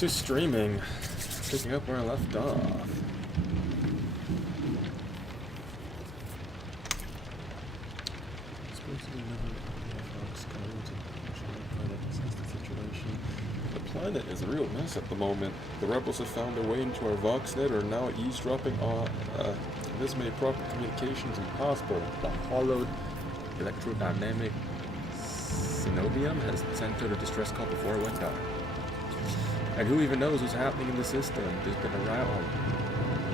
to streaming, picking up where I left off. The planet is a real mess at the moment. The rebels have found their way into our Voxnet, are now eavesdropping on. This made proper communications impossible. The hollowed electrodynamic synovium has sent out a distress call before it went dark. And who even knows what's happening in the system? There's been a row on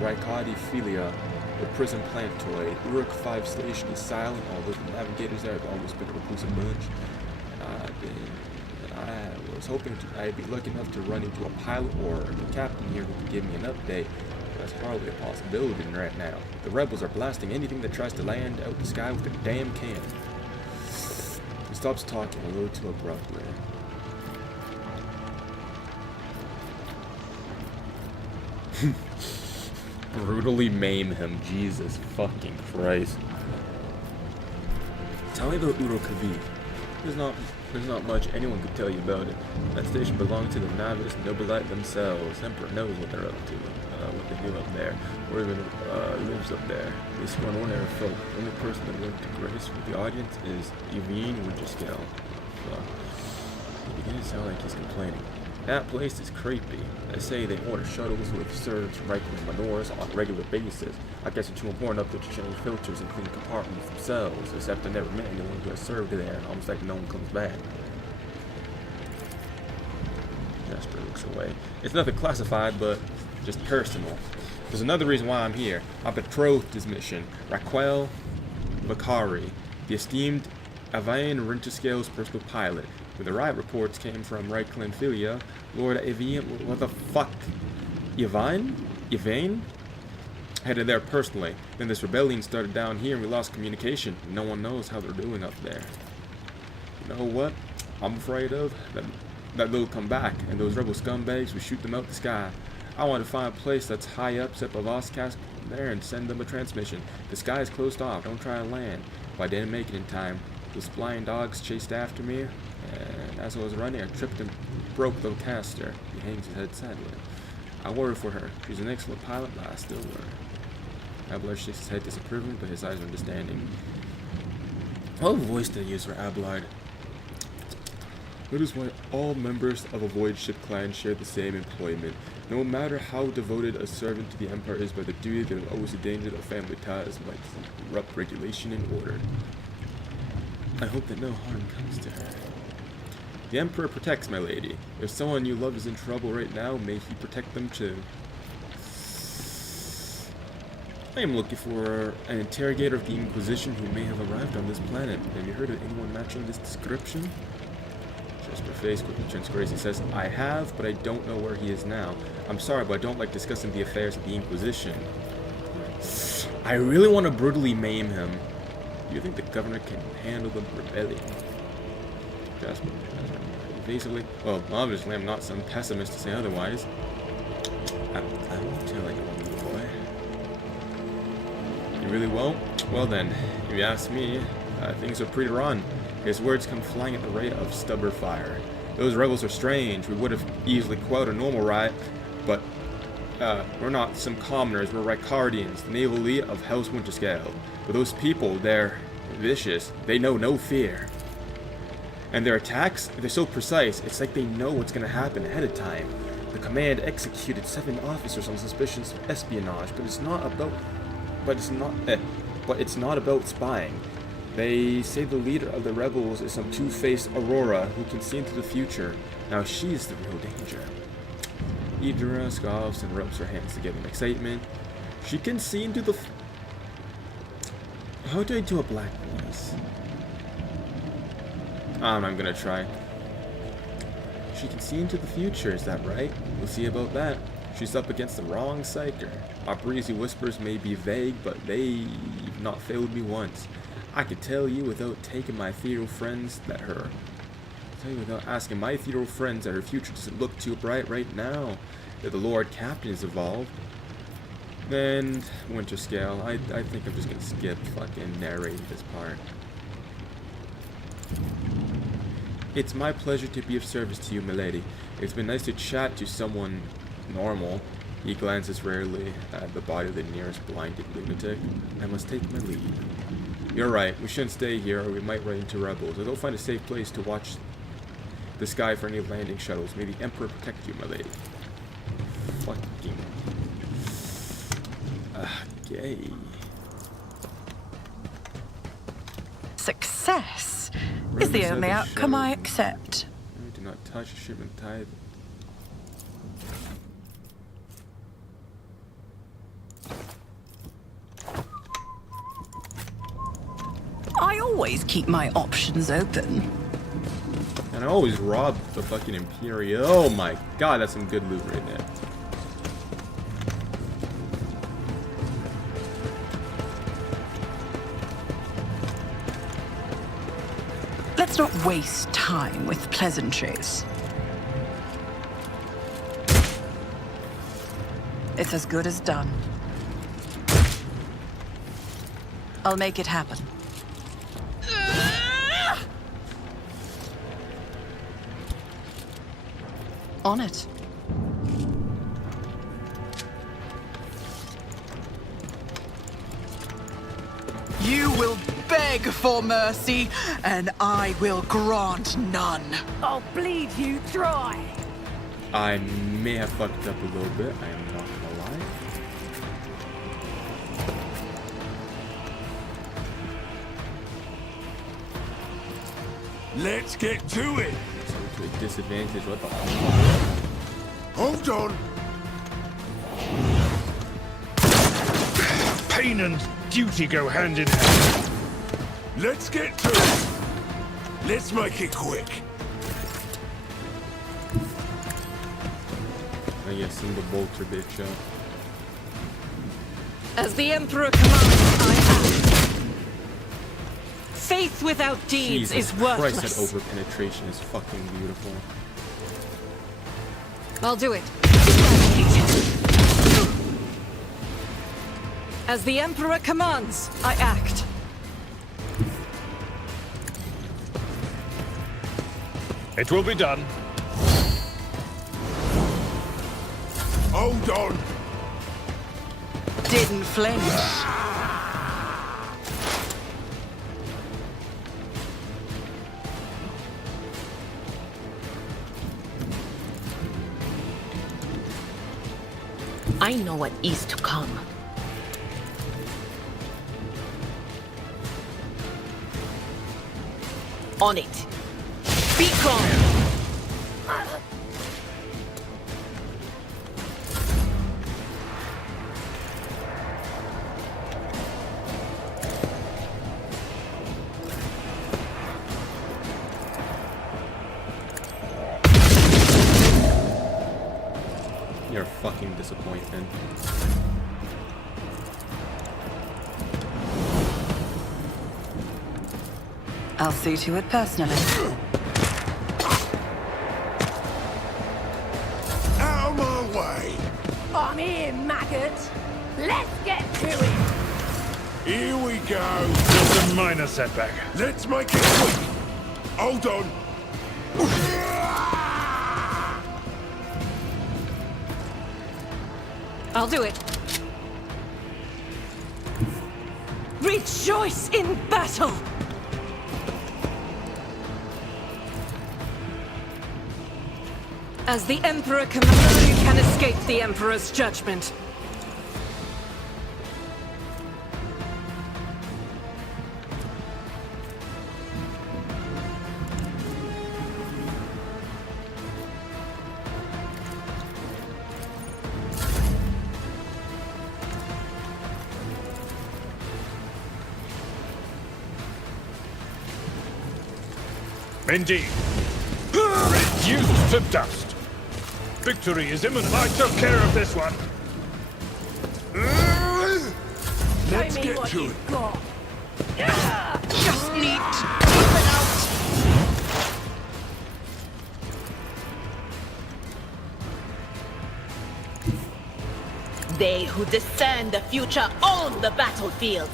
Ricardiphilia, the prison plantoid. Uruk 5 station is silent, although the navigators there have always been a reclusive bunch. I was hoping I'd be lucky enough to run into a pilot or a captain here who could give me an update. That's hardly a possibility right now. The rebels are blasting anything that tries to land out the sky with a damn cannon. He stops talking a little too abruptly. Brutally maim him, Jesus fucking Christ. Tell me about Urokavi. There's not much anyone could tell you about it. That station belonged to the Navis Nobilite themselves. Emperor knows what they're up to, what they do up there, or even lives up there. They scorn ordinary folk. The only person that went to grace with the audience is Yvine Winterscale. He begins to sound like he's complaining. That place is creepy. They say they order shuttles with serves right with manures on a regular basis. I guess it's too important up there to change filters and clean compartments themselves, except I never met anyone who has served there, almost like no one comes back. Jasper looks away. It's nothing classified, but just personal. There's another reason why I'm here. My betrothed is mission. Raquel Vakari, the esteemed Yvine Winterscale's personal pilot. When the riot reports came from Clanfilia, Lord Yvine, what the fuck? Yvine? Headed there personally. Then this rebellion started down here and we lost communication. No one knows how they're doing up there. You know what I'm afraid of? That they'll come back, and those rebel scumbags will shoot them out the sky. I want to find a place that's high up, set Voskast there, and send them a transmission. The sky is closed off. Don't try to land. But I didn't make it in time. Those flying dogs chased after me, and as I was running, I tripped and broke the caster. He hangs his head sadly. I worry for her. She's an excellent pilot, but I still worry. Abelard shakes his head disapprovingly, but his eyes are understanding. What voice did I use for Abelard? That is why all members of a Void Ship clan share the same employment. No matter how devoted a servant to the Empire is by the duty, there is always a danger that family ties might disrupt regulation and order. I hope that no harm comes to her. The Emperor protects my lady. If someone you love is in trouble right now, may he protect them too. I am looking for an interrogator of the Inquisition who may have arrived on this planet. Have you heard of anyone matching this description? Jasper face quickly turns gray. He says, I have, but I don't know where he is now. I'm sorry, but I don't like discussing the affairs of the Inquisition. I really want to brutally maim him. Do you think the governor can handle the rebellion? Jasper, evasively. Well, obviously I'm not some pessimist to say otherwise. I won't tell anyone, little boy. You really won't? Well then, if you ask me, things are pretty rotten. His words come flying at the rate of stubber fire. Those rebels are strange. We would have easily quelled a normal riot, but we're not some commoners. We're Ricardians, the naval elite of House Winterscale. But those people, they're vicious. They know no fear. And their attacks, they're so precise. It's like they know what's going to happen ahead of time. The command executed 7 officers on suspicions of espionage, but it's not about spying. They say the leader of the rebels is some two-faced Aurora who can see into the future. Now she's the real danger. Idra scoffs and rubs her hands together in excitement. She can see into the... How do I do a black voice? I'm not gonna try. She can see into the future, is that right? We'll see about that. She's up against the wrong psyker. My breezy whispers may be vague, but they've not failed me once. I could tell you without asking my ethereal friends that her future doesn't look too bright right now. That the Lord Captain is evolved. Then Winterscale. I think I'm just gonna skip fucking narrating this part. It's my pleasure to be of service to you, milady. It's been nice to chat to someone normal. He glances rarely at the body of the nearest blinded lunatic. I must take my leave. You're right, we shouldn't stay here or we might run into rebels. I'll find a safe place to watch the sky for any landing shuttles. May the Emperor protect you, my lady. Fucking... gay. Success is the only outcome I accept. Do not touch a shipment tithe. I always keep my options open. And I always rob the fucking Imperial. Oh my god, that's some good loot right there. Let's not waste time with pleasantries. It's as good as done. I'll make it happen. On it. You will beg for mercy, and I will grant none. I'll bleed you dry. I may have fucked up a little bit, I am not gonna lie. Let's get to it. To a disadvantage, what the fuck? Hold on. Pain and duty go hand in hand. Let's get to it. Let's make it quick. I guess single bolter bitch up. As the Emperor commands, I act. Faith without deeds Jesus is worthless. Christ, that over-penetration is fucking beautiful. I'll do it. As the Emperor commands, I act. It will be done. Hold on. Didn't flinch. I know what is to come. On it. Be gone! You're a fucking disappointment. I'll see to it personally. Out of my way. I'm here, maggot. Let's get to it. Here we go. Just a minor setback. Let's make it quick. Hold on. I'll do it. Rejoice in battle! As the Emperor commands, you can escape the Emperor's judgment. Indeed. Reduced to dust. Victory is imminent. I took care of this one. Let's Show me get what to it. you've got. Just need to keep it out. They who discern the future own the battlefield.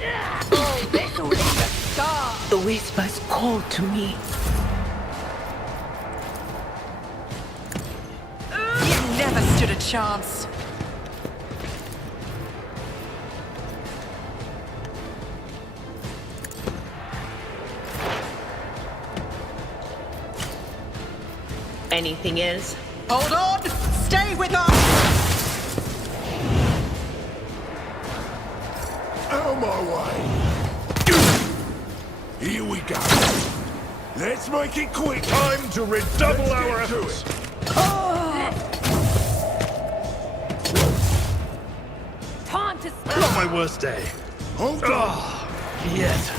Oh, this will be the start. The whispers call to me. never stood a chance. Anything else? Hold on! Stay with us! Out of my way. Here we go. Let's make it quick. Time to redouble Let's our get to efforts. it. Time to Not stop. my worst day. Hold on. Yet.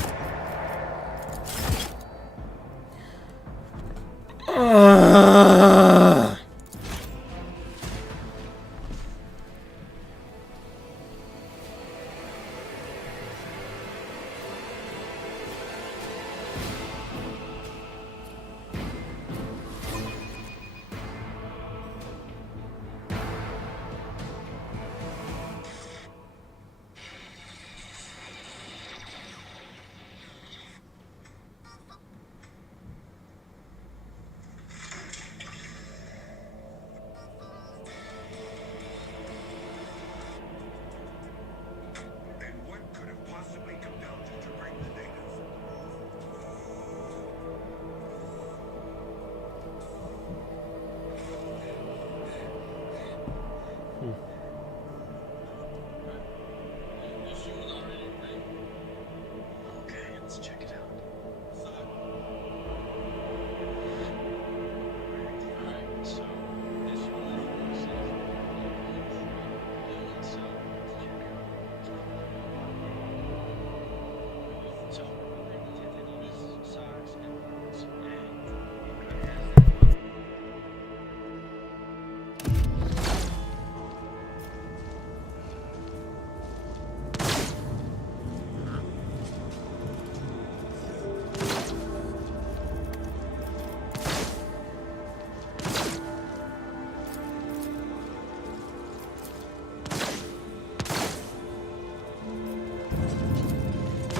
And what could have possibly compelled you to bring the natives?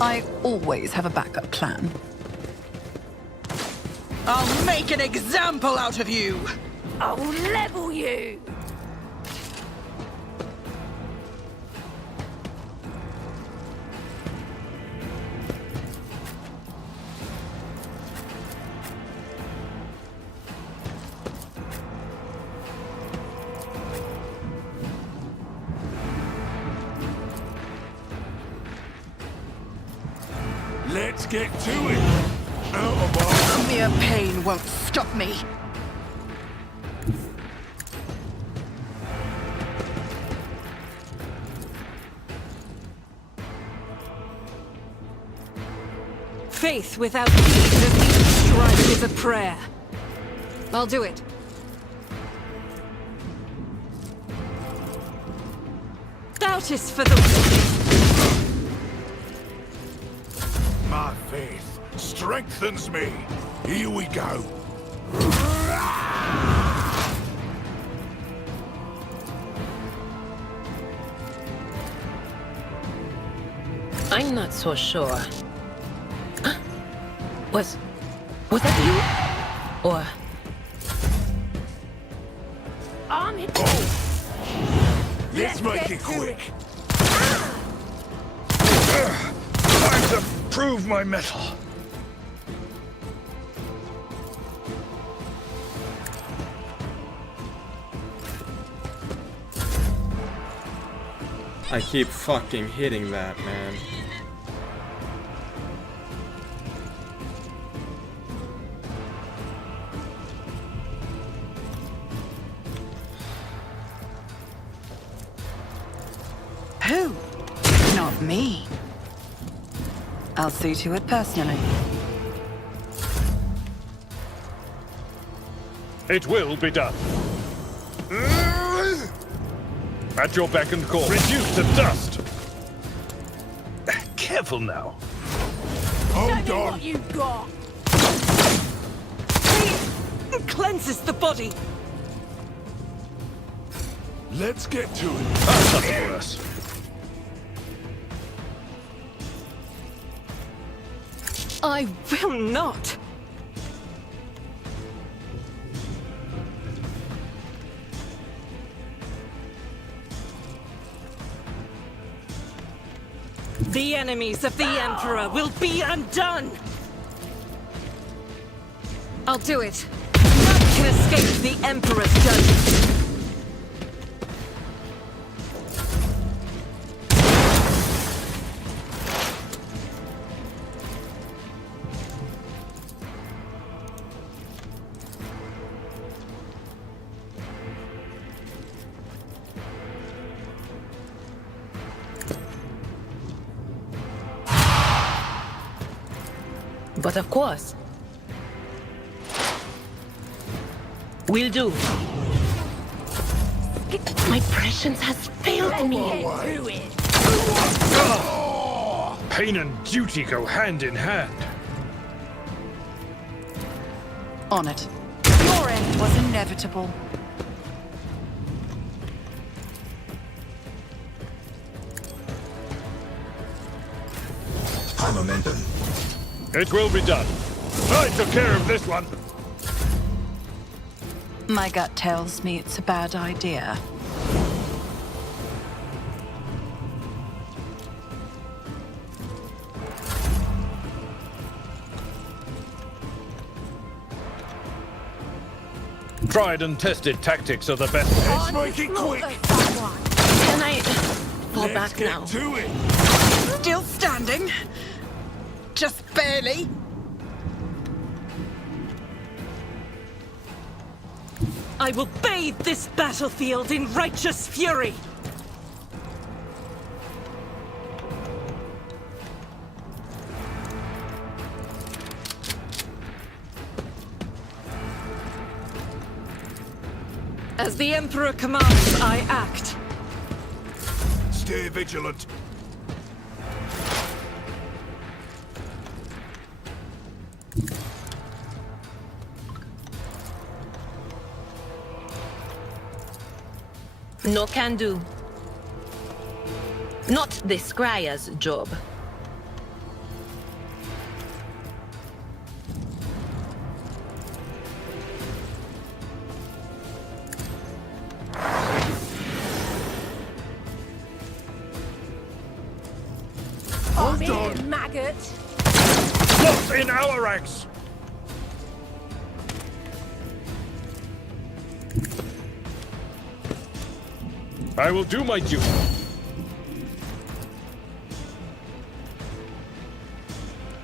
I always have a backup plan. I'll make an example out of you! I'll level you. Let's get to it. Out of my... Mere pain won't stop me. Faith without deeds of each strike is a prayer. I'll do it. Doubt is for the weak. My faith strengthens me. Here we go. I'm not so sure. Was that you? Or I'm it. Let's make get it to quick. Time to prove my mettle. I keep fucking hitting that, man. Who? Not me. I'll see to it personally. It will be done. At your beck and call. Reduced to dust. Careful now. Show Hold me on. what you've got. It cleanses the body. Let's get to it. That's nothing for us. I will not. The enemies of the Emperor will be undone! I'll do it. None can escape the Emperor's judgment. But of course. Will do. My prescience has failed me. Pain and duty go hand in hand. On it. Your end was inevitable. High momentum. It will be done. I took care of this one. My gut tells me it's a bad idea. Tried and tested tactics are the best. Let's make it quick. Can I fall Let's back get now? to it. Still standing? Just barely. I will bathe this battlefield in righteous fury! As the Emperor commands, I act. Stay vigilant. No can do. Not the Scrya's job. Come here, maggot. Not in our ranks! I will do my duty.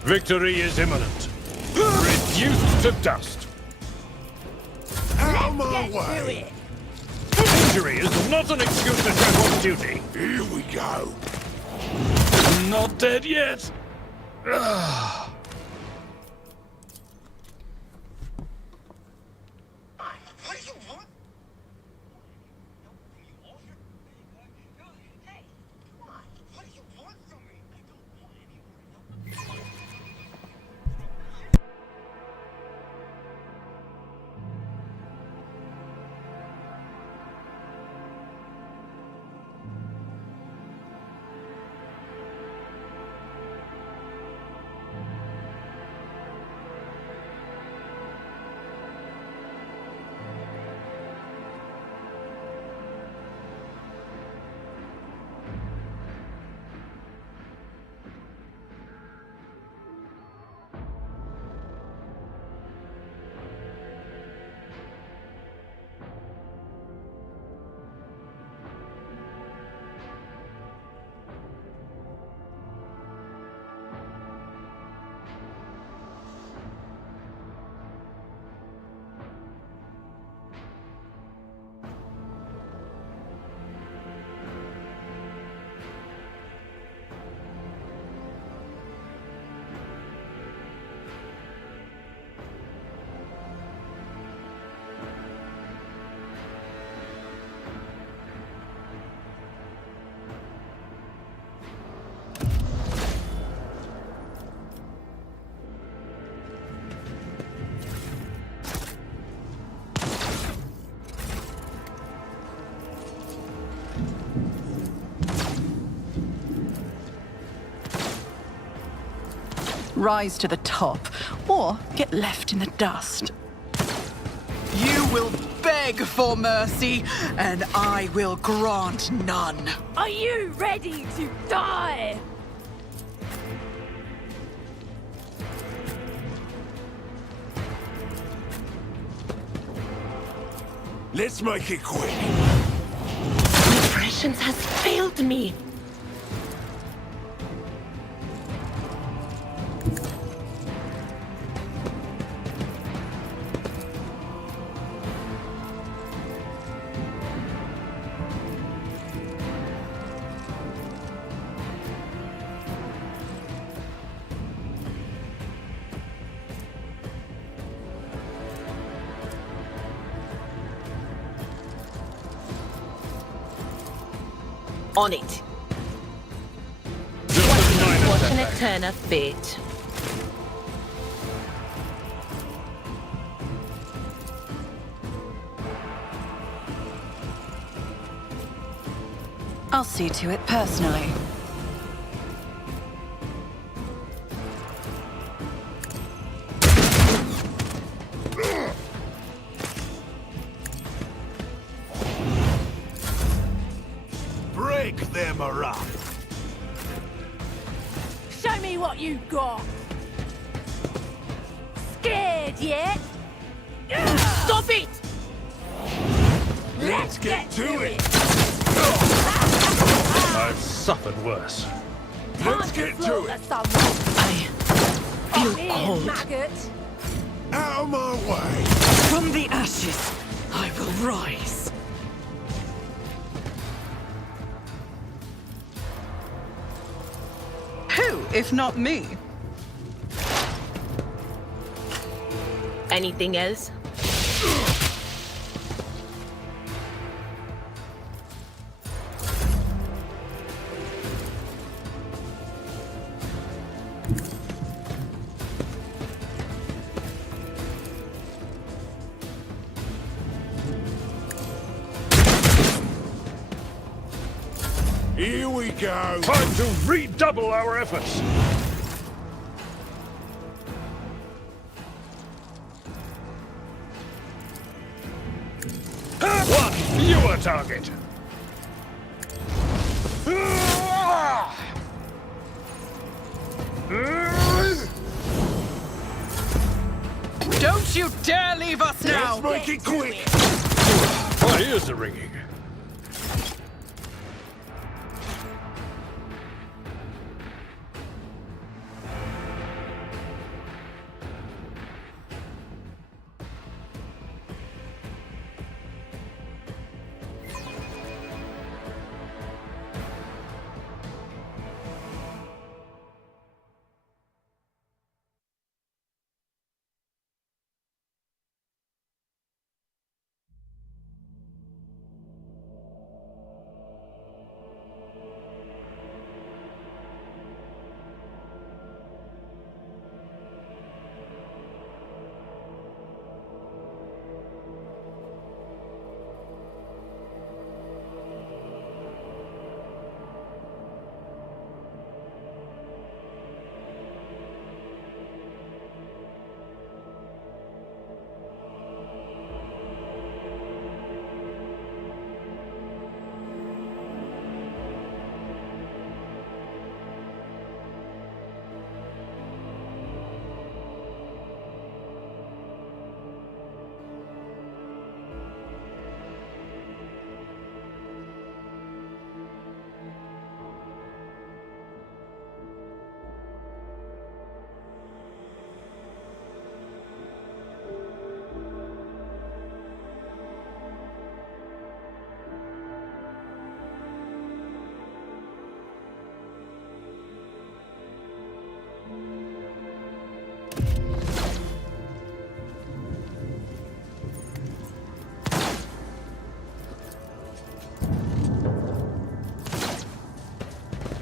Victory is imminent. Reduced to dust. Out of my Get to way. it. Injury is not an excuse to track off duty. Here we go. Not dead yet. Ugh. Rise to the top, or get left in the dust. You will beg for mercy, and I will grant none. Are you ready to die? Let's make it quick. Impressions has failed me. On it. Unfortunate turn of fate. I'll see to it personally. Break them up. Show me what you got. Scared yet? Stop it! Let's get to it. I've suffered worse. Let's get to it. Someone. I feel Come in, cold. maggot. Out of my way. From the ashes, I will rise. Who, if not me? Anything else? Here we go. Time to redouble our efforts. One fewer target. Don't you dare leave us now! Let's make it quick. My ears are ringing.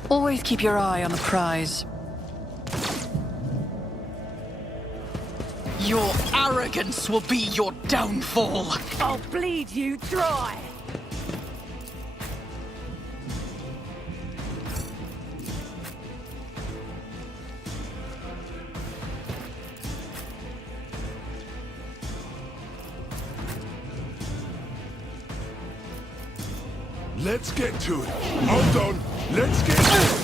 Always keep your eye on the prize. Your arrogance will be your downfall. I'll bleed you dry. Let's get to it. Hold on. Let's get to it.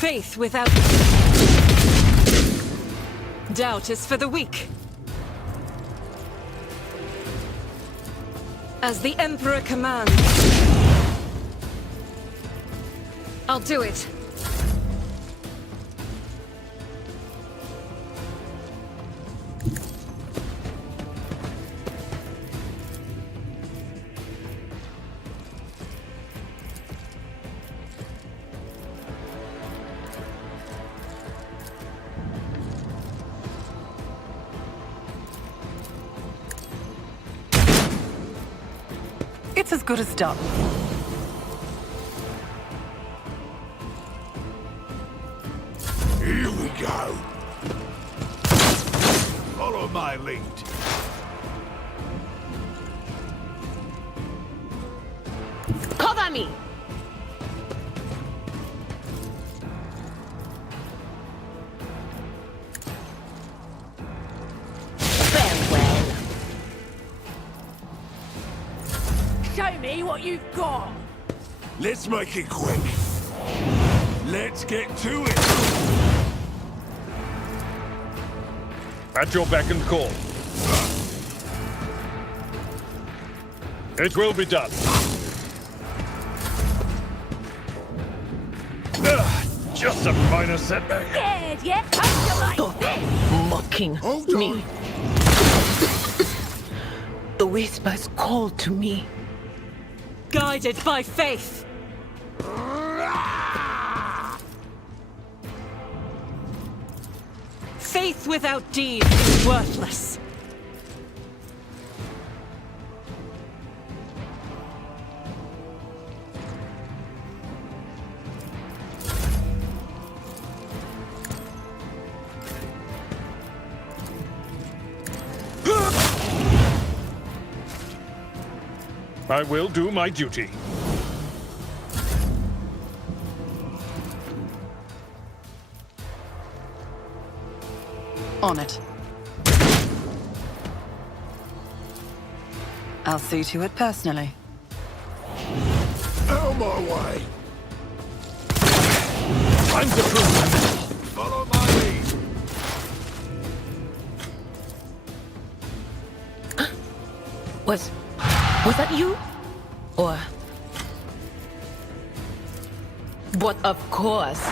Faith without... Doubt is for the weak. As the Emperor commands. I'll do it. It's as good as done. Here we go. Follow my lead. Cover me! Farewell. Show me what you've got. Let's make it quick. Let's get to it. At your beck and call. It will be done. Just a minor setback. Scared, yeah? How'd you like Stop this? mocking Hold on. me. The whispers call to me. Guided by faith. Faith without deed is worthless. I will do my duty. On it. I'll see to it personally. Out my way. Time to prove. Follow my lead. Was that you? Or... But of course.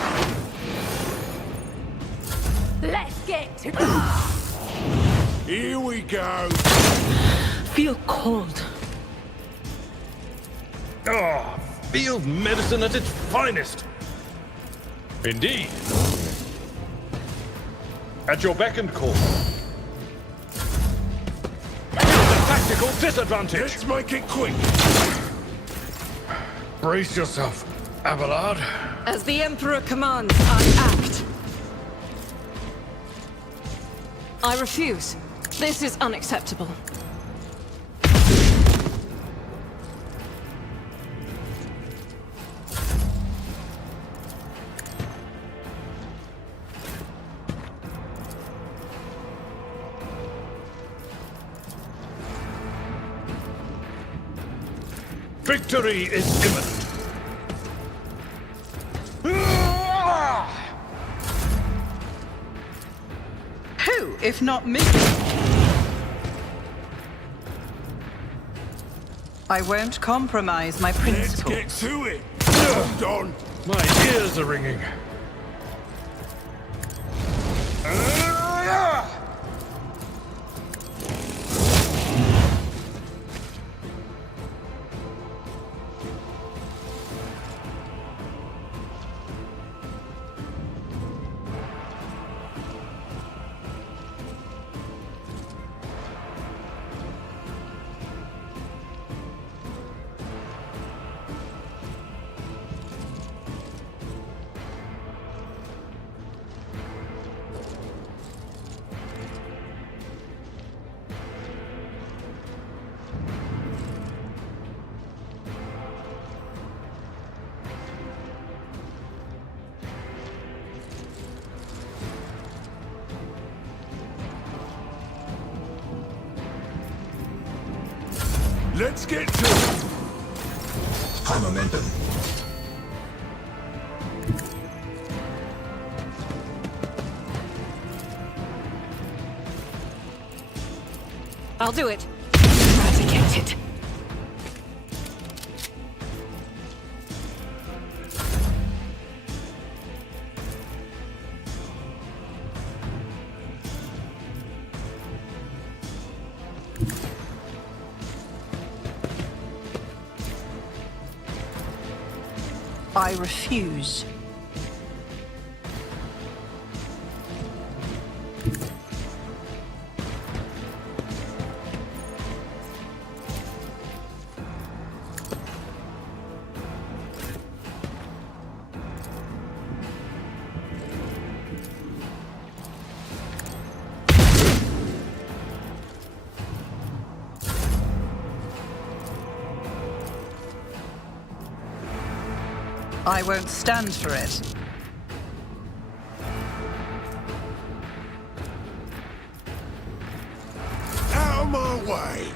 Let's get to Here we go. Feel cold. Ah, field medicine at its finest. Indeed. At your beck and call. Tactical disadvantage. Let's make it quick. Brace yourself, Abelard. As the Emperor commands, I act. I refuse. This is unacceptable. Victory is imminent. Who, if not me? I won't compromise my Let's principles. get to it. Hold on. My ears are ringing. Let's get to it. High momentum. I'll do it. Eradicate it. I refuse. I won't stand for it. Out of my way!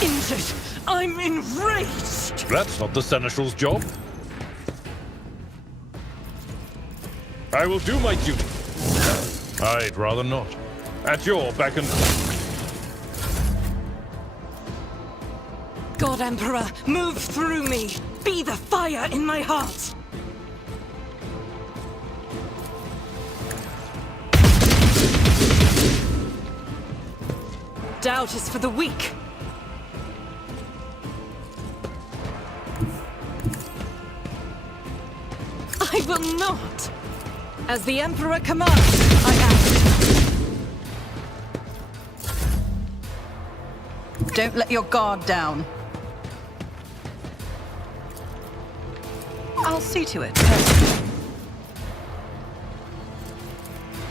Injured! I'm enraged! That's not the Seneschal's job. I will do my duty. I'd rather not. At your beck and call. God Emperor, move through me! Be the fire in my heart! Doubt is for the weak. I will not! As the Emperor commands, I act. Don't let your guard down. I'll see to it.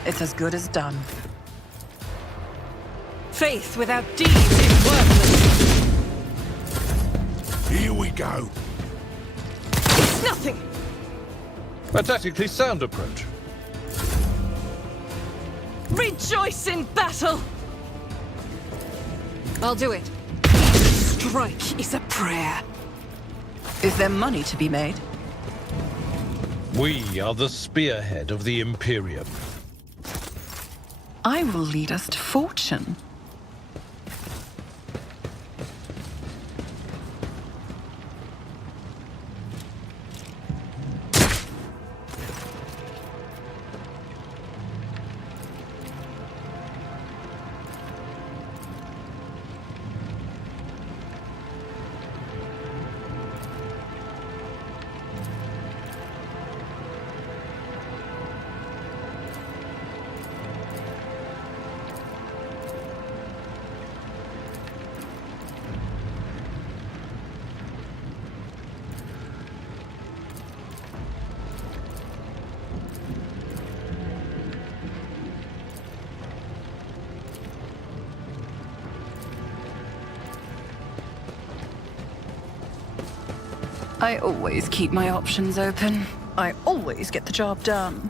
It's as good as done. Faith without deeds is worthless. Here we go. It's nothing! A tactically sound approach. Rejoice in battle! I'll do it. Strike is a prayer. Is there money to be made? We are the spearhead of the Imperium. I will lead us to fortune. I always keep my options open. I always get the job done.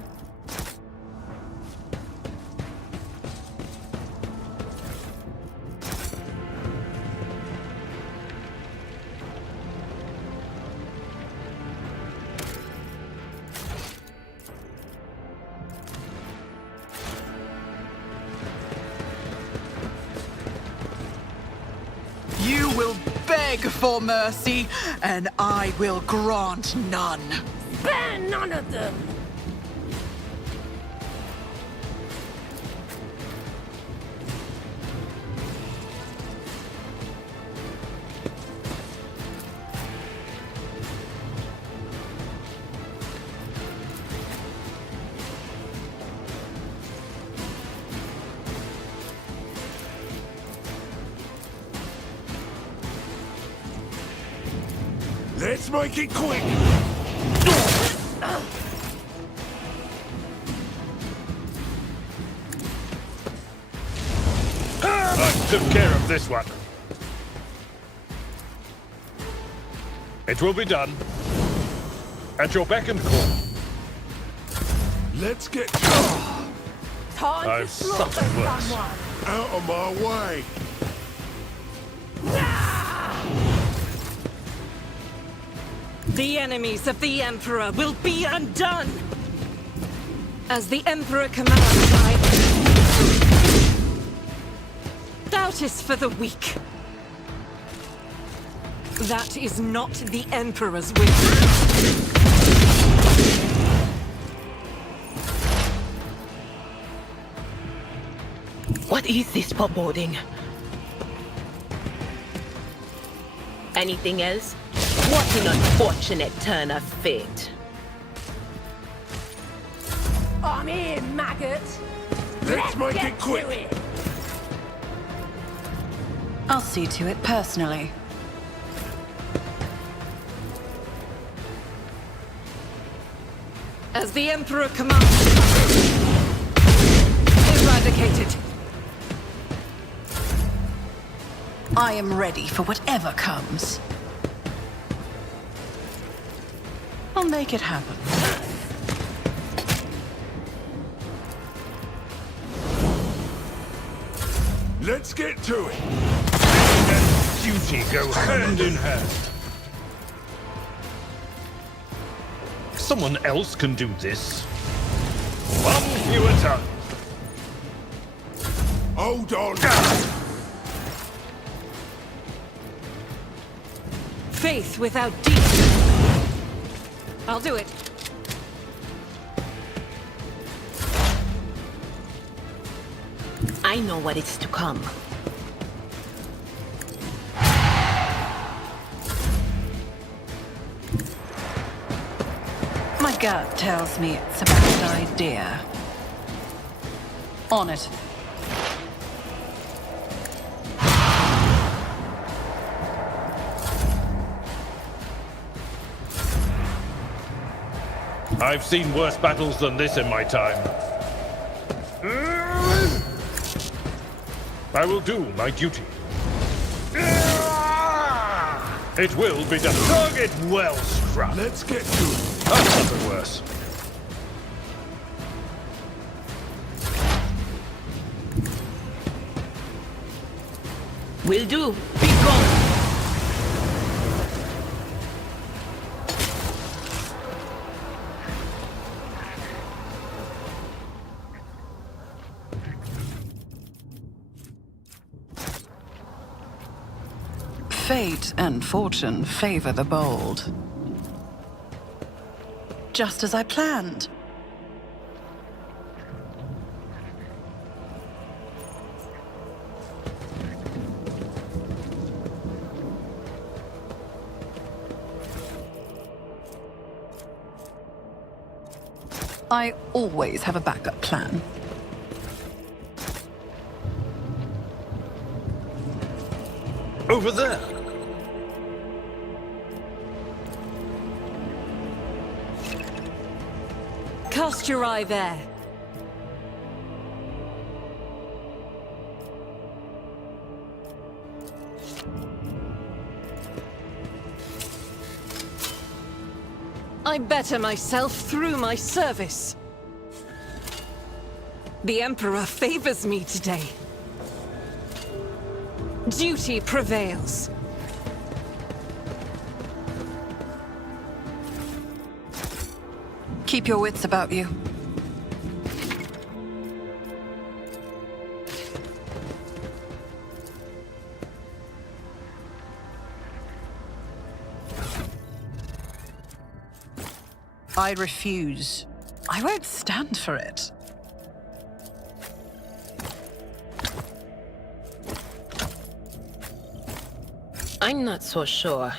You will beg for mercy, and I will grant none. Spare none of them! Let's make it quick! I took care of this one. It will be done. At your beck and call. Let's get Time I've to slaughter suffered worse. someone! out of my way! The enemies of the Emperor will be undone! As the Emperor commands, I... Thou Justice for the weak. That is not the Emperor's will. What is this foreboding? Anything else? What an unfortunate turn of fate. I'm here, maggot. Let's make get it quick. to it. I'll see to it personally. As the Emperor commands. Eradicated. I am ready for whatever comes. I'll make it happen. Let's get to it. And duty go hand in hand. Someone else can do this. One fewer time. Hold on. Faith without deed. I'll do it. I know what is to come. My gut tells me it's a bad idea. On it. I've seen worse battles than this in my time. I will do my duty. It will be done. Target well struck. Let's get to it. That's nothing worse. Will do. Be gone. Fate and fortune favor the bold. Just as I planned. I always have a backup plan. Over there. Cast your eye there. I better myself through my service. The Emperor favors me today. Duty prevails. Keep your wits about you. I refuse. I won't stand for it. I'm not so sure.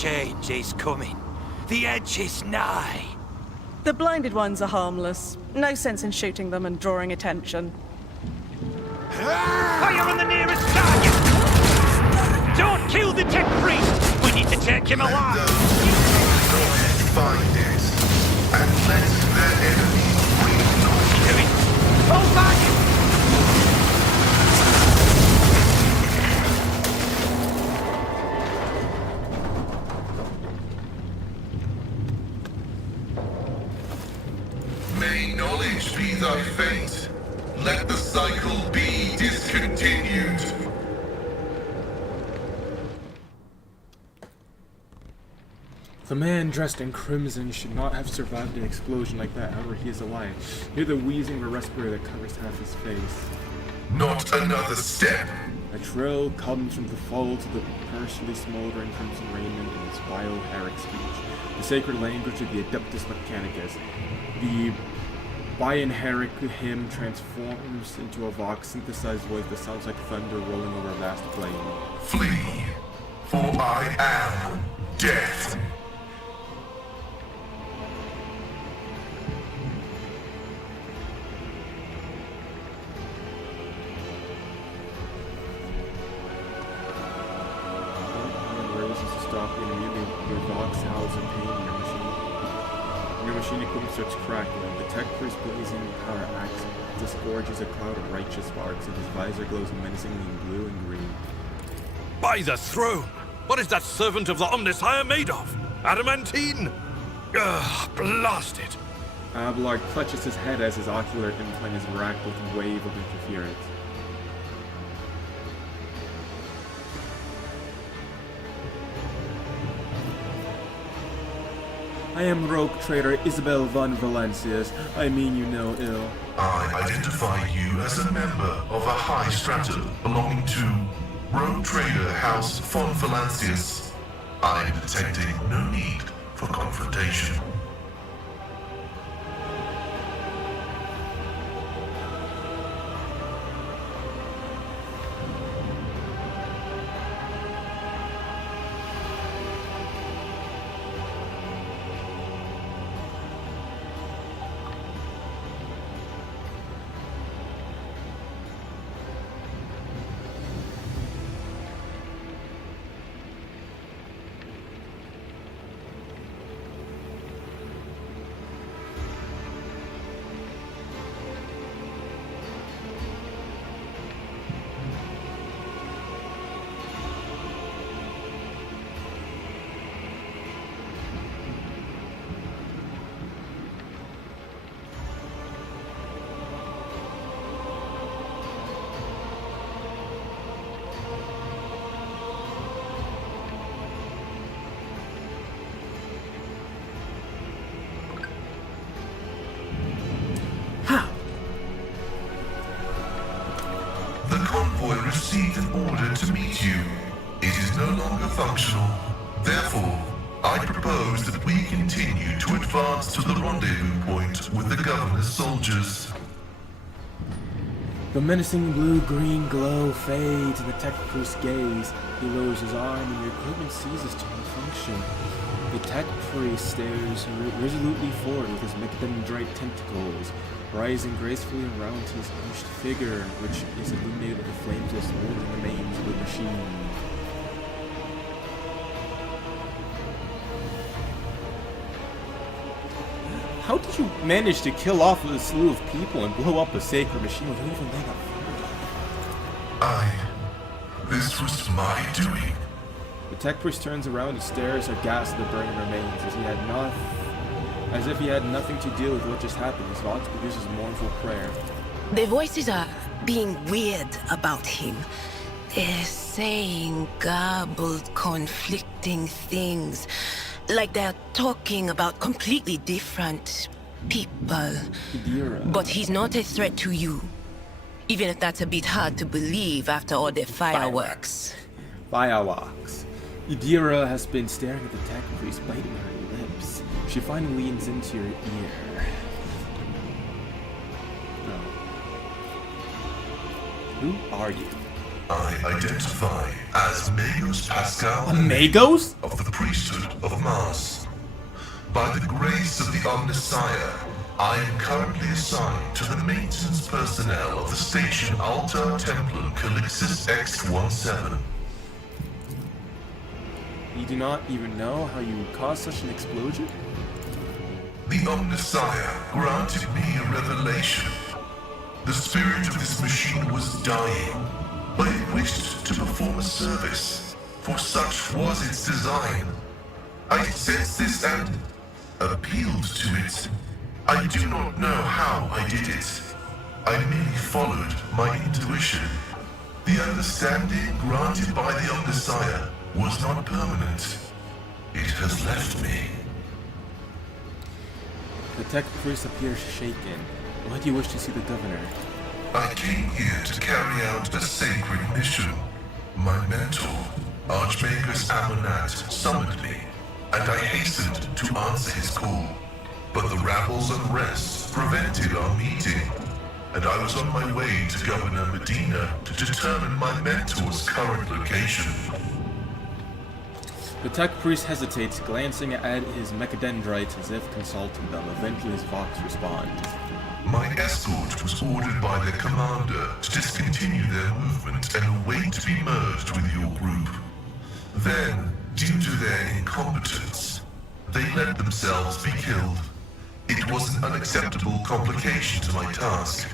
change is coming. The edge is nigh. The blinded ones are harmless. No sense in shooting them and drawing attention. Fire on the nearest target! Don't kill the tech priest! We need to take him alive! Find it, and let their enemies bring Hold back! May knowledge be thy fate. Let the cycle be discontinued. The man dressed in crimson should not have survived an explosion like that, however he is alive. Hear the wheezing of a respirator that covers half his face. Not another step. A trill comes from the folds of the partially smoldering crimson raiment in its bio-heric speech, the sacred language of the Adeptus Mechanicus. The Bionheric hymn transforms into a vox-synthesized voice that sounds like thunder rolling over a vast plain. Flee, for I am death. Your machine equipment starts crackling. The tech priest blazing power axe disgorges a cloud of righteous sparks, and his visor glows menacingly in blue and green. By the throne! What is that servant of the Omnissiah made of? Adamantine? Ugh, blast it! Abelard clutches his head as his ocular implant is racked with a wave of interference. I am rogue trader Isabel von Valancius. I mean you no ill. I identify you as a member of a high strata belonging to Rogue Trader House von Valancius. I am detecting no need for confrontation. Received an order to meet you. It is no longer functional. Therefore, I propose that we continue to advance to the rendezvous point with the governor's soldiers. The menacing blue-green glow fades in the tech priest's gaze. He lowers his arm and the equipment ceases to malfunction. The tech priest stares resolutely forward with his mechadendrite tentacles, rising gracefully around his hunched figure, which is illuminated with the flames of smoldering remains of the machine. How did you manage to kill off a slew of people and blow up a sacred machine without even laying a fire? This was my doing. The tech priest turns around and stares aghast at the burning remains as if he had nothing to do with what just happened. His voice produces a mournful prayer. The voices are being weird about him. They're saying garbled, conflicting things. Like they're talking about completely different people. But he's not a threat to you. Even if that's a bit hard to believe after all the fireworks. Fireworks. Idira has been staring at the tech priest, biting her lips. She finally leans into your ear. Oh. Who are you? I identify as Magos Pascal Magos? of the priesthood of Mars. By the grace of the Omnissiah, I am currently assigned to the maintenance personnel of the station Altar Templum Calixis X-17. You do not even know how you caused such an explosion? The Omnissiah granted me a revelation. The spirit of this machine was dying, but it wished to perform a service, for such was its design. I sensed this and appealed to it. I do not know how I did it. I merely followed my intuition. The understanding granted by the Omnissiah was not permanent. It has left me. The tech priest appears shaken. Why do you wish to see the governor? I came here to carry out a sacred mission. My mentor, Archmagus Amonat, summoned me, and I hastened to answer his call. But the rabble's unrest prevented our meeting, and I was on my way to Governor Medina to determine my mentor's current location. The tech priest hesitates, glancing at his mechadendrites as if consulting them. Eventually his vox responds. My escort was ordered by their commander to discontinue their movement and await to be merged with your group. Then, due to their incompetence, they let themselves be killed. It was an unacceptable complication to my task.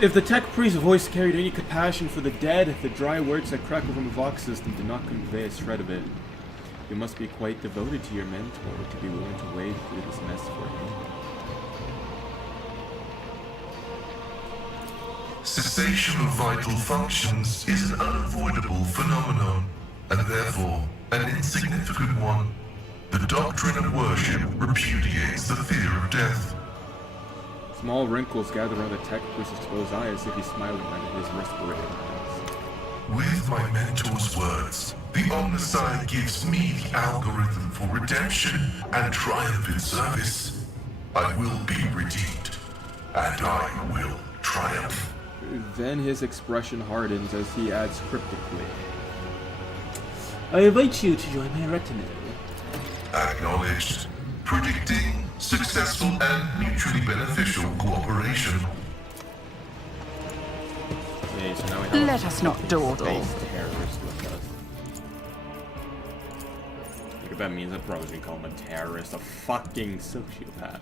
If the tech priest's voice carried any compassion for the dead, the dry words that crackle from the vox system did not convey a shred of it. You must be quite devoted to your mentor to be willing to wade through this mess for him. Cessation of vital functions is an unavoidable phenomenon, and therefore an insignificant one. The doctrine of worship repudiates the fear of death. Small wrinkles gather around the tech priest's exposed eye as if he's smiling under his respirator mask. With my mentor's words, the Omnissiah gives me the algorithm for redemption and triumphant service. I will be redeemed, and I will triumph. Then his expression hardens as he adds cryptically, I invite you to join my retinue. Acknowledged. Predicting successful and mutually beneficial cooperation. Okay, so now we have Let us not dawdle. space terrorist with us. Look, if that means I'm probably gonna call him a terrorist, a fucking sociopath.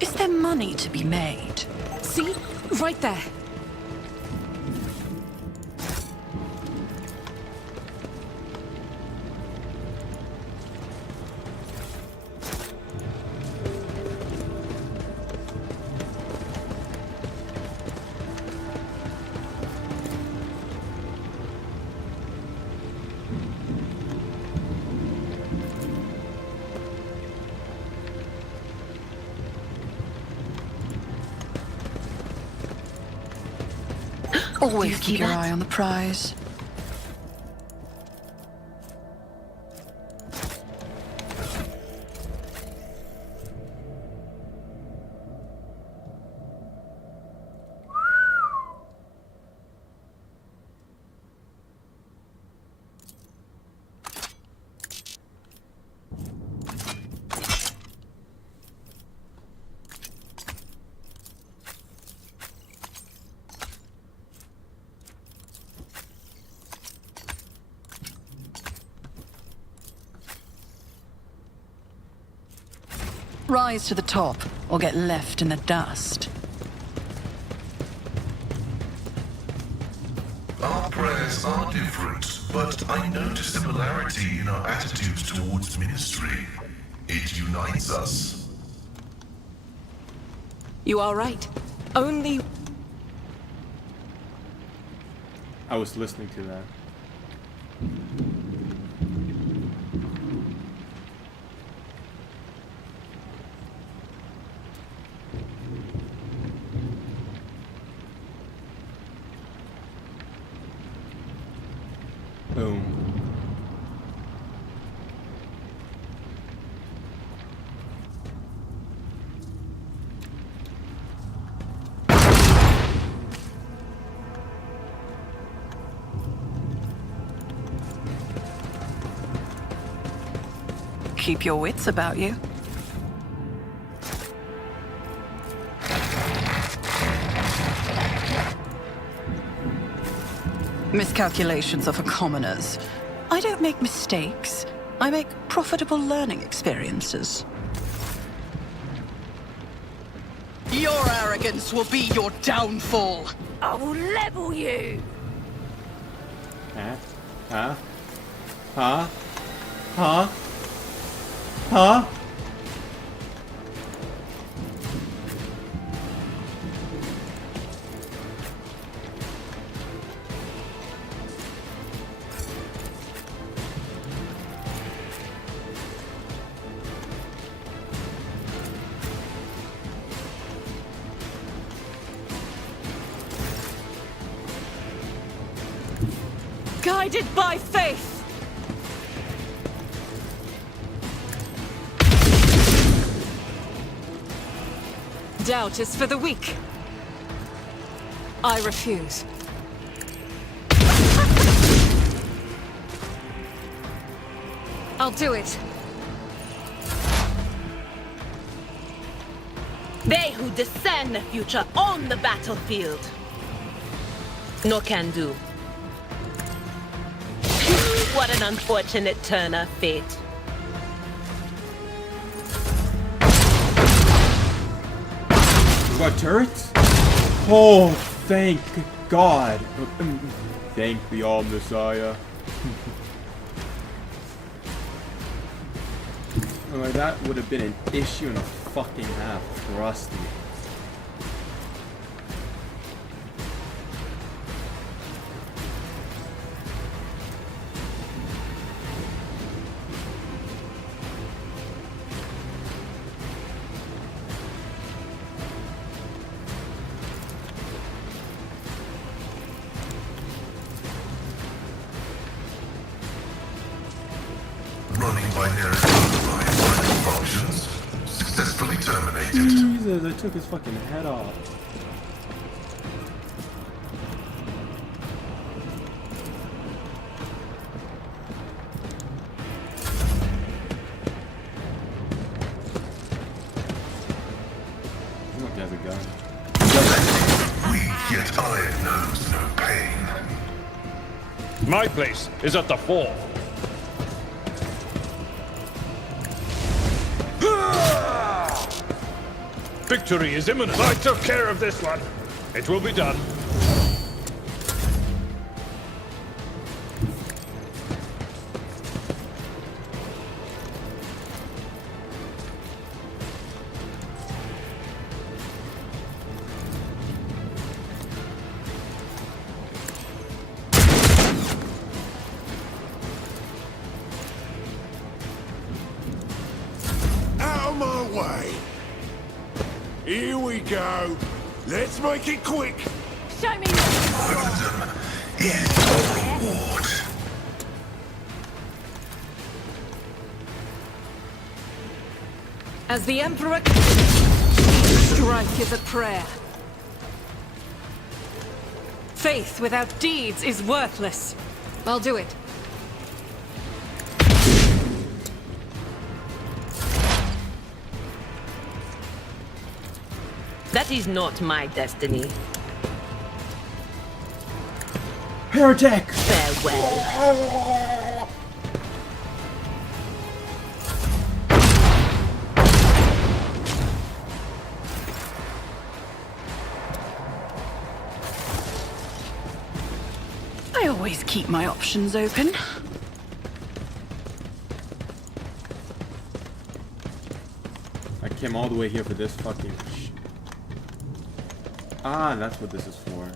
Is there money to be made? See? Right there. Always see keep your that? eye on the prize. Rise to the top, or get left in the dust. Our prayers are different, but I notice similarity in our attitudes towards ministry. It unites us. You are right. Only... I was listening to that. Boom. Keep your wits about you. Miscalculations are for commoners. I don't make mistakes. I make profitable learning experiences. Your arrogance will be your downfall. I will level you. Huh? Huh? Huh? Huh? Huh? Guided by faith! Doubt is for the weak. I refuse. I'll do it. They who discern the future own the battlefield. No can do. What an unfortunate turn of fate. What, turrets? Oh, thank God. Thank the All-Messiah. Like, that would have been an issue and a fucking half, trust me. Running binary override functions successfully terminated. Jesus, I took his fucking head off. Look, he has a gun. Weak yet iron knows no pain. My place is at the fore. Victory is imminent. I took care of this one. It will be done. Out of my way. Here we go. Let's make it quick. Show me what you've got. Martyrdom is your reward. As the Emperor... Strike is a prayer. Faith without deeds is worthless. I'll do it. That is not my destiny. Heretic! Farewell. I always keep my options open. I came all the way here for this fucking Ah, that's what this is for.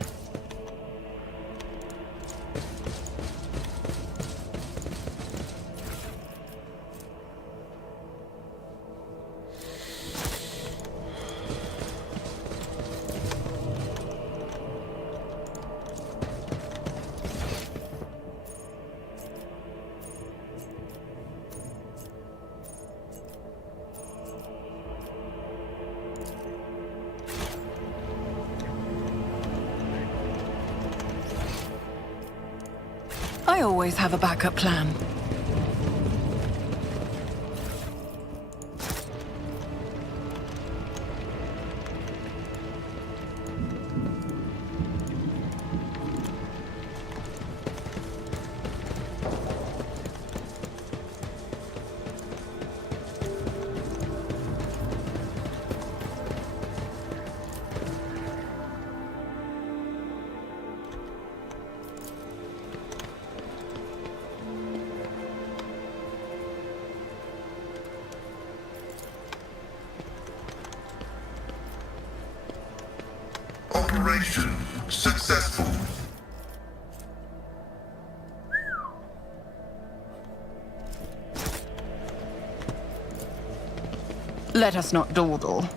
I always have a backup plan. Operation successful. Let us not dawdle.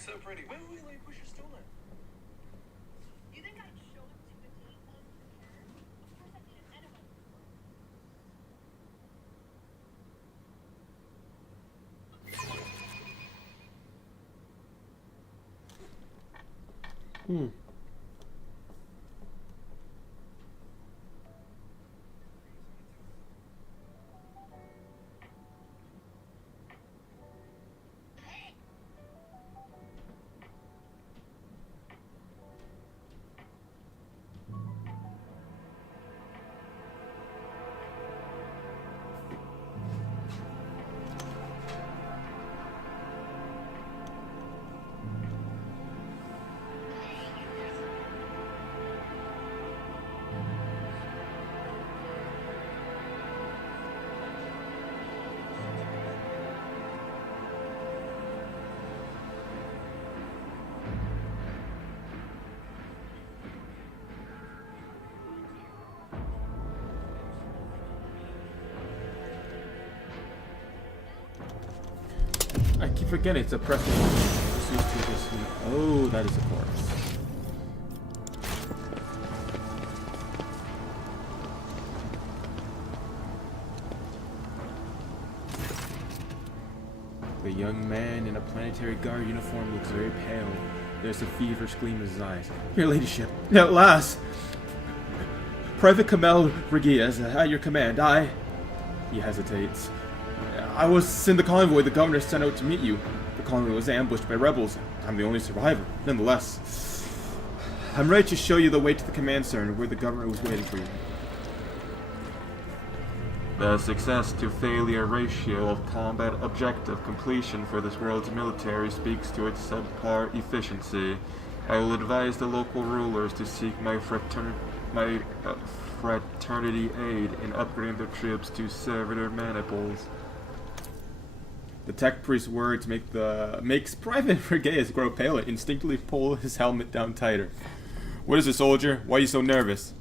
So pretty. Wait, let me push your stool in. You think I'd show up to the date unprepared? Of course I didn't anyway. I keep forgetting it's a press. Oh, that is a corpse. The young man in a planetary guard uniform looks very pale. There's a feverish gleam in his eyes. Your ladyship, at last! Private Kamel Regias, at your command, He hesitates. I was in the convoy the governor sent out to meet you. The convoy was ambushed by rebels. I'm the only survivor. Nonetheless, I'm ready to show you the way to the command center where the governor was waiting for you. The success to failure ratio of combat objective completion for this world's military speaks to its subpar efficiency. I will advise the local rulers to seek my fraternity aid in upgrading their troops to servitor maniples. The tech priest's words makes Private Regias grow pale and instinctively pull his helmet down tighter. What is it, soldier? Why are you so nervous?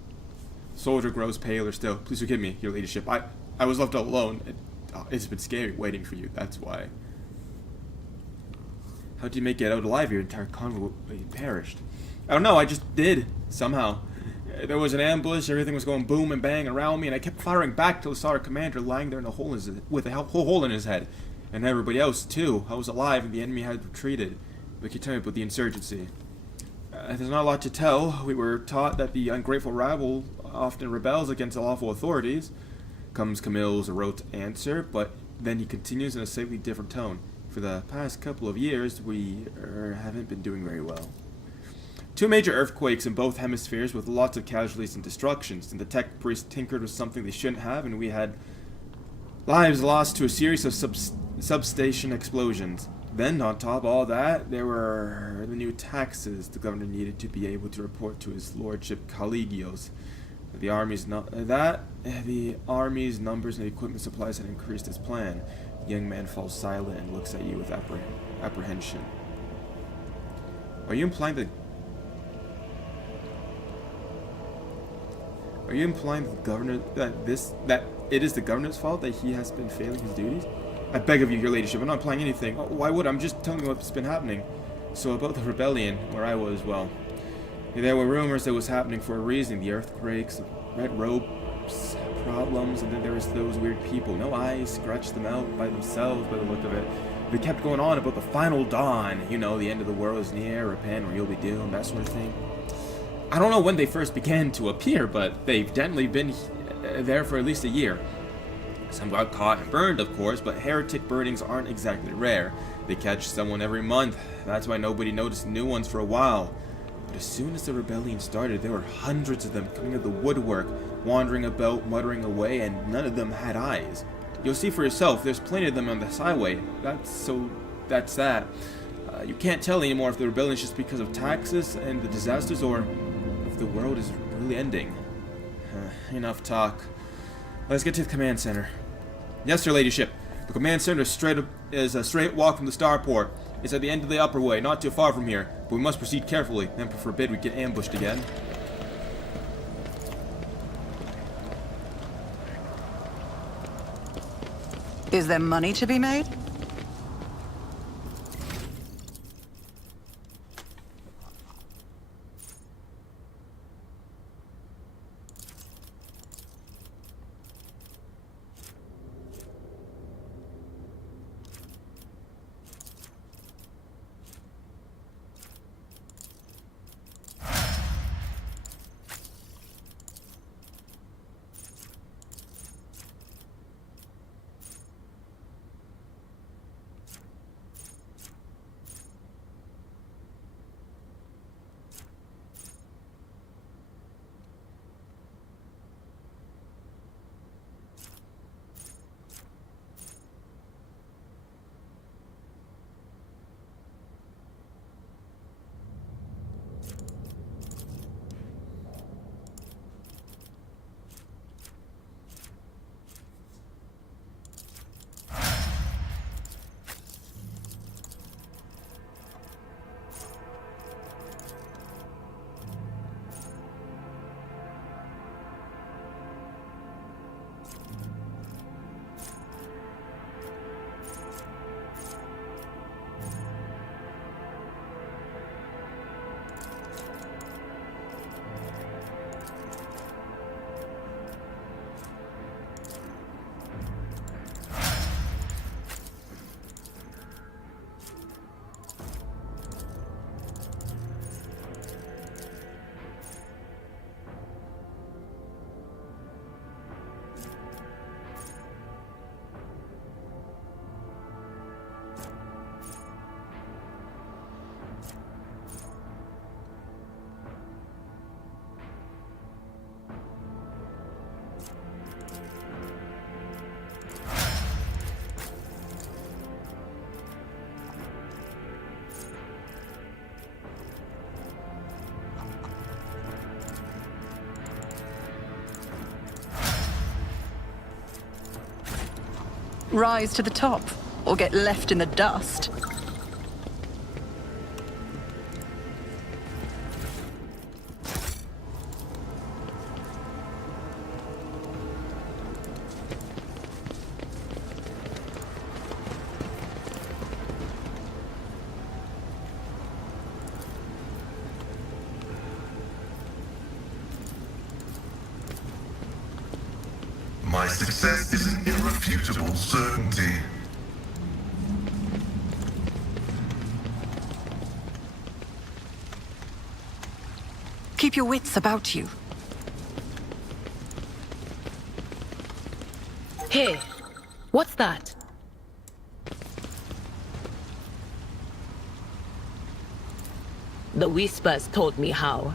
Soldier grows paler still. Please forgive me, your ladyship. I was left alone. It's been scary waiting for you, that's why. How'd you make it out alive? Your entire convoy perished. I don't know, I just did, somehow. There was an ambush, everything was going boom and bang around me, and I kept firing back till I saw our commander lying there in a hole with a hole in his head. And everybody else, too. I was alive and the enemy had retreated. We could tell you about the insurgency. There's not a lot to tell. We were taught that the ungrateful rabble often rebels against lawful authorities, comes Camille's rote answer, but then he continues in a slightly different tone. For the past couple of years, we haven't been doing very well. 2 major earthquakes in both hemispheres with lots of casualties and destructions, and the tech priests tinkered with something they shouldn't have, and we had lives lost to a series of substation explosions. Then, on top of all that, there were the new taxes the governor needed to be able to report to his lordship Caligios. The army's numbers and equipment supplies had increased as planned. The young man falls silent and looks at you with apprehension. Are you implying that the governor that it is the governor's fault that he has been failing his duties? I beg of you, your ladyship, I'm not implying anything. Why would I? I'm just telling you what's been happening. So about the rebellion, where I was, well, there were rumors that it was happening for a reason. The earthquakes, red ropes, problems, and then there was those weird people. No eyes, scratched them out by themselves by the look of it. They kept going on about the final dawn. You know, the end of the world is near, repent or you'll be doomed, that sort of thing. I don't know when they first began to appear, but they've definitely been there for at least a year. Some got caught and burned, of course, but heretic burnings aren't exactly rare. They catch someone every month. That's why nobody noticed new ones for a while. But as soon as the rebellion started, there were hundreds of them coming out of the woodwork, wandering about, muttering away, and none of them had eyes. You'll see for yourself, there's plenty of them on this highway. That's that. You can't tell anymore if the rebellion is just because of taxes and the disasters, or if the world is really ending. Enough talk. Let's get to the command center. Yes, your ladyship. The command center is a straight walk from the starport. It's at the end of the upper way, not too far from here. But we must proceed carefully. Then forbid we get ambushed again. Is there money to be made? Rise to the top, or get left in the dust. My success is an irrefutable certainty. Keep your wits about you. Hey, what's that? The whispers told me how.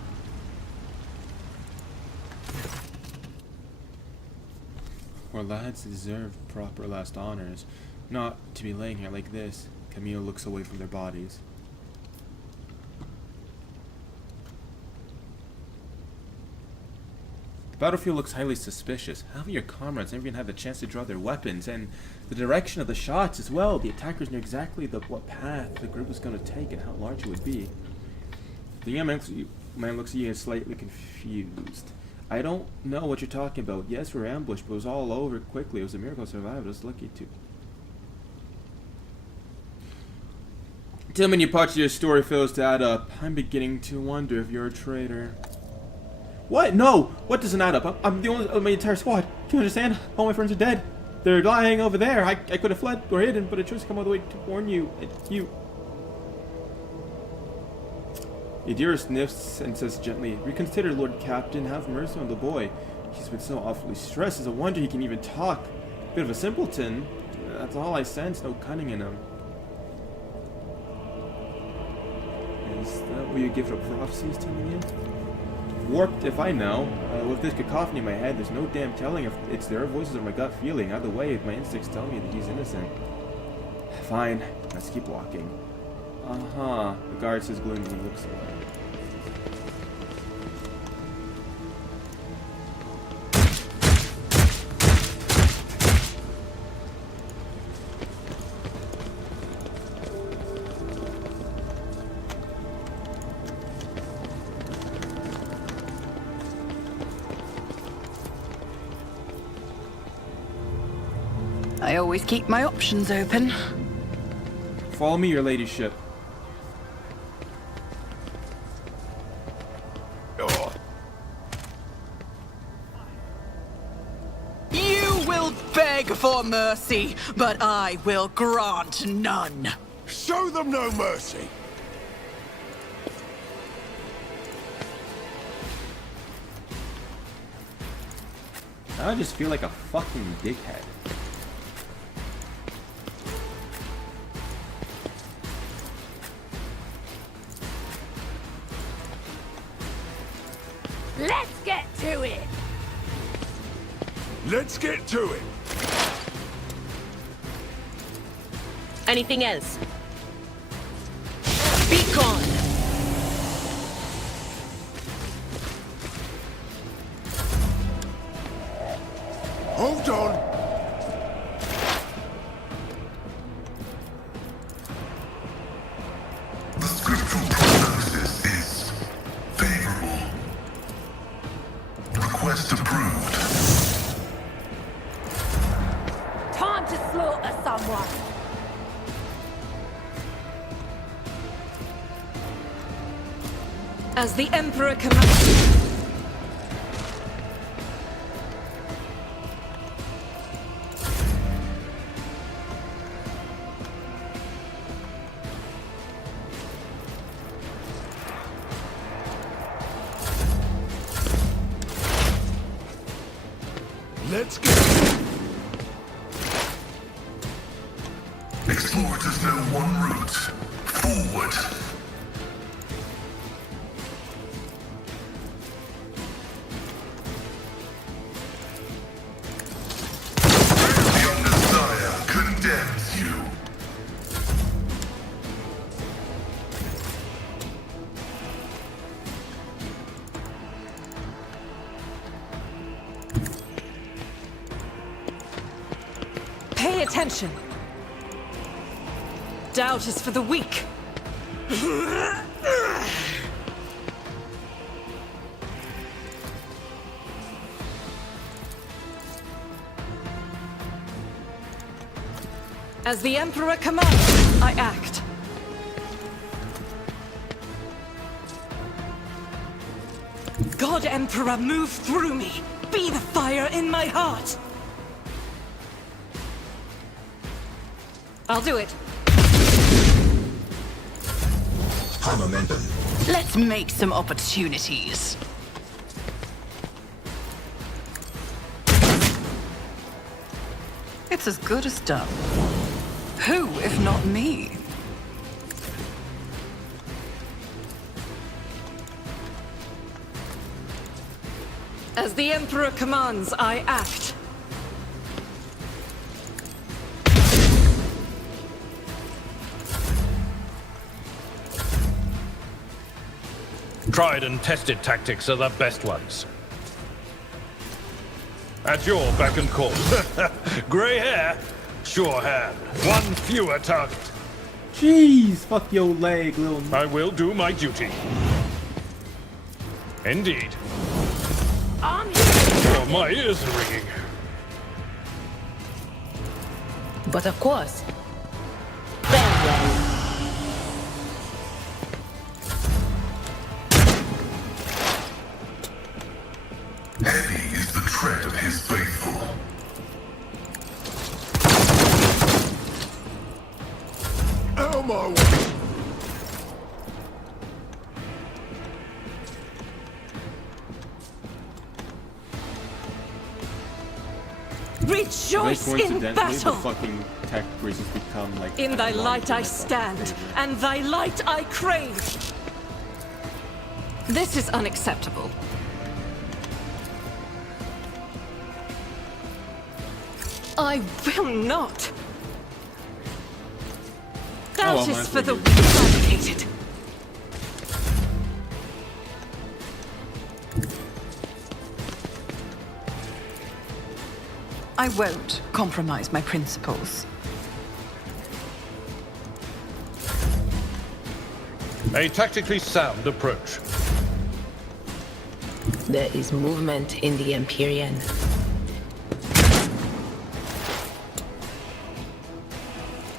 Our lads deserve proper last honors, not to be laying here like this. Camille looks away from their bodies. Battlefield looks highly suspicious. How have your comrades never even had the chance to draw their weapons? And the direction of the shots as well. The attackers knew exactly what path the group was going to take and how large it would be. The young man looks at you and is slightly confused. I don't know what you're talking about. Yes, we were ambushed, but it was all over quickly. It was a miracle I survived. I was lucky to. Too many parts of your story fails to add up. I'm beginning to wonder if you're a traitor. What? No! What doesn't add up? I'm the only of my entire squad. Do you understand? All my friends are dead. They're lying over there. I could have fled or hidden, but I chose to come all the way to warn you. Yadira sniffs and says gently, "Reconsider, Lord Captain. Have mercy on the boy. He's been so awfully stressed. It's a wonder he can even talk. Bit of a simpleton. That's all I sense. No cunning in him." Is that what you give for prophecies telling you? Warped if I know. With this cacophony in my head, there's no damn telling if it's their voices or my gut feeling. Either way, my instincts tell me that he's innocent. Fine, let's keep walking. Uh-huh. The guard says gloomily and looks away. I always keep my options open. Follow me, your ladyship. You will beg for mercy, but I will grant none. Show them no mercy. I just feel like a fucking dickhead. Let's get to it! Let's get to it. Anything else? Be gone! Hold on. The scriptural prognosis is favorable. Request approved. Time to slaughter someone! As the Emperor commands. Let's go. Explorers know one route. Forward. Your desire condemns you. Pay attention. Doubt is for the weak. As the Emperor commands, I act. God Emperor, move through me. Be the fire in my heart. I'll do it. High momentum. Let's make some opportunities. It's as good as done. Who, if not me? As the Emperor commands, I act. Tried and tested tactics are the best ones. At your beck and call. Grey hair, sure hand. One fewer target. Jeez, fuck your leg, little. I will do my duty. Indeed. Oh, my ears are ringing. But of course, farewell. Heavy is the tread of his faithful. Out of my way! Very Rejoice in coincidentally, the battle! fucking tech breezes become like. In thy everyone light in I my stand, favorite. and thy light I crave! This is unacceptable. I will not! That well, is mine's for the pretty weak fabricated. I won't compromise my principles. A tactically sound approach. There is movement in the Empyrean.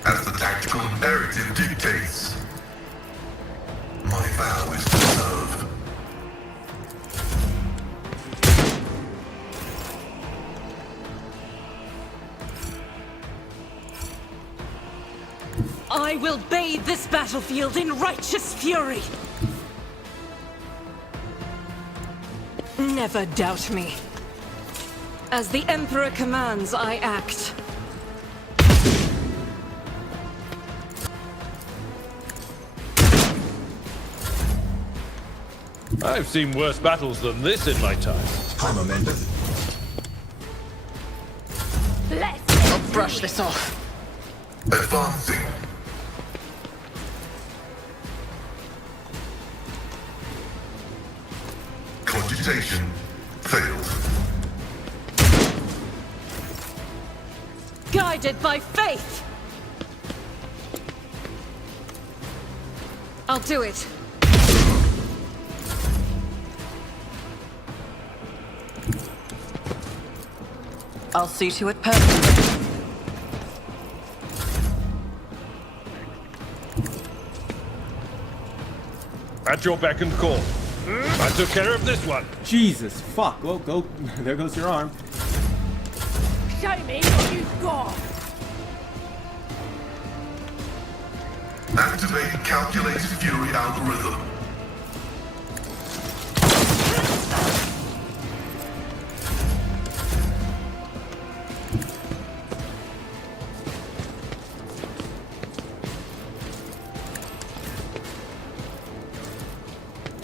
As the tactical imperative dictates. My vow is to serve. I will bathe this battlefield in righteous fury! Never doubt me. As the Emperor commands, I act. I've seen worse battles than this in my time. I'm amended. I'll brush this off. Advancing. Cogitation failed. Guided by faith! I'll do it. I'll see to it personally. At your beck and call. I took care of this one. Jesus, fuck. Well, go. There goes your arm. Show me what you've got. Activate calculated fury algorithm.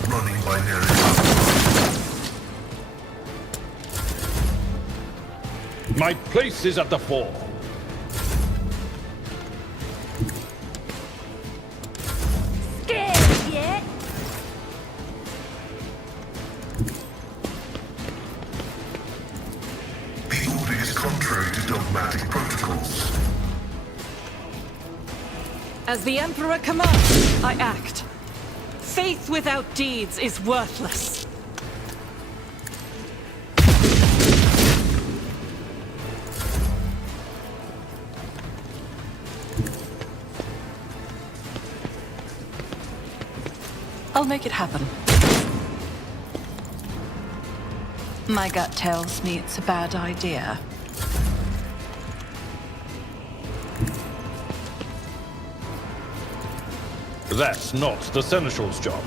Running binary. My place is at the fore. Scared yet? The order is contrary to dogmatic protocols. As the Emperor commands, I act. Faith without deeds is worthless. I'll make it happen. My gut tells me it's a bad idea. That's not the Seneschal's job.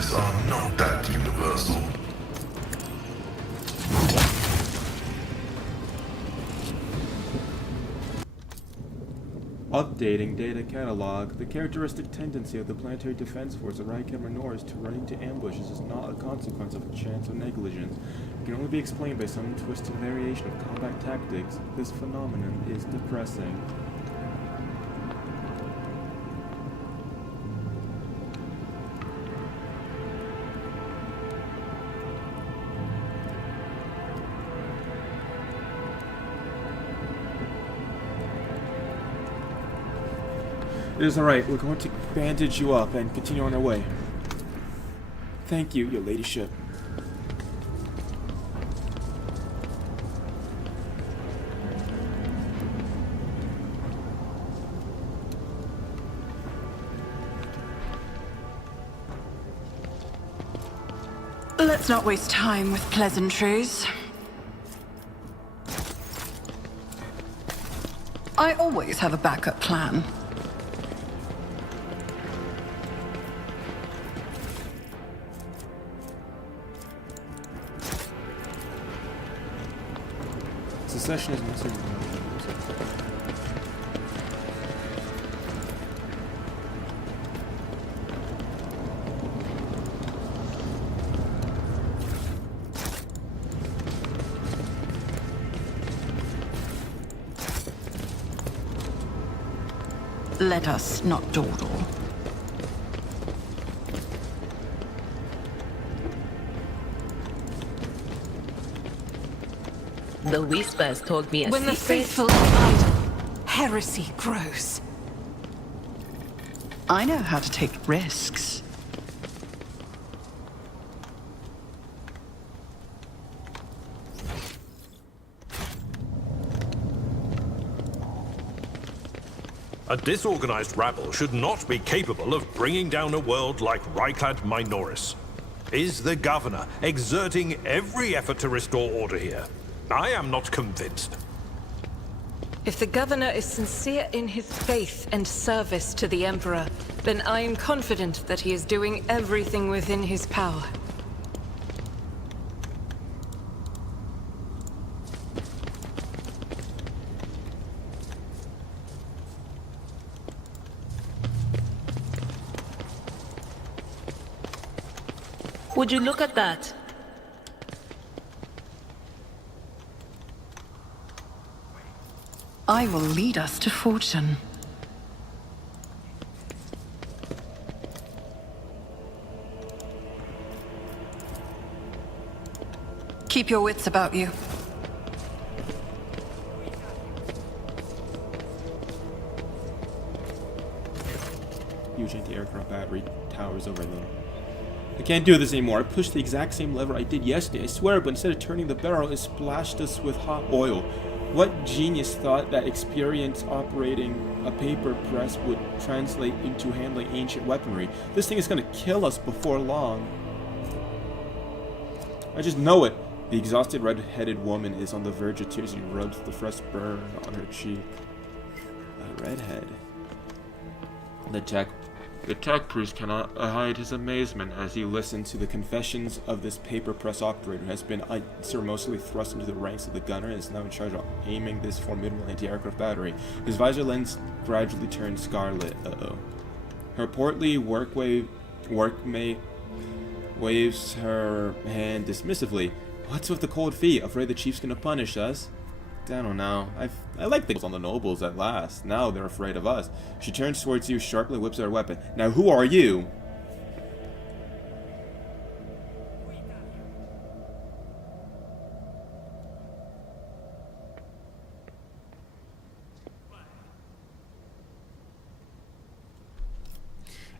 differences are not that universal. Updating data catalog. The characteristic tendency of the Planetary Defense Force of Rykam Norris to run into ambushes is not a consequence of a chance or negligence. It can only be explained by some twisted variation of combat tactics. This phenomenon is depressing. It is alright, we're going to bandage you up and continue on our way. Thank you, your ladyship. Let's not waste time with pleasantries. I always have a backup plan. Secession is necessary. Let us not dawdle. The Whispers told me a When the secret. faithful are idle, heresy grows. I know how to take risks. A disorganized rabble should not be capable of bringing down a world like Ryklad Minoris. Is the governor exerting every effort to restore order here? I am not convinced. If the governor is sincere in his faith and service to the Emperor, then I am confident that he is doing everything within his power. Would you look at that? I will lead us to fortune. Keep your wits about you. Huge anti-aircraft battery towers over them. I can't do this anymore. I pushed the exact same lever I did yesterday, I swear, but instead of turning the barrel, it splashed us with hot oil. What genius thought that experience operating a paper press would translate into handling ancient weaponry? This thing is going to kill us before long. I just know it. The exhausted red-headed woman is on the verge of tears and rubs the fresh burn on her cheek. A redhead. The tech priest cannot hide his amazement as he listened to the confessions of this paper press operator who has been unceremoniously thrust into the ranks of the gunner and is now in charge of aiming this formidable anti-aircraft battery. His visor lens gradually turned scarlet. Her portly workmate waves her hand dismissively. What's with the cold feet? Afraid the chief's gonna punish us? I don't know. I like the on the nobles at last. Now they're afraid of us. She turns towards you, sharply whips out her weapon. Now who are you?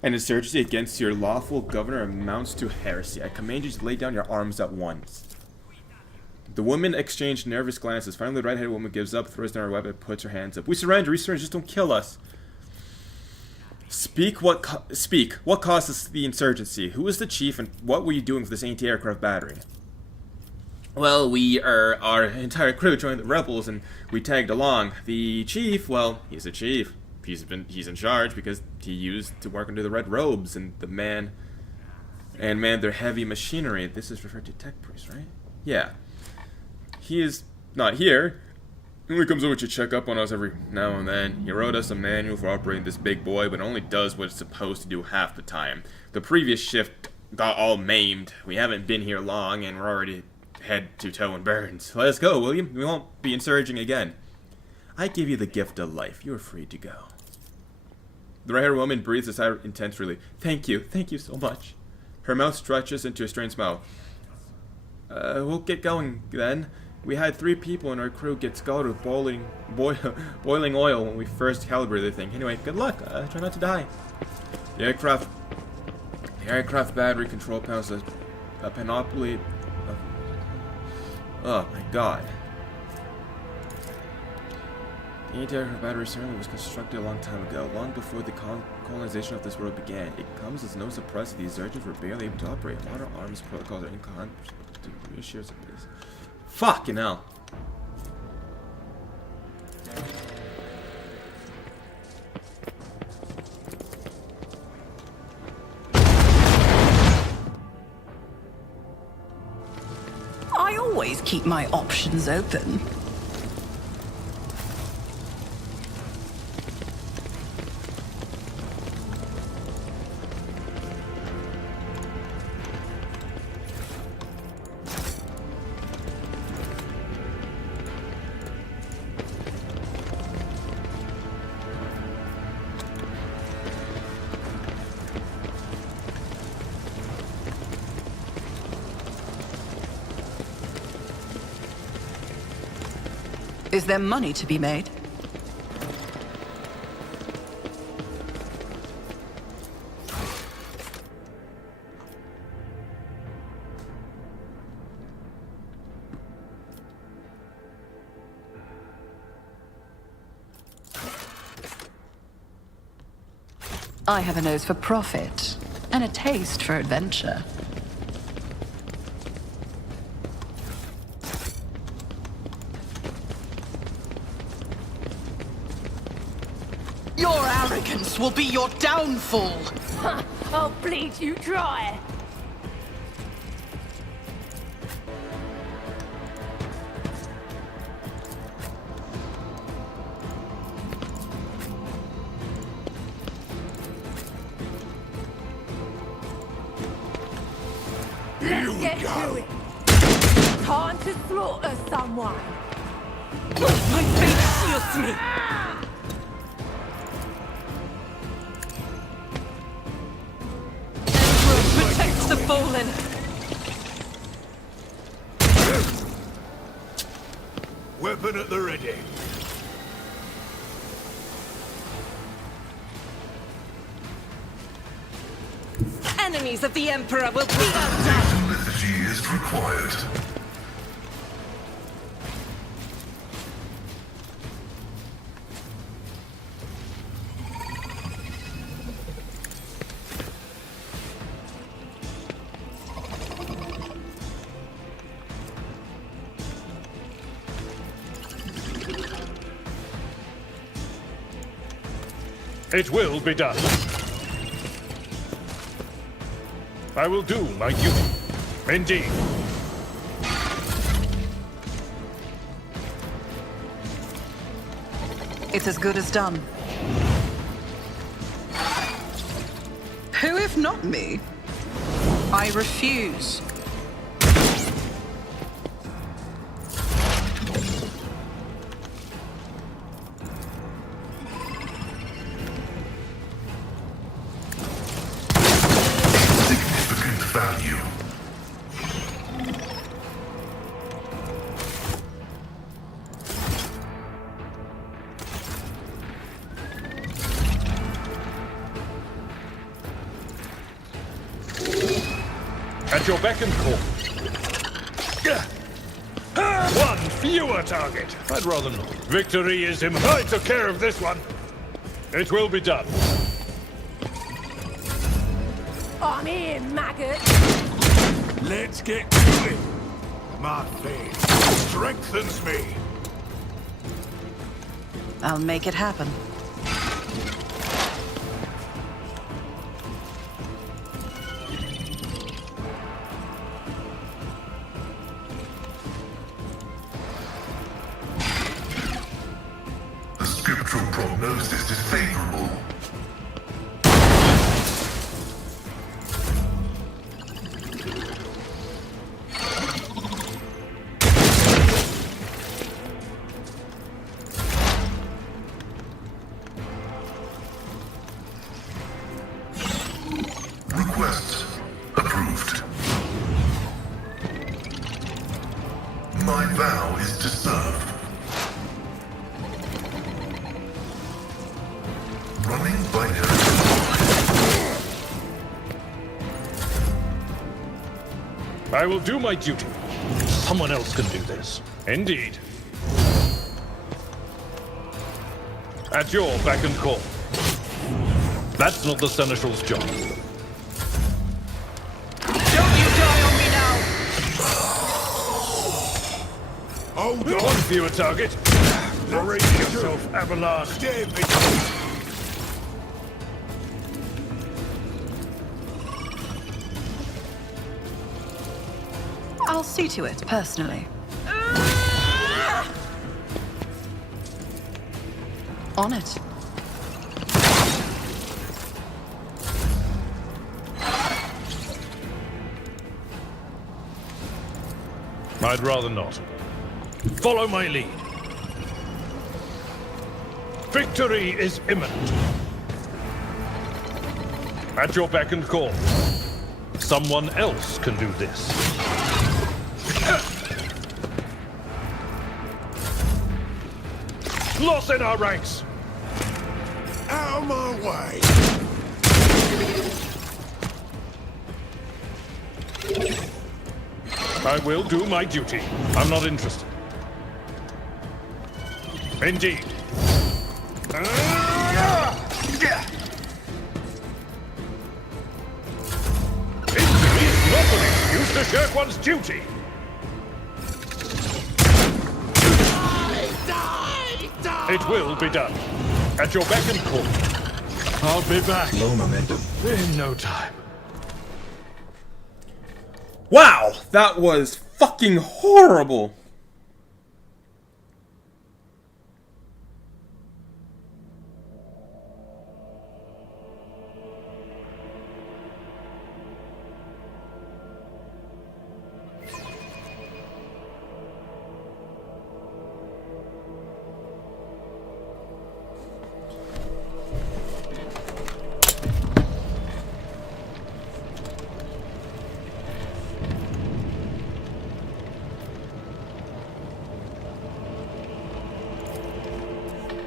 An insurgency against your lawful governor amounts to heresy. I command you to lay down your arms at once. The women exchange nervous glances. Finally, the red-headed woman gives up, throws down her weapon, puts her hands up. We surrender, just don't kill us. Speak. What causes the insurgency? Who is the chief, and what were you doing with this anti-aircraft battery? Well, our entire crew joined the rebels, and we tagged along. The chief, well, he's a chief. He's in charge because he used to work under the red robes, and the man and man their heavy machinery. This is referred to tech priest, right? Yeah. He is not here. He only comes over to check up on us every now and then. He wrote us a manual for operating this big boy, but only does what it's supposed to do half the time. The previous shift got all maimed. We haven't been here long, and we're already head to toe and burns. Let us go, William. We won't be insurging again. I give you the gift of life. You're free to go. The red-haired woman breathes a sigh of intense relief. Thank you so much. Her mouth stretches into a strange smile. We'll get going then. We had 3 people in our crew get scalded with boiling oil when we first calibrated the thing. Anyway, good luck. Try not to die. The aircraft battery control panel is a panoply of... Oh my god. The anti-aircraft battery certainly was constructed a long time ago, long before the colonization of this world began. It comes as no surprise that these urgents were barely able to operate. Modern arms protocols are incompetent to reassure some place. Fucking hell. I always keep my options open. Is there money to be made? I have a nose for profit and a taste for adventure. Your arrogance will be your downfall. I'll bleed you dry. Here we Get to go. it. Time to slaughter someone. My fate shields me! Protect the fallen! Weapon at the ready. Enemies of the Emperor will be undone! Liturgy is required. It will be done. I will do my duty. Indeed. It's as good as done. Who if not me? I refuse. Significant value. At your beck and call. One fewer target. I'd rather not. Victory is him. I took care of this one. It will be done. I'm here, maggot. Let's get to it. My faith strengthens me. I'll make it happen. prognosis is favorable. Request approved. My vow is to serve. Running binary. I will do my duty. Someone else can do this. Indeed. At your beck and call. That's not the Seneschal's job. Don't you die on me now! Hold One on! fewer target. Brace yourself, Abelard. Damn it! I'll see to it, personally. On it. I'd rather not. Follow my lead. Victory is imminent. At your beck and call. Someone else can do this. Loss in our ranks! Out of my way! I will do my duty. I'm not interested. Indeed. Injury is not an excuse to shirk one's duty. It will be done. At your beck and call. I'll be back. Low momentum. In no time. Wow, that was fucking horrible.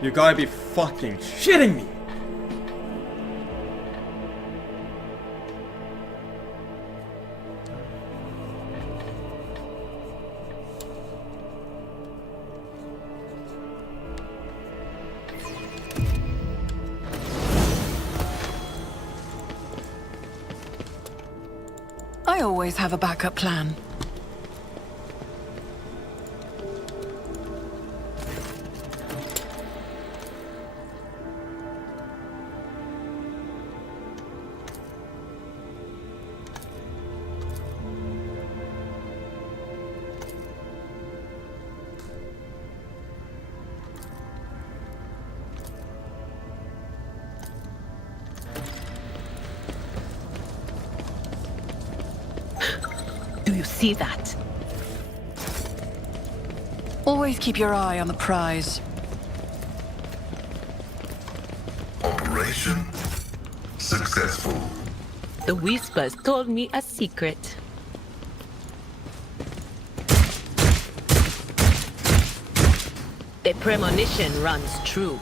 You gotta be fucking shitting me! I always have a backup plan. Do you see that? Always keep your eye on the prize. Operation successful. The Whispers told me a secret. The premonition runs true.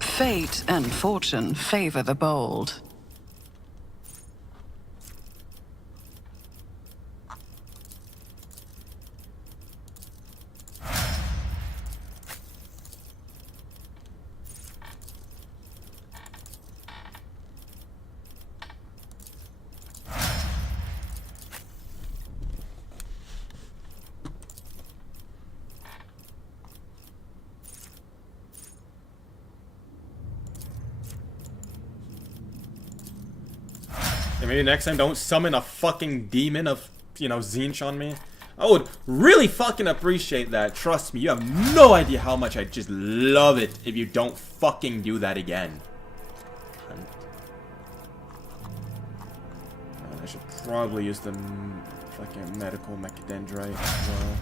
Fate and fortune favor the bold. maybe next time don't summon a fucking demon of, you know, Zinch on me. I would really fucking appreciate that. Trust me, you have no idea how much I just love it if you don't fucking do that again. I should probably use the fucking medical mechadendrite as well.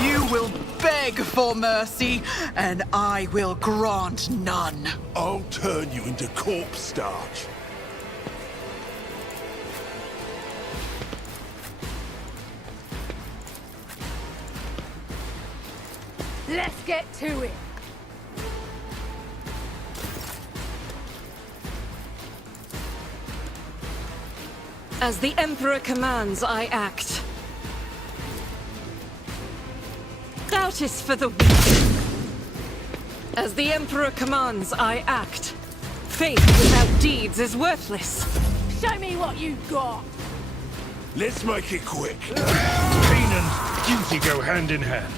You will beg for mercy, and I will grant none. I'll turn you into corpse starch. Let's get to it. As the Emperor commands, I act. Doubt is for the weak. As the Emperor commands, I act. Faith without deeds is worthless. Show me what you've got. Let's make it quick. Pain and duty go hand in hand.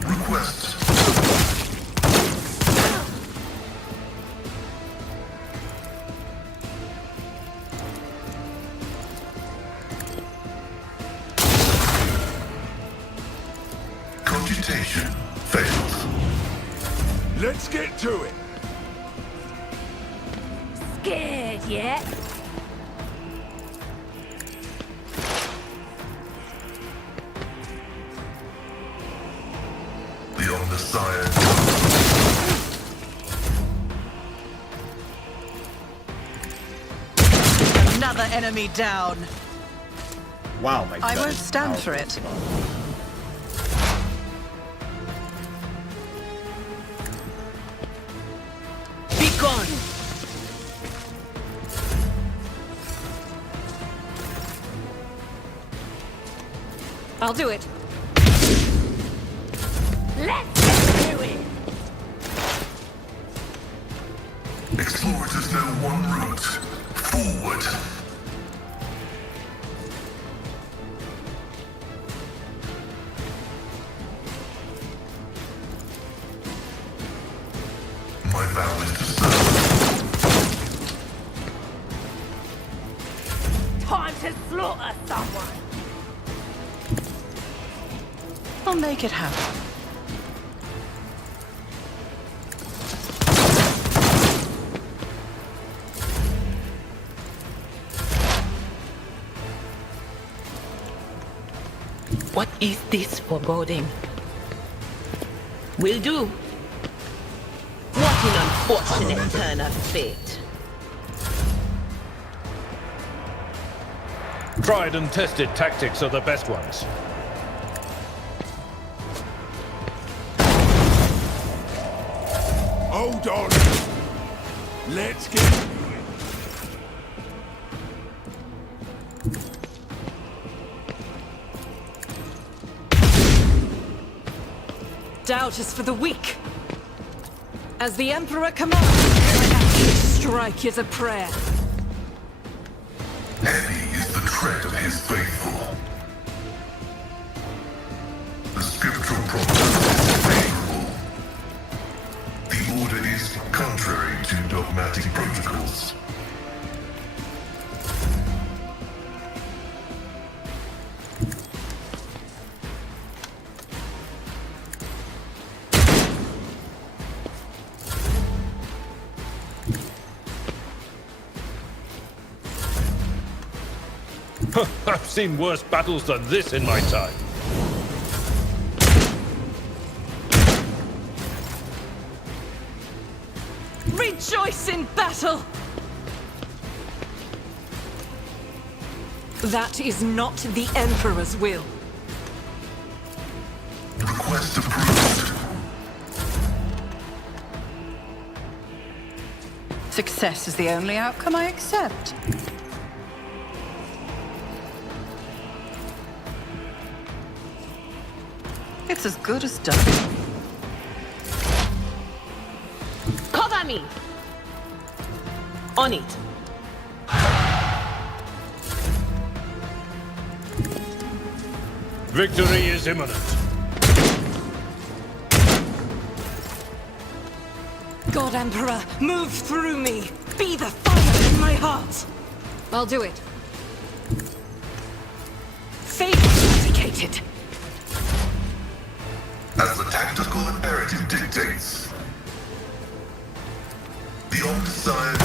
Request. Computation fails. Let's get to it. Scared yet? Beyond the science. Another enemy down. Wow, my god. I won't stand for it. Be gone! I'll do it. Let's get to it. Explorers know one route. Forward. My vow is to serve. Time to slaughter someone. I'll make it happen. What is this foreboding? Will do. What an unfortunate turn of fate. Tried and tested tactics are the best ones. Hold on. Let's get to it. Doubt is for the weak. As the Emperor commands, my action strike is a prayer. Heavy is the tread of his faithful. The scriptural prognosis is favorable. The order is contrary to dogmatic protocols. I've seen worse battles than this in my time. Rejoice in battle! That is not the Emperor's will. Request approved. Success is the only outcome I accept. Looks as good as done. Cover me! On it. Victory is imminent. God, Emperor, move through me. Be the fire in my heart. I'll do it. Fate dedicated. As the tactical imperative dictates, the undesired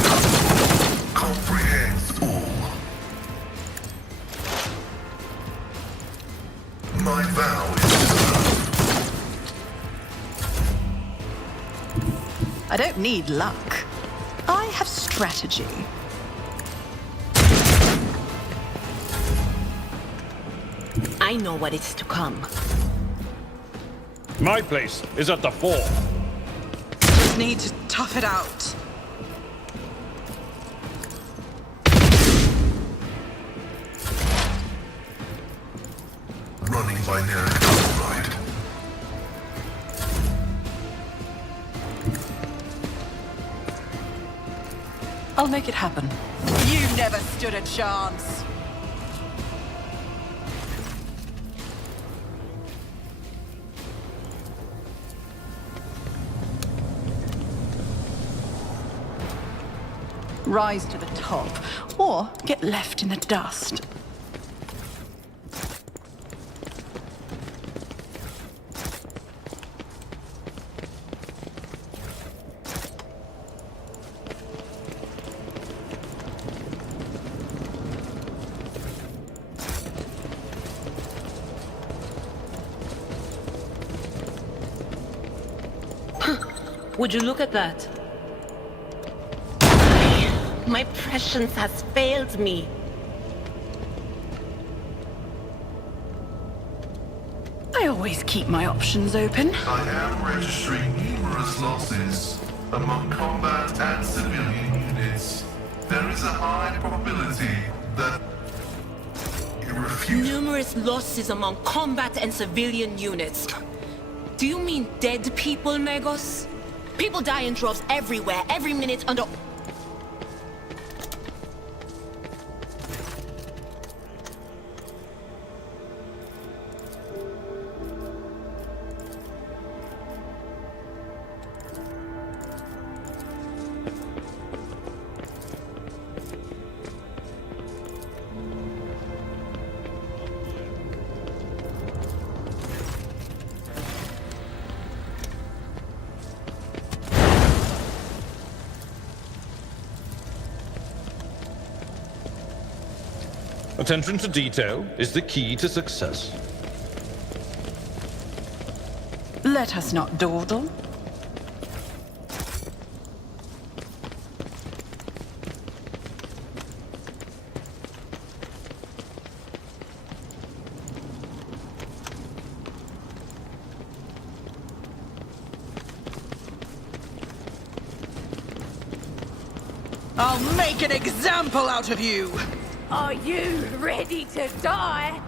comprehends all. My vow is to serve. I don't need luck. I have strategy. I know what is to come. My place is at the fore. Just need to tough it out. Running by narrative override. I'll make it happen. You never stood a chance. Rise to the top, or get left in the dust. Would you look at that? My prescience has failed me. I always keep my options open. I am registering numerous losses among combat and civilian units. There is a high probability that you refuse. Numerous losses among combat and civilian units. Do you mean dead people, Megos? People die in droves everywhere, every minute under... Attention to detail is the key to success. Let us not dawdle. I'll make an example out of you! Are you ready to die?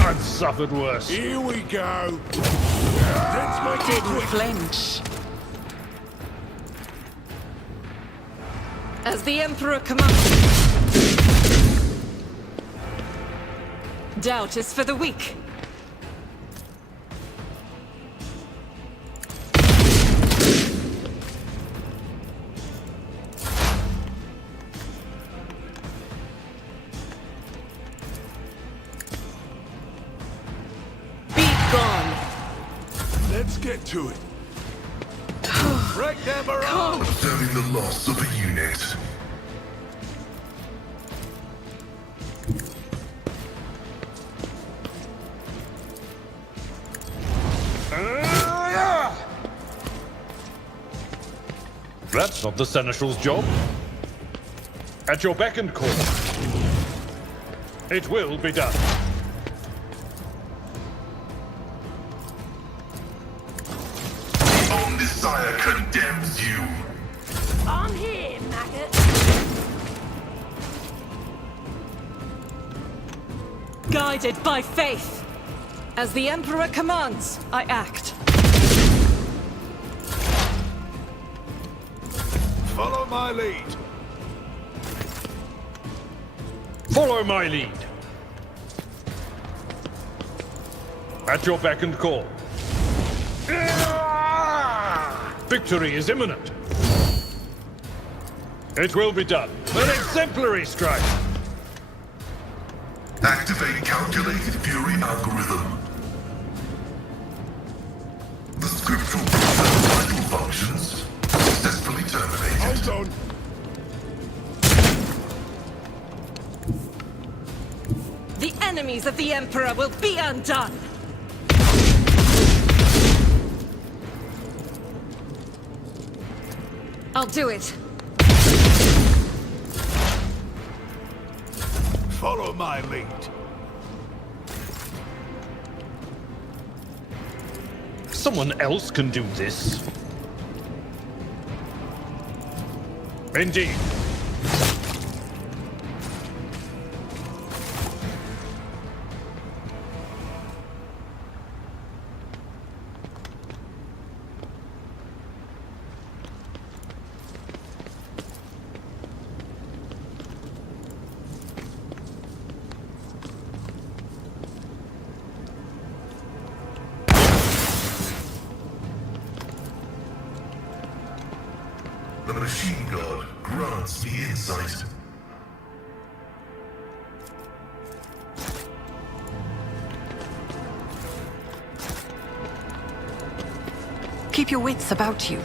I've suffered worse. Here we go. Let's make it Didn't quick. flinch. As the Emperor commands. Doubt is for the weak. Be gone. Let's get to it. Break them around. Observing the loss of a unit. That's not the Seneschal's job. At your beck and call. It will be done. Guided by faith. As the Emperor commands, I act. Follow my lead. Follow my lead. At your beck and call. Victory is imminent. It will be done. An exemplary strike. Activate calculated fury algorithm. The scriptural process vital functions successfully terminated. Hold on. The enemies of the Emperor will be undone! I'll do it. Follow my lead. Someone else can do this. Indeed. The machine god grants me insight. Keep your wits about you.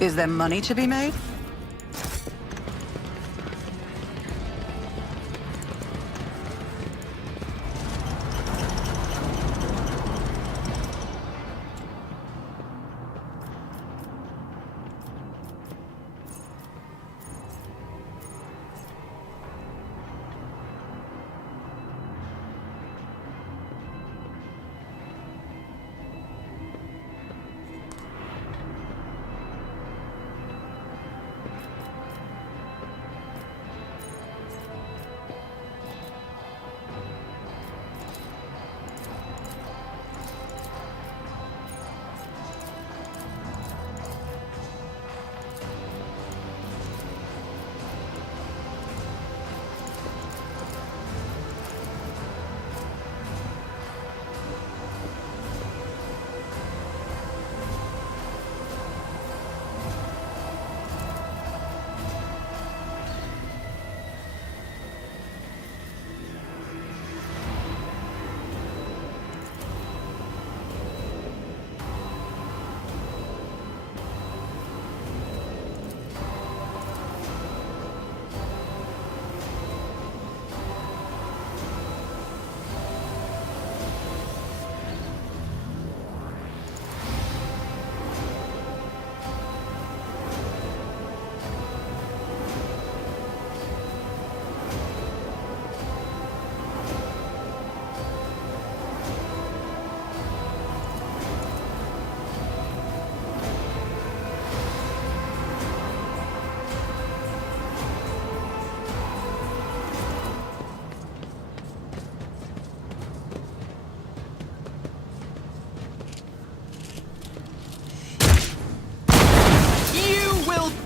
Is there money to be made?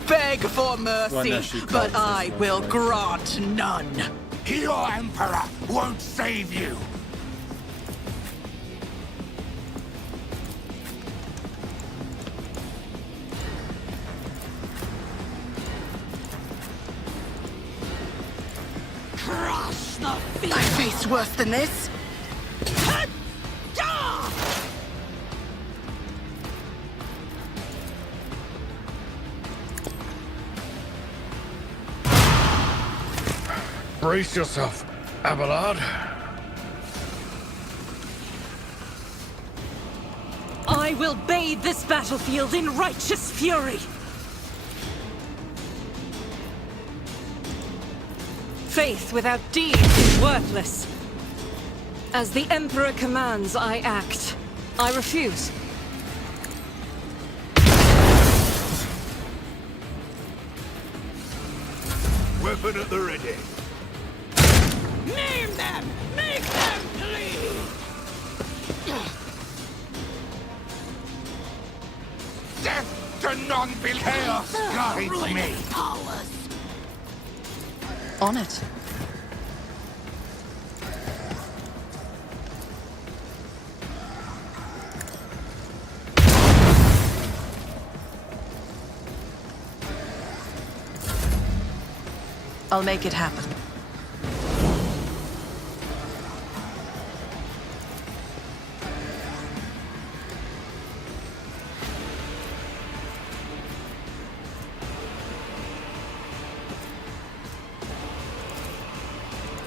beg for Why mercy, not she but calls I this will one, grant none. Your Emperor won't save you! Crush the feet. I faced worse than this. Brace yourself, Abelard. I will bathe this battlefield in righteous fury. Faith without deeds is worthless. As the Emperor commands, I act. I refuse. Weapon at the ready. Name them! Make them bleed! Death to non-believers guides me! On it. I'll make it happen.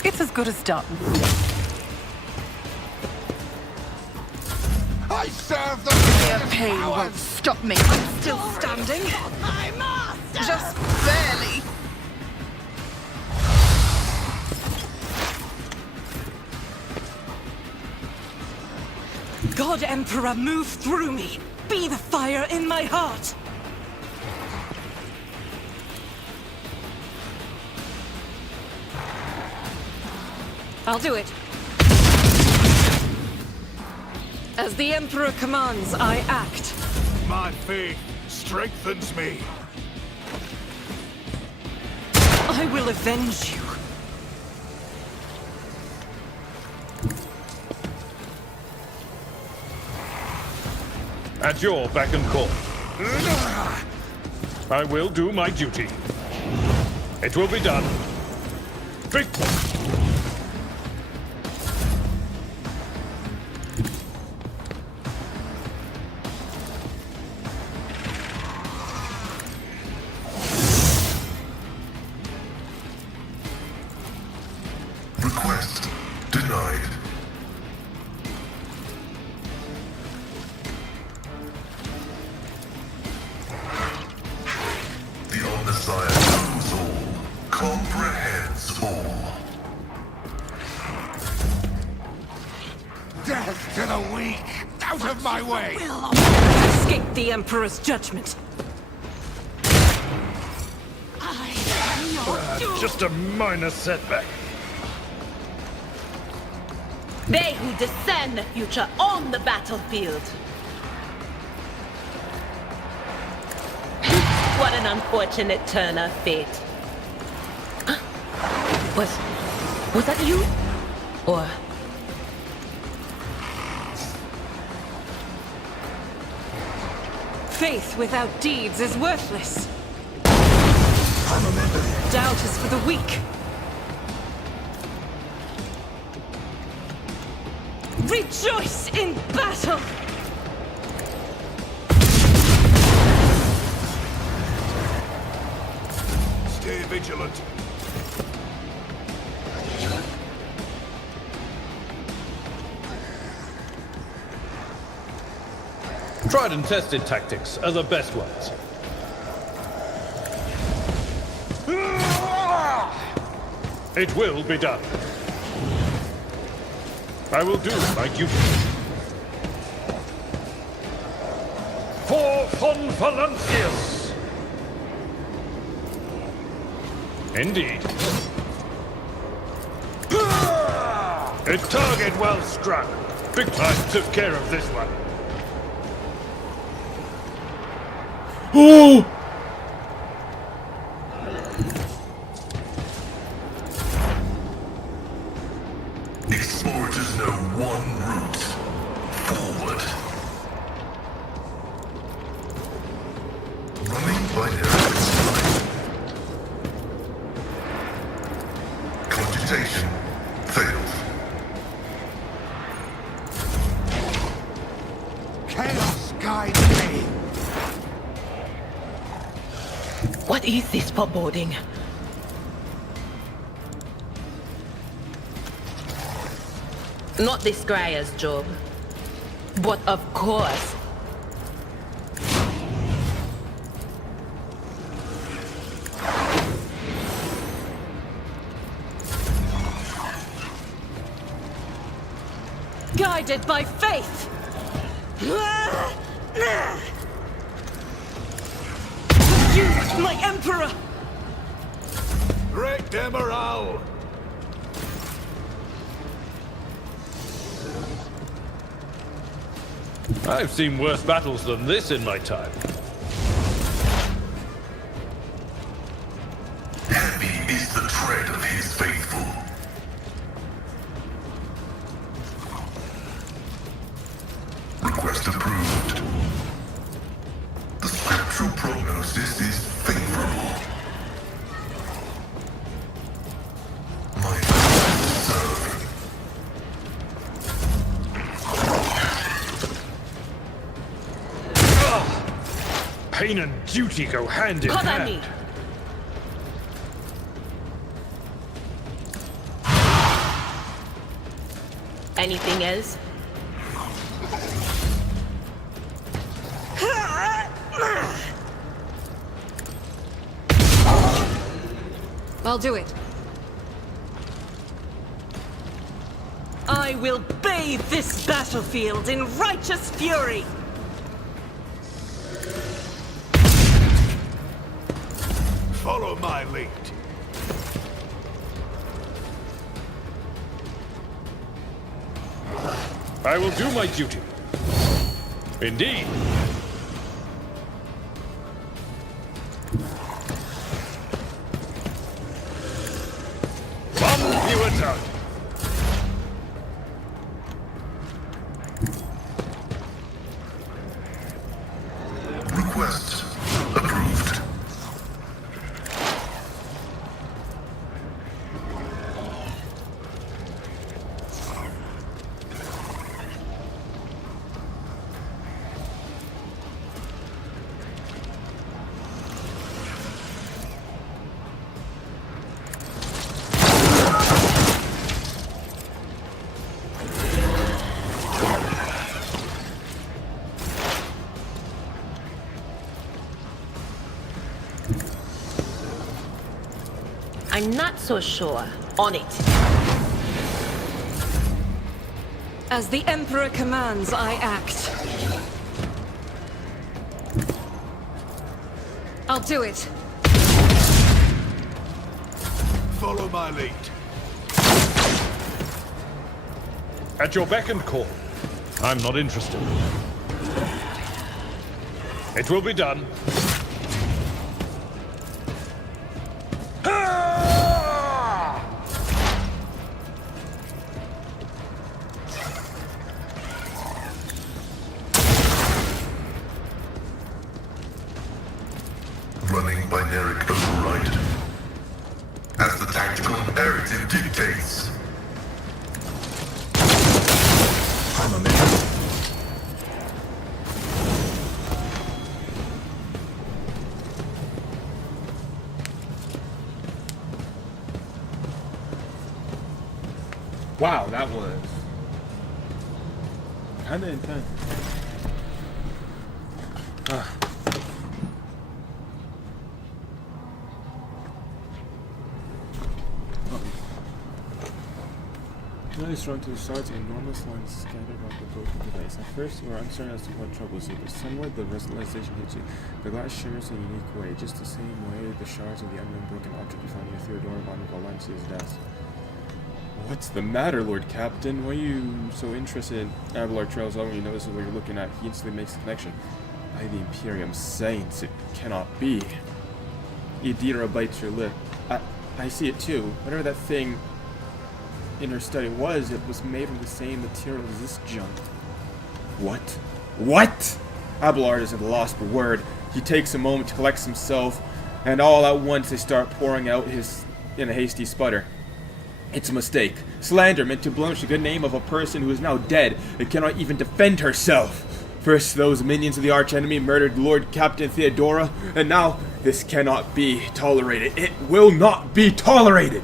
It's as good as done. I serve the Mere pain won't stop me. I'm still standing. Just barely. God Emperor, move through me. Be the fire in my heart. I'll do it. As the Emperor commands, I act. My faith strengthens me. I will avenge you. At your beck and call. I will do my duty. It will be done. Victor! Request denied. The Omnissiah knows all, comprehends all. Death to the weak! Out of my way! Escape the Emperor's judgment. Just a minor setback. They who discern the future on the battlefield. What an unfortunate turn of fate. Was that you? Or... Faith without deeds is worthless. Doubt is for the weak. Rejoice in battle! Stay vigilant. Tried and tested tactics are the best ones. It will be done. I will do my duty. For von Valancius! Indeed. A target well struck. Big Time took care of this one. Running binary. Computation failed. Chaos guide me! What is this foreboding? Not the Scryer's job. But of course. Guided by faith! Used my Emperor! Wreck their morale! I've seen worse battles than this in my time. Heavy is the tread of his faithful. Request approved. The scriptural prognosis is favorable. My purpose served. Pain and duty go hand in Cover hand. me! Anything else? I'll do it. I will bathe this battlefield in righteous fury! Follow my lead. I will do my duty. Indeed. Bomb you attack. Request approved. I'm not so sure. On it. As the Emperor commands, I act. I'll do it. Follow my lead. At your beck and call. I'm not interested. It will be done. Running binary override. As the tactical imperative dictates. Wow, that was kinda intense. Is run to the sides and enormous lines scattered around the broken device. At first, you are uncertain as to what troubles you, but somewhat the realization hits you. The glass shimmers in a unique way, just the same way the shards of the unknown broken object you found near Theodore von Valencia's desk. What's the matter, Lord Captain? Why are you so interested in Abelard trails on when you know this is what you're looking at? He instantly makes the connection. By the Imperium Saints, it cannot be. Idira bites your lip. I see it too. Whatever that thing in her study was, it was made from the same material as this junk. What? What? Abelard is at a loss for word. He takes a moment to collect himself, and all at once they start pouring out in a hasty sputter. It's a mistake. Slander meant to blemish the good name of a person who is now dead and cannot even defend herself. First, those minions of the archenemy murdered Lord Captain Theodora, and now this cannot be tolerated. It will not be tolerated!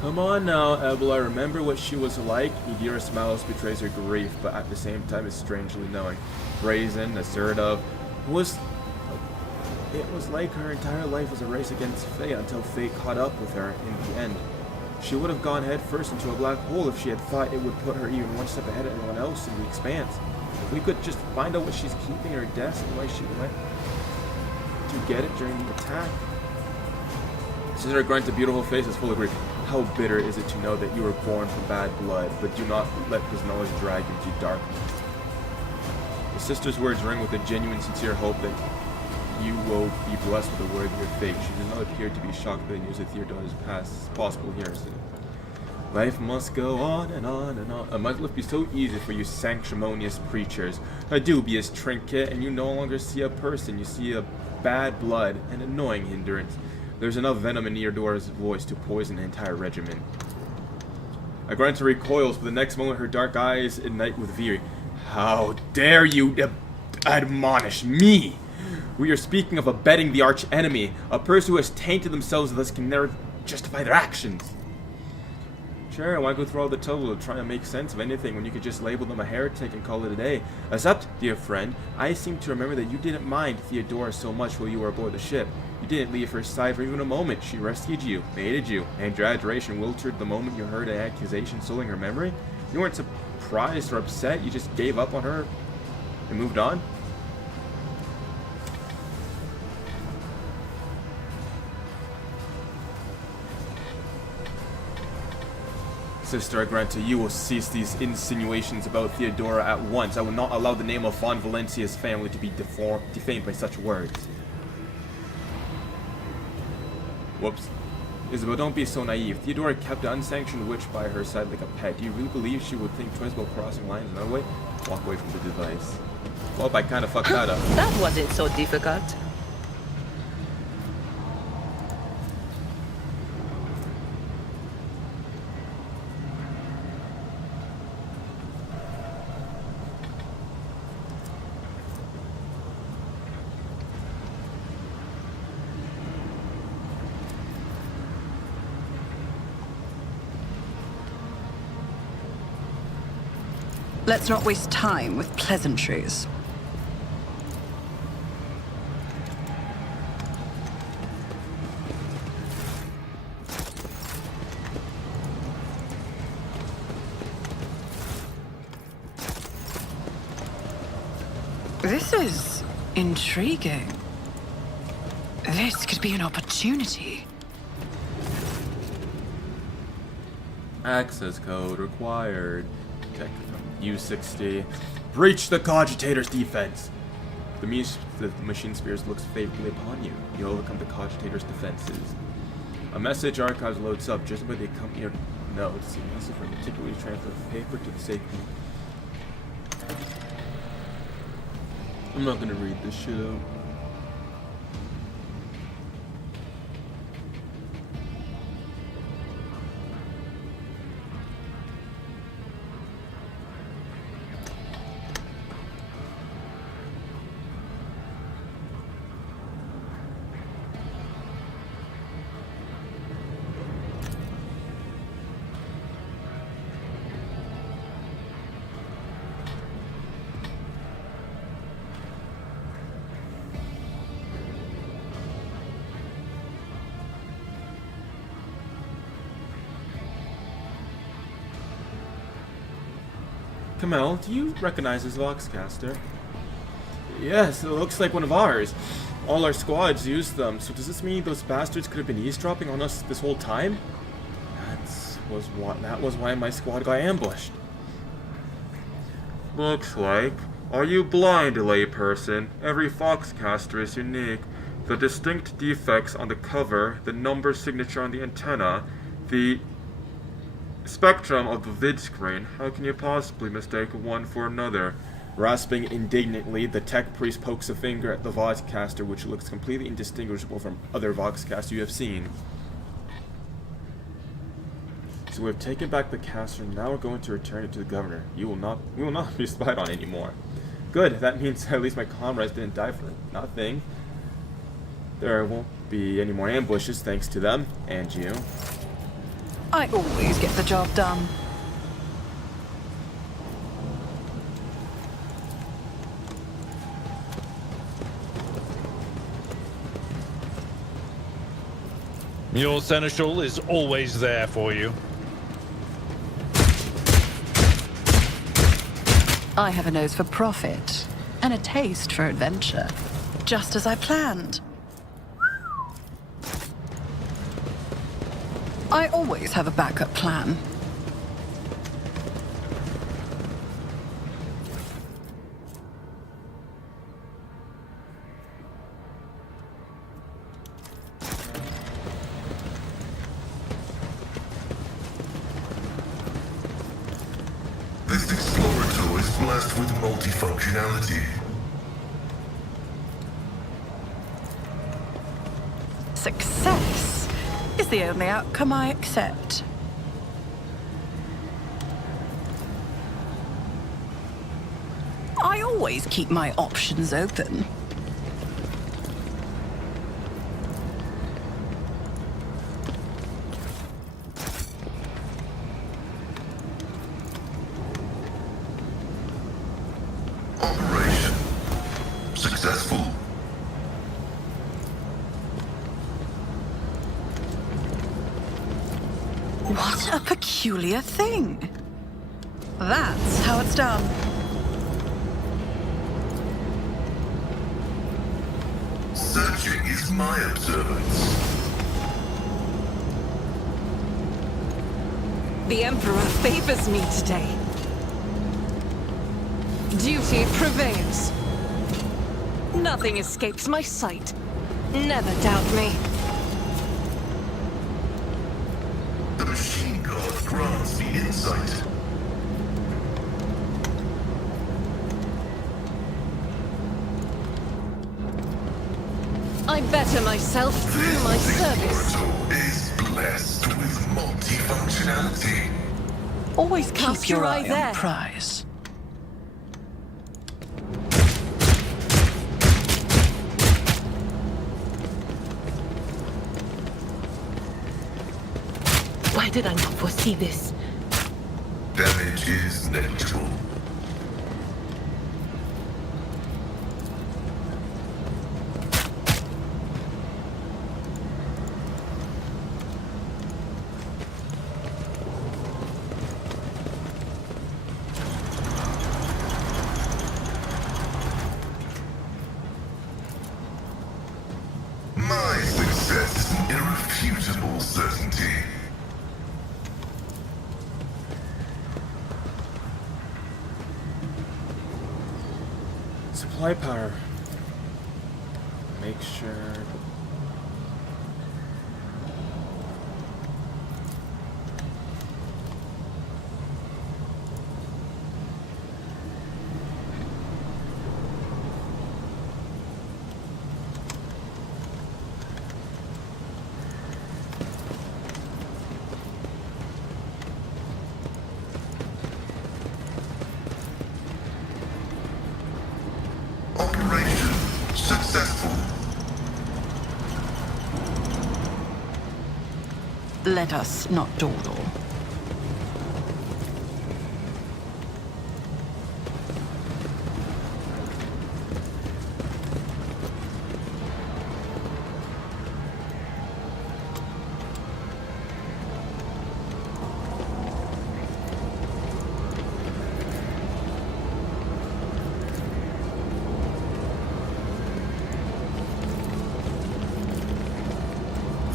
Come on now, Abelard, remember what she was like? Idira smiles, betrays her grief, but at the same time is strangely knowing. Brazen, assertive, it was like her entire life was a race against fate until fate caught up with her in the end. She would have gone head first into a black hole if she had thought it would put her even one step ahead of anyone else in the expanse. If we could just find out what she's keeping in her desk and why she went to get it during the attack. Sister grunts, a beautiful face is full of grief. How bitter is it to know that you were born from bad blood, but do not let this knowledge drag into darkness. The sister's words ring with a genuine, sincere hope that you will be blessed with a worthier fate. She does not appear to be shocked by the news of Theodora's past. It's possible here. Life must go on and on and on. It must be so easy for you sanctimonious preachers. A dubious trinket, and you no longer see a person. You see a bad blood, an annoying hindrance. There's enough venom in Theodora's voice to poison an entire regiment. Agranta recoils, but the next moment her dark eyes ignite with fury. How dare you admonish me? We are speaking of abetting the arch enemy, a person who has tainted themselves thus can never justify their actions. Sure, why go through all the trouble of trying to make sense of anything when you could just label them a heretic and call it a day? Except, dear friend, I seem to remember that you didn't mind Theodora so much while you were aboard the ship. You didn't leave her side for even a moment. She rescued you, aided you, and your adoration wilted the moment you heard an accusation sullying her memory. You weren't surprised or upset, you just gave up on her and moved on? Sister Agranta, you will cease these insinuations about Theodora at once. I will not allow the name of Von Valencia's family to be defamed by such words. Whoops. Isabel, don't be so naive. Theodora kept an unsanctioned witch by her side like a pet. Do you really believe she would think twice about crossing lines another way? Walk away from the device. Well, I kind of fucked that up. That wasn't so difficult. Let's not waste time with pleasantries. This is intriguing. This could be an opportunity. Access code required. Check U60. Breach the Cogitator's defense. The machine spears looks favorably upon you. You overcome the Cogitator's defenses. A message archives loads up just by the accompanying notes. A message from particularly transfer of paper to the safety. I'm not gonna read this shit out. Kamel, do you recognize this Voxcaster? Yes, it looks like one of ours. All our squads use them, so does this mean those bastards could have been eavesdropping on us this whole time? That was why my squad got ambushed. Looks like. Are you blind, layperson? Every Foxcaster is unique. The distinct defects on the cover, the number signature on the antenna, the spectrum of the vid screen. How can you possibly mistake one for another? Rasping indignantly, the tech priest pokes a finger at the Voxcaster, which looks completely indistinguishable from other Voxcasters you have seen. So we've taken back the caster, now we're going to return it to the governor. We will not be spied on anymore. Good, that means at least my comrades didn't die for nothing. There won't be any more ambushes thanks to them, and you. I always get the job done. Your seneschal is always there for you. I have a nose for profit and a taste for adventure, just as I planned. I always have a backup plan. This Explorator is blessed with multifunctionality. Success is the only outcome I accept. I always keep my options open. Operation successful. What a peculiar thing. That's how it's done. Searching is my observance. The Emperor favors me today. Duty prevails. Nothing escapes my sight. Never doubt me. The machine god grants me insight. I better myself through my service. Explorator is blessed with multifunctionality. Always Cast keep your your eye eye on there. the prize. Why did I not foresee this? Damage is negligible. My success is an irrefutable certainty. Supply power. Make sure. Operation successful. Let us not dawdle.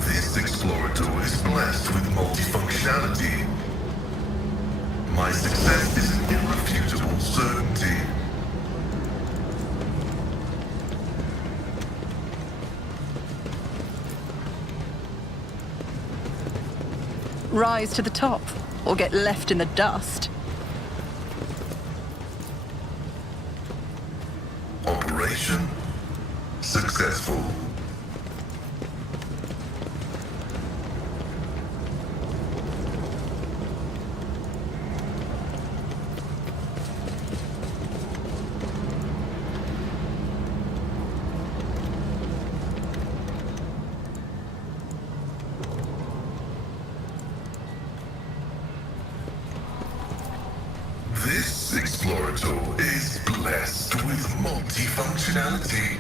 This Explorator is blessed with multifunctionality. My success is an irrefutable certainty. Rise to the top, or get left in the dust. successful. This Explorator is blessed with multifunctionality.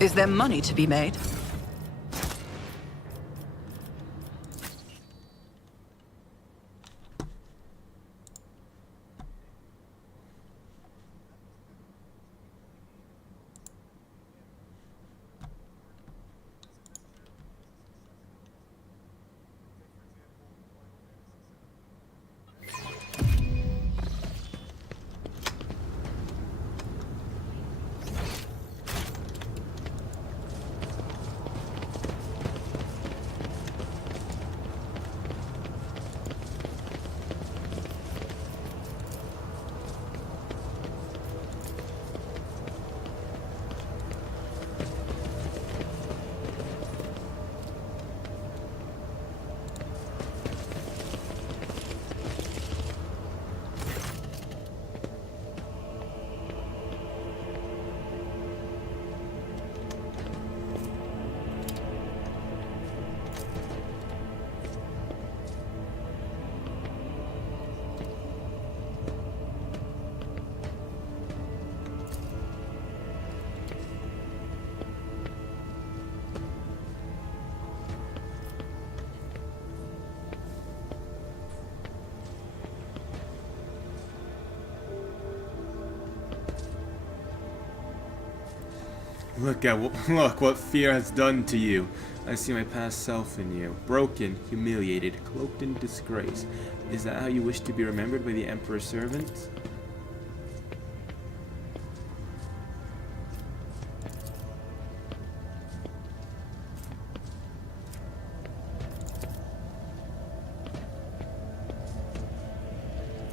Is there money to be made? Look what fear has done to you. I see my past self in you. Broken, humiliated, cloaked in disgrace. Is that how you wish to be remembered by the Emperor's servants?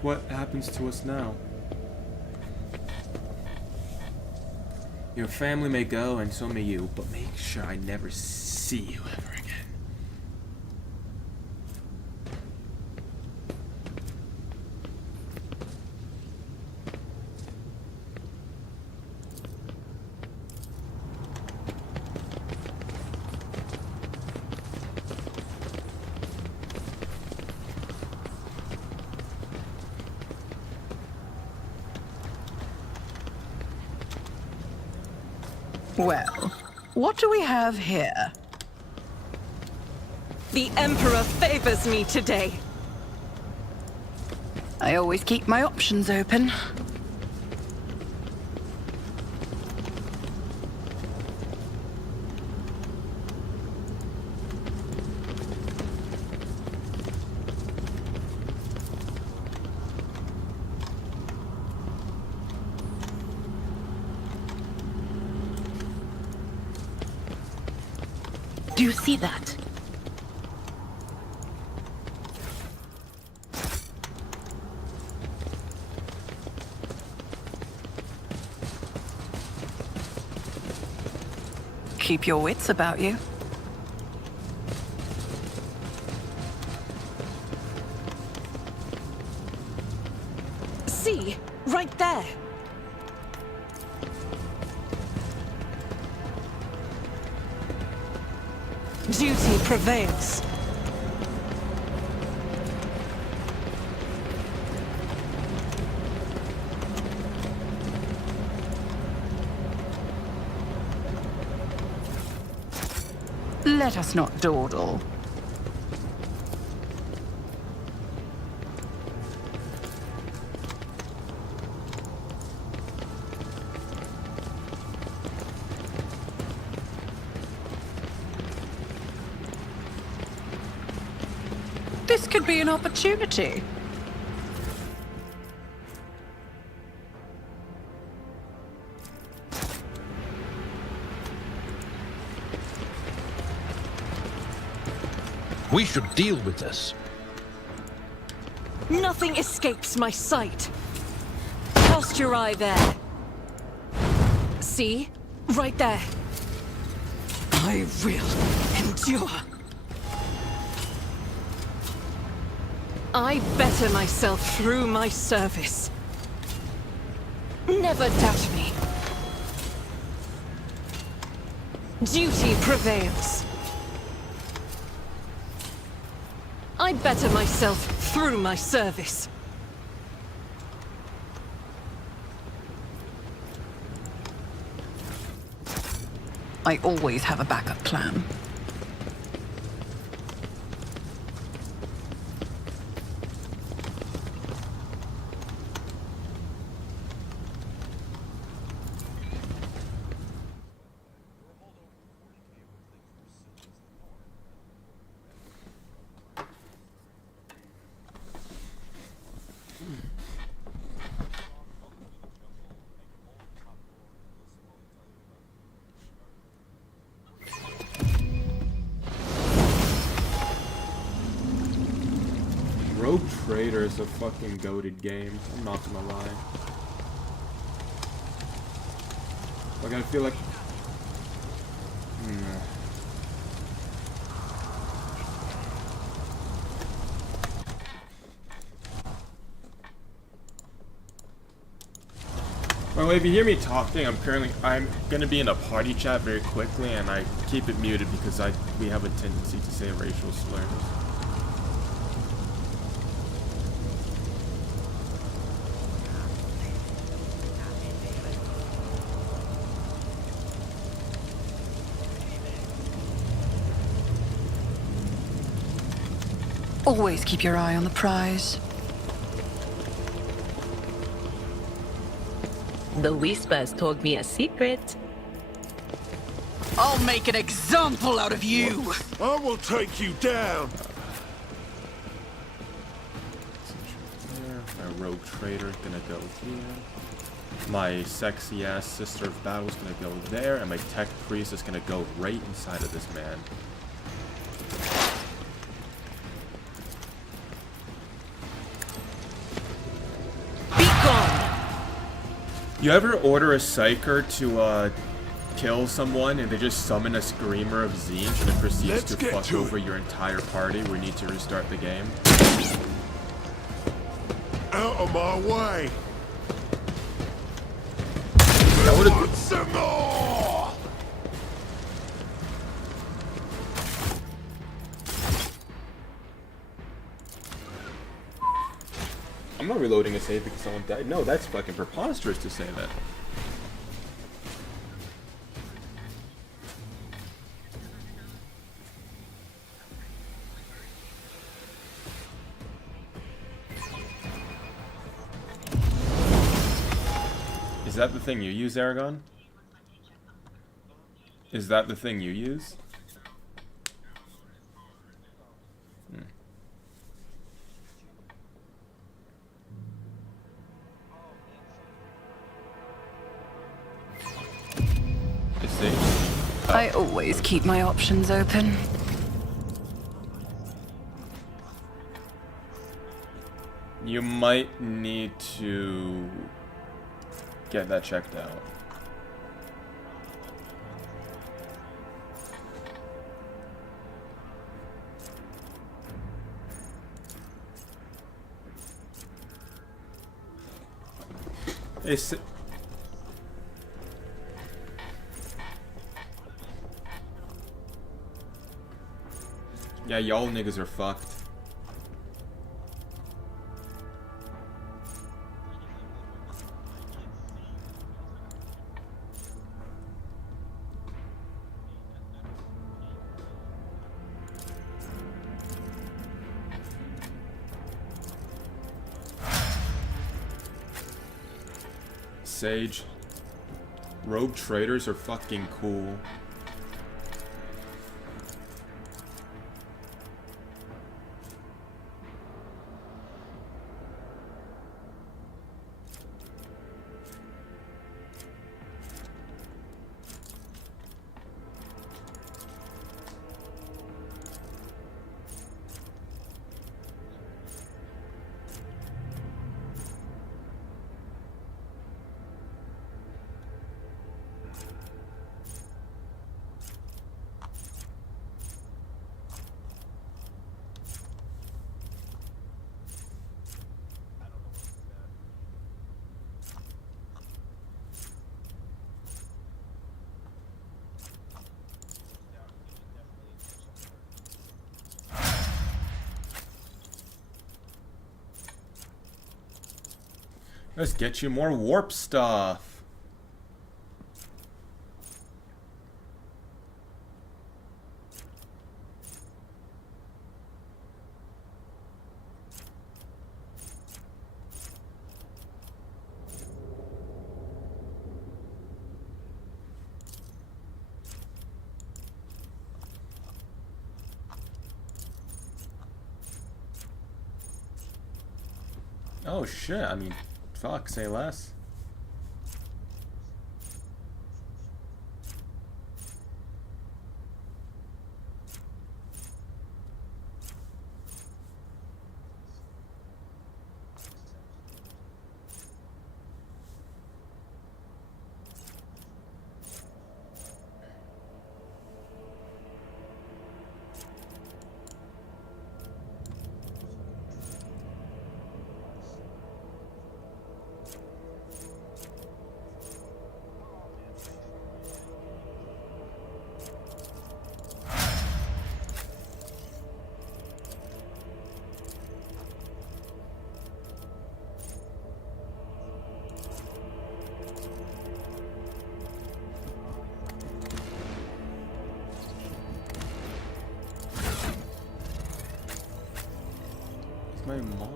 What happens to us now? Your family may go, and so may you, but make sure I never see you ever again. Well, what do we have here? The Emperor favors me today. I always keep my options open. Do you see that? Keep your wits about you. See? Right there. Duty prevails. Let us not dawdle. This could be an opportunity. We should deal with this. Nothing escapes my sight. Cast your eye there. See? Right there. I will endure. I better myself through my service. Never doubt me. Duty prevails. I better myself through my service. I always have a backup plan. Rogue Trader is a fucking goated game. I'm not gonna lie. Like, I feel like... By the way, if you hear me talking, I'm gonna be in a party chat very quickly, and I keep it muted because we have a tendency to say racial slurs. Always keep your eye on the prize. The Whispers told me a secret. I'll make an example out of you! I will take you down. My rogue trader is gonna go here. My sexy ass sister of battle is gonna go there, and my tech priest is gonna go right inside of this man. Be gone! You ever order a psyker to kill someone and they just summon a screamer of Zinj and it proceeds Let's to get fuck to over your entire party? We need to restart the game. Out of my way. That would have. Want some more? I'm not reloading a save because someone died. No, that's fucking preposterous to say that. Is that the thing you use, Aragon? Is that the thing you use? I always keep my options open. You might need to get that checked out. It's yeah, y'all niggas are fucked. Sage. Rogue traders are fucking cool. Let's get you more warp stuff. Oh shit, I mean, fuck, say less. My mom.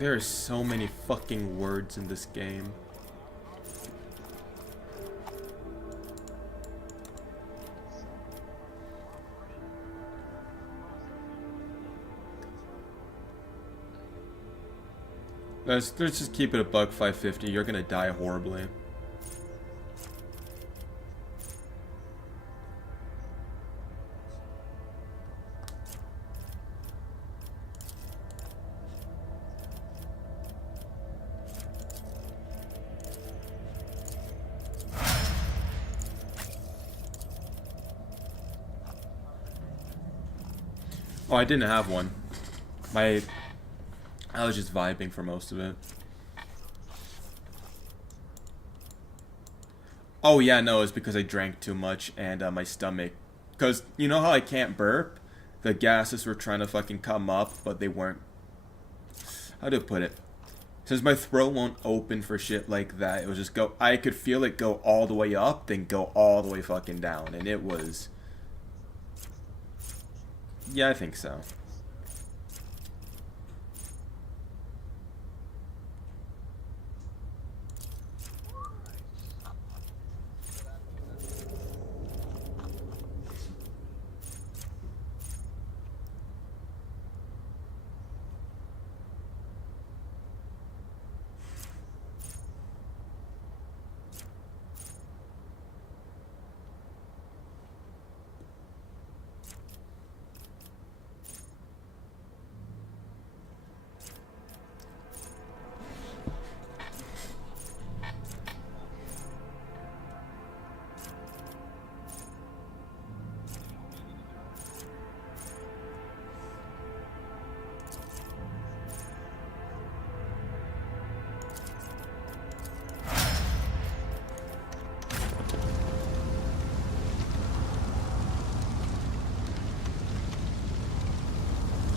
There are so many fucking words in this game. Let's just keep it a buck 550. You're gonna die horribly. Oh, I didn't have one. I was just vibing for most of it. Oh yeah, no, it's because I drank too much and my stomach. Because you know how I can't burp? The gases were trying to fucking come up, but they weren't. How do I put it? Since my throat won't open for shit like that, it was just go. I could feel it go all the way up, then go all the way fucking down, and it was. Yeah, I think so.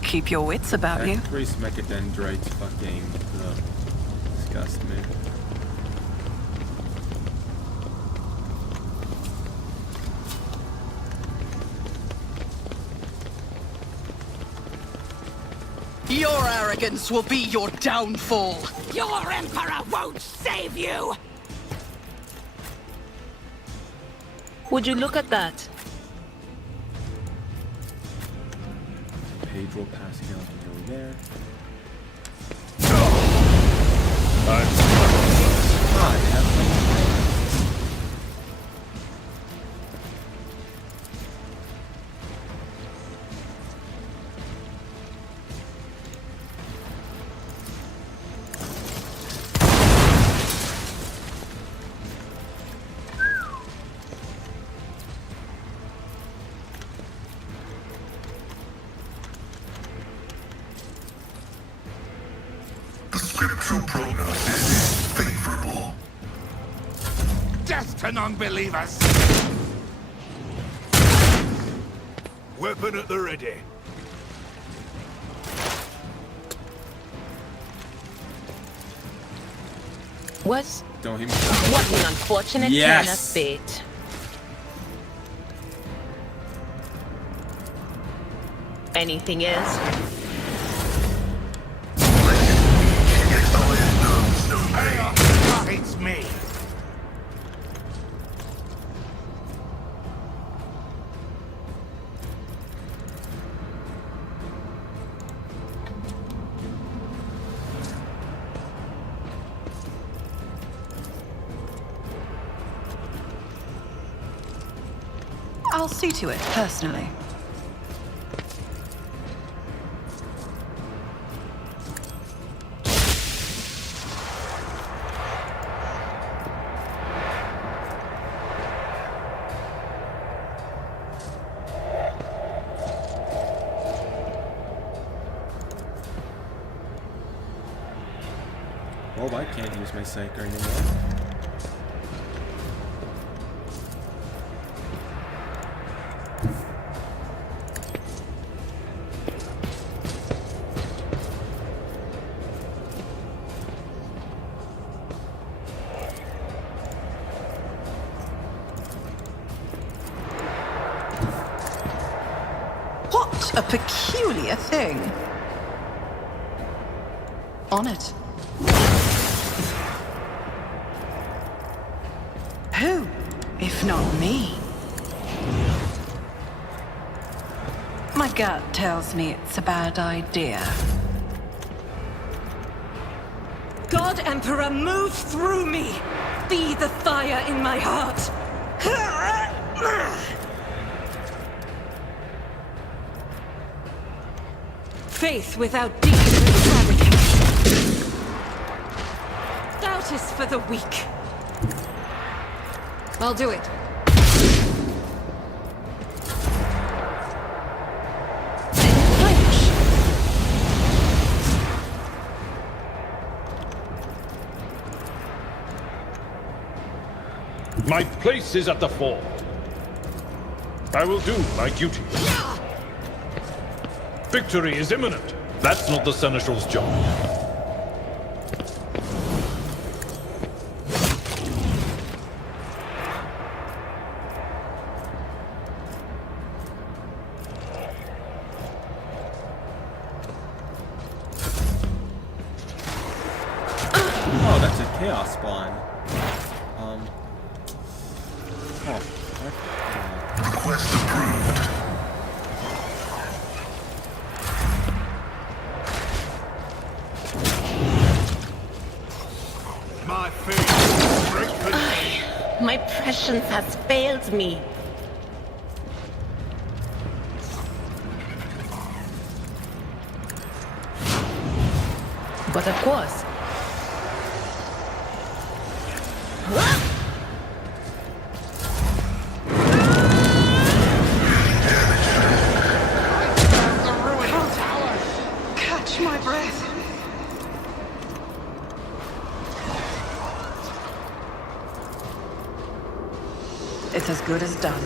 Keep your wits about you. Three mechadendrites fucking disgust me. Your arrogance will be your downfall. Your Emperor won't save you! Would you look at that? Pedro passing out over there. The scriptural prognosis is favorable. Death to non-believers! Weapon at the ready. Don't hit me. What an unfortunate turn of fate. Anything else? It's me. I'll see to it, personally. Oh, I can't use my Psyker anymore. What a peculiar thing. On it. Who, if not me? My gut tells me it's a bad idea. God Emperor, move through me! Be the fire in my heart! Faith without deeds is fabrication. Doubt is for the weak. I'll do it. My place is at the fore. I will do my duty. Victory is imminent. That's not the Seneschal's job. Oh, that's a chaos spawn. Request approved. My faith strengthens me. My prescience has failed me. But of course. Catch my breath. It's as good as done.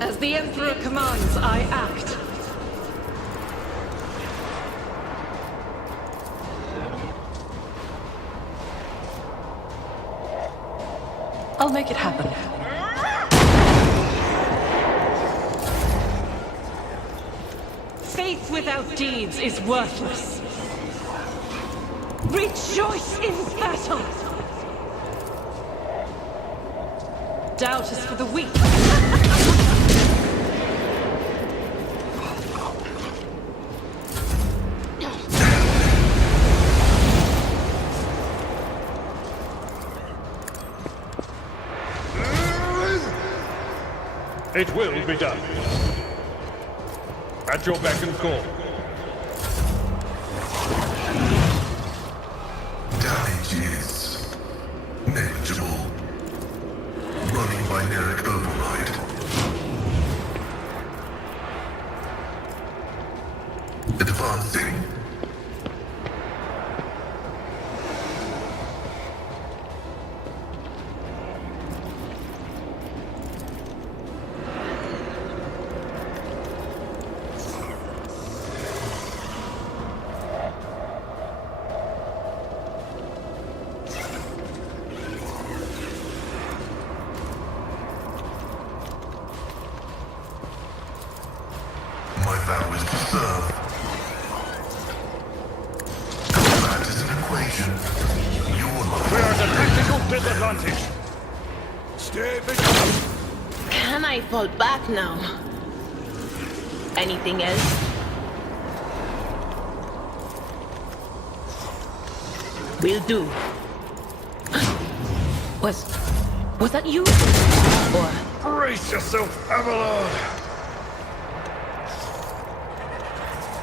As the Emperor commands, I act. I'll make it happen. Faith without deeds is worthless. Rejoice in battle! Doubt is for the weak. It will be done. At your beck and call. Damage is negligible. Running binaric override. Advancing. My vow is to serve. Combat is an equation. Your life. We're at a tactical disadvantage. Stay vigilant. Can I fall back now? Anything else? Will do. Was that you? Or Brace yourself, Avalon!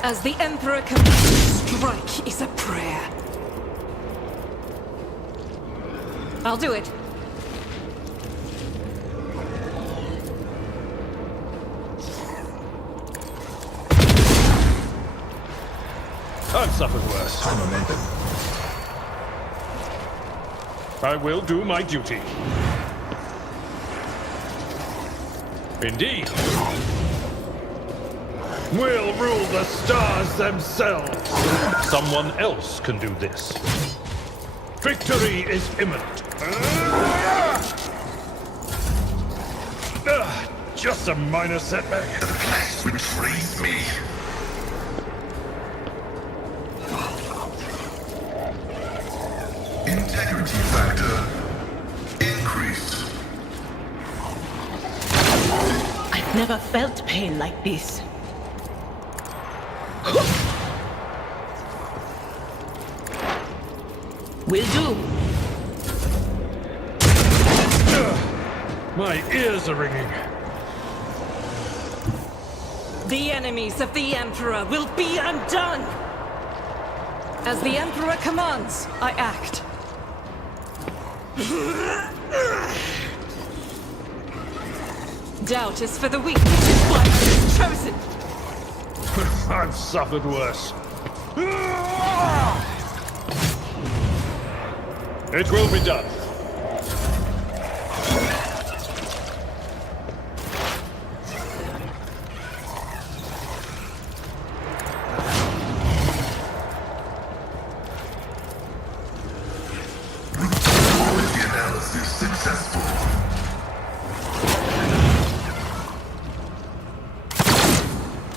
As the Emperor commands, strike is a prayer. I'll do it. I've suffered worse. High momentum. I will do my duty. Indeed. We'll rule the stars themselves. Someone else can do this. Victory is imminent. Just a minor setback. The flesh betrays me. Integrity factor increased. I've never felt pain like this. Will do. My ears are ringing. The enemies of the Emperor will be undone! As the Emperor commands, I act. Doubt is for the weak, which is why I was chosen! I've suffered worse. It will be done. Quality analysis successful.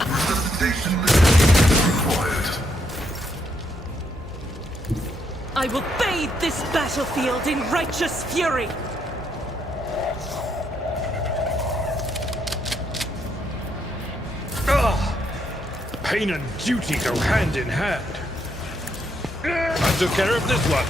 Resuscitation is required. I will bathe this battlefield in righteous fury! Pain and duty go hand in hand. I took care of this one.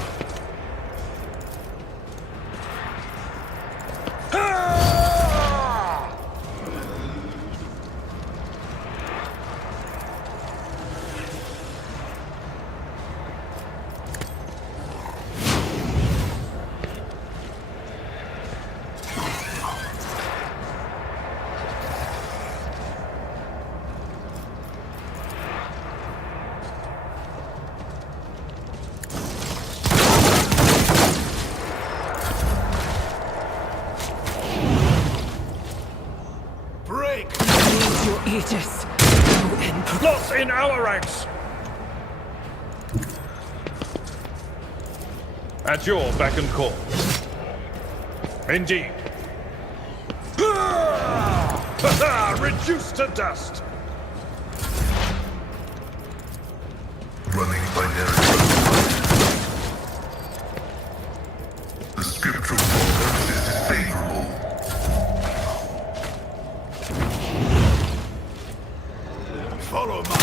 Your aegis, O Emperor. Lost in our ranks. At your beck and call. Indeed. Reduced to dust. Running binary. The scriptural prognosis is favorable. Follow my...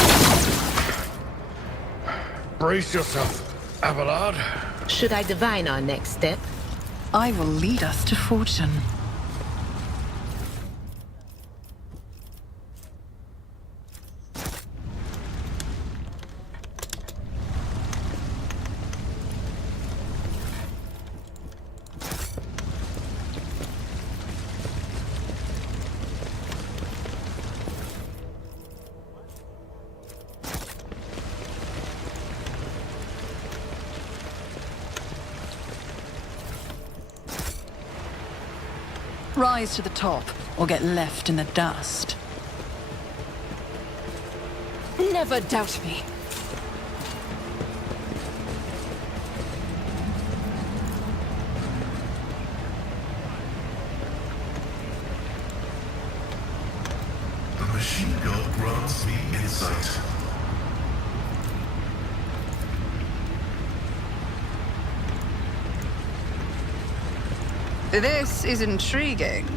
Brace yourself, Abelard. Should I divine our next step? I will lead us to fortune. Rise to the top, or get left in the dust. Never doubt me. The machine gun grants me insight. This is intriguing.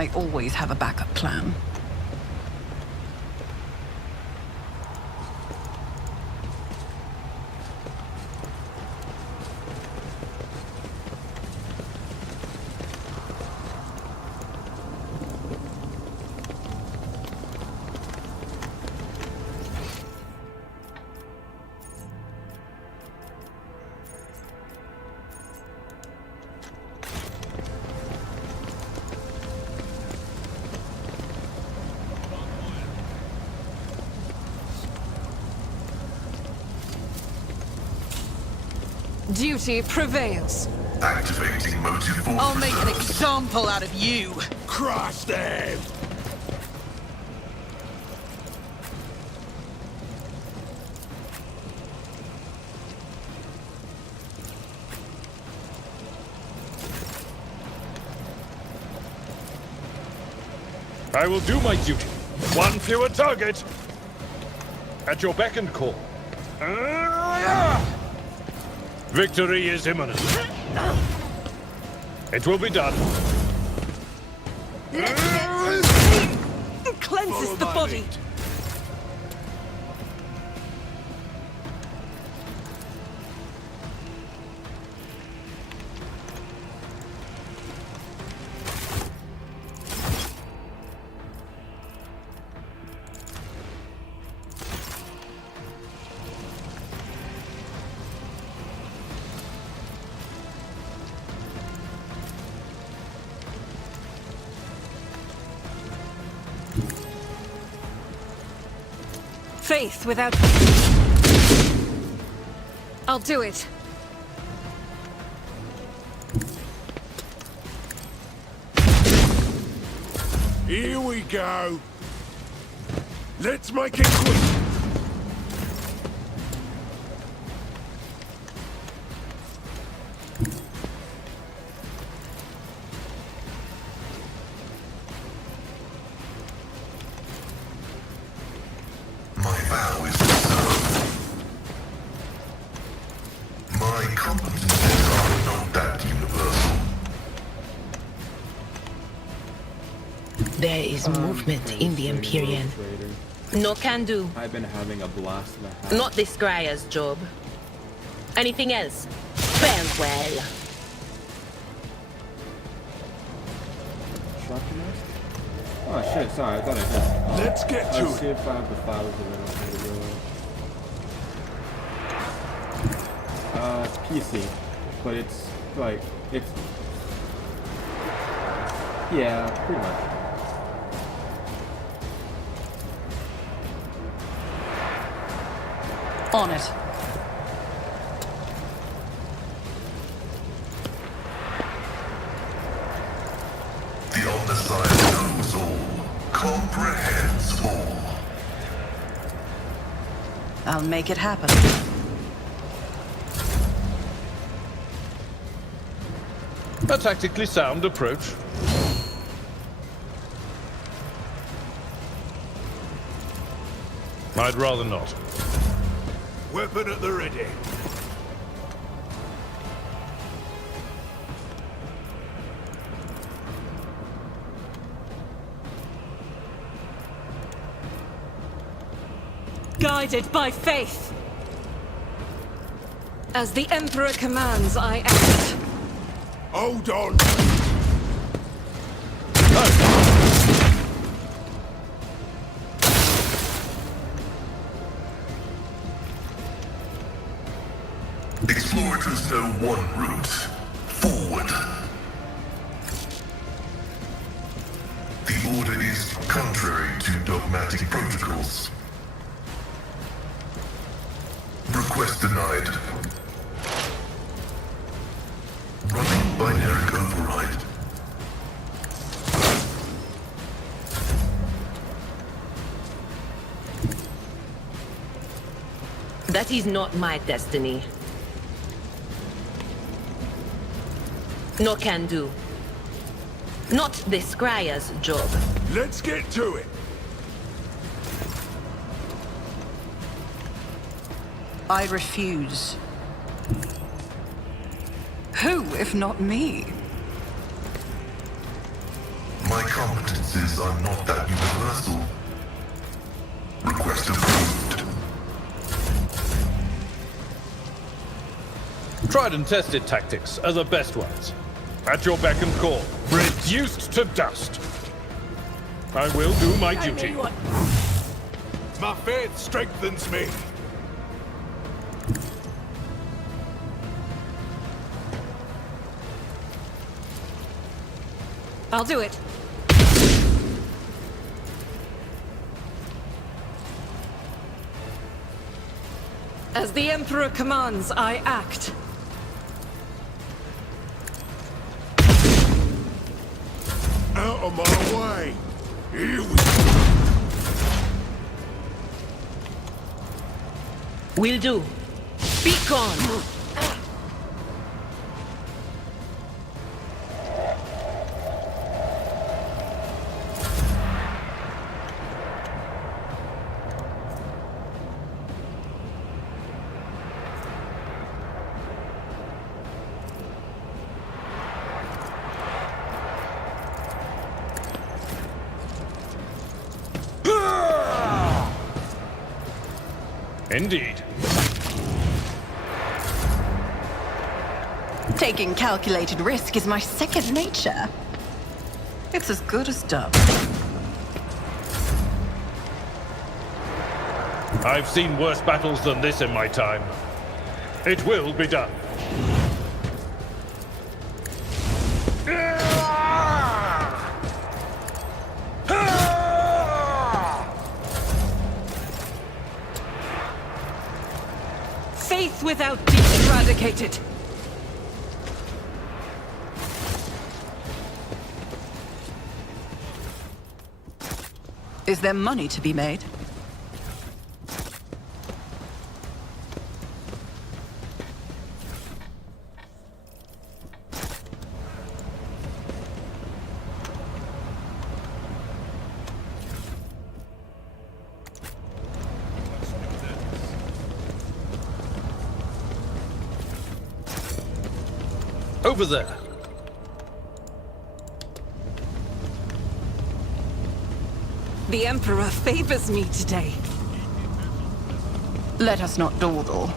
I always have a backup plan. Duty prevails. Activating motive force. I'll make an reserves. example out of you. Crush them! I will do my duty. One fewer target. At your beck and call. Victory is imminent. It will be done. Cleanses the body. Faith without... I'll do it. Here we go. Let's make it quick. My vow is to serve. My competencies are not that universal. There is movement in the Empyrean. No can do. I've been having a blast in the house. Not this Scryer's job. Anything else? Farewell. Shotgun nest? Oh shit, sorry, I thought I did. Let's get to Let's see it. if I have the files of it. It's PC, but it's like, it's... Yeah, pretty much. On it. The Omnissiah knows all, comprehends all. I'll make it happen. A tactically sound approach. I'd rather not. Weapon at the ready. Guided by faith. As the Emperor commands, I act. Hold on. Explorators know one route. Forward. The order is contrary to dogmatic protocols. Request denied. Running binary override. That is not my destiny. No can do. Not the Scryer's job. Let's get to it. I refuse. Who, if not me? My competencies are not that universal. Request approved. Tried and tested tactics are the best ones. At your beck and call, reduced to dust. I will do my duty. My faith strengthens me. I'll do it. As the Emperor commands, I act. Out of my way. Here we go. Will do. Be gone. Indeed. Taking calculated risk is my second nature. It's as good as done. I've seen worse battles than this in my time. It will be done. Faith without deeds eradicated. Is there money to be made? Over there. The Emperor favors me today. Let us not dawdle.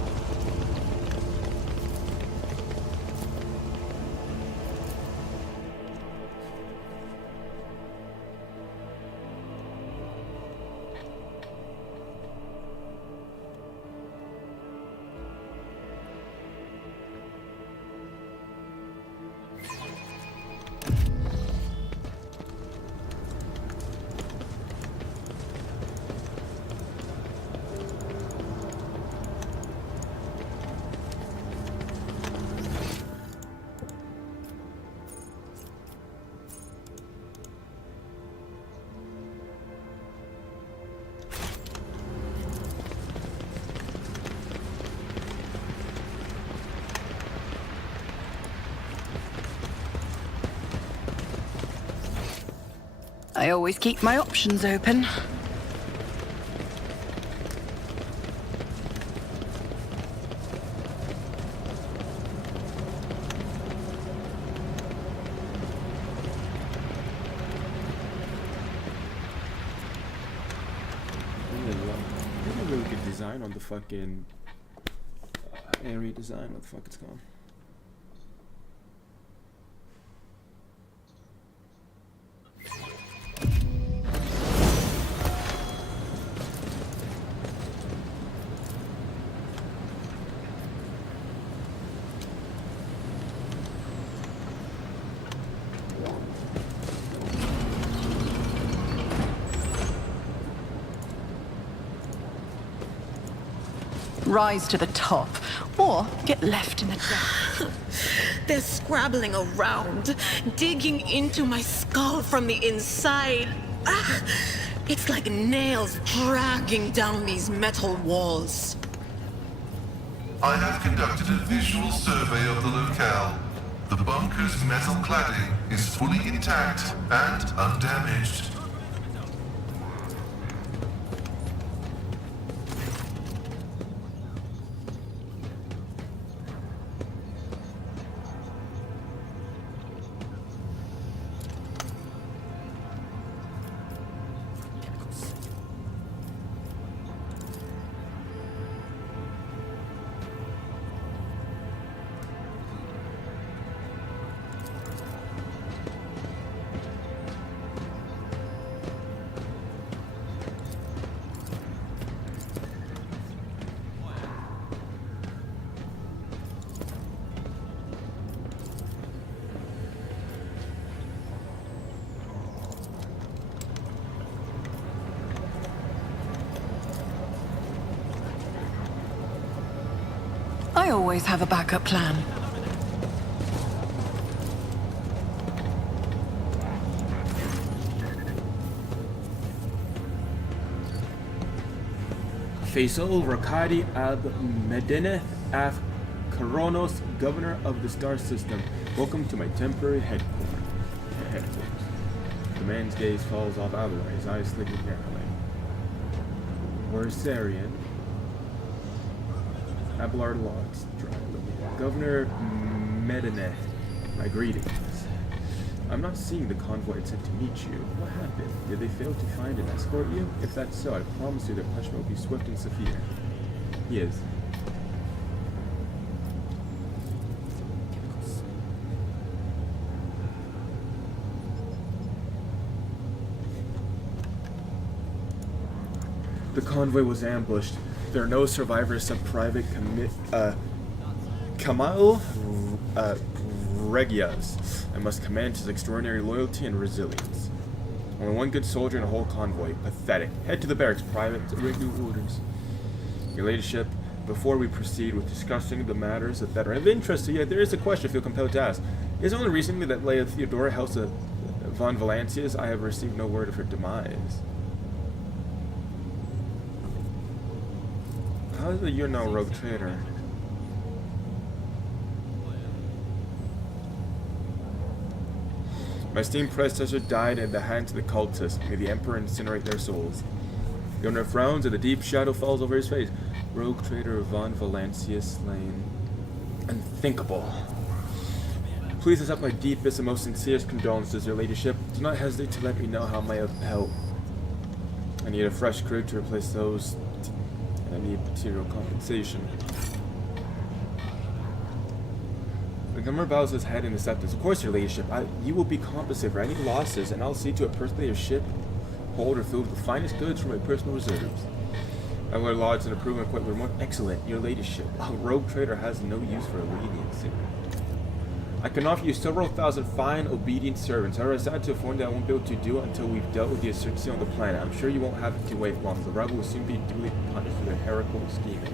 I always keep my options open. Really good design on the fucking area design. What the fuck it's called? Rise to the top, or get left in the dust. They're scrabbling around, digging into my skull from the inside. Ah, it's like nails dragging down these metal walls. I have conducted a visual survey of the locale. The bunker's metal cladding is fully intact and undamaged. always have a backup plan. Faisal Rakadi Ab Medineh Af Koronos, Governor of the Star System. Welcome to my temporary headquarters. The man's gaze falls off Abelard, his eyes slightly narrowing. Wersarian. Abelard locks dryly. Governor Medineh, my greetings. I'm not seeing the convoy it sent to meet you. What happened? Did they fail to find and escort you? If that's so, I promise you their punishment will be swift and severe. He is. The convoy was ambushed. There are no survivors except Private Kamal Regias. I must commend his extraordinary loyalty and resilience. Only one good soldier in a whole convoy. Pathetic. Head to the barracks, Private, to bring new orders. Your Ladyship, before we proceed with discussing the matters that are of interest to you, there is a question I feel compelled to ask. Is it only recently that Leia Theodora House of von Valancius I have received no word of her demise? How is it you're now a rogue trader? My esteemed predecessor died in the hands of the cultists. May the Emperor incinerate their souls. The owner frowns and a deep shadow falls over his face. Rogue trader von Valancius slain. Unthinkable. Please accept my deepest and most sincerest condolences, Your Ladyship. Do not hesitate to let me know how I may help. I need a fresh crew to replace those, and I need material compensation. The governor bows his head in acceptance. Of course, Your Ladyship. You will be compensated for any losses, and I'll see to it personally your ship hold or filled with the finest goods from my personal reserves. I will lodge an approval and quite more excellent, Your Ladyship. A rogue trader has no use for leniency. I can offer you several thousand fine, obedient servants. However, I sad to inform that I won't be able to do it until we've dealt with the insurgency on the planet. I'm sure you won't have to wait long. The rebel will soon be duly punished for their heretical scheming.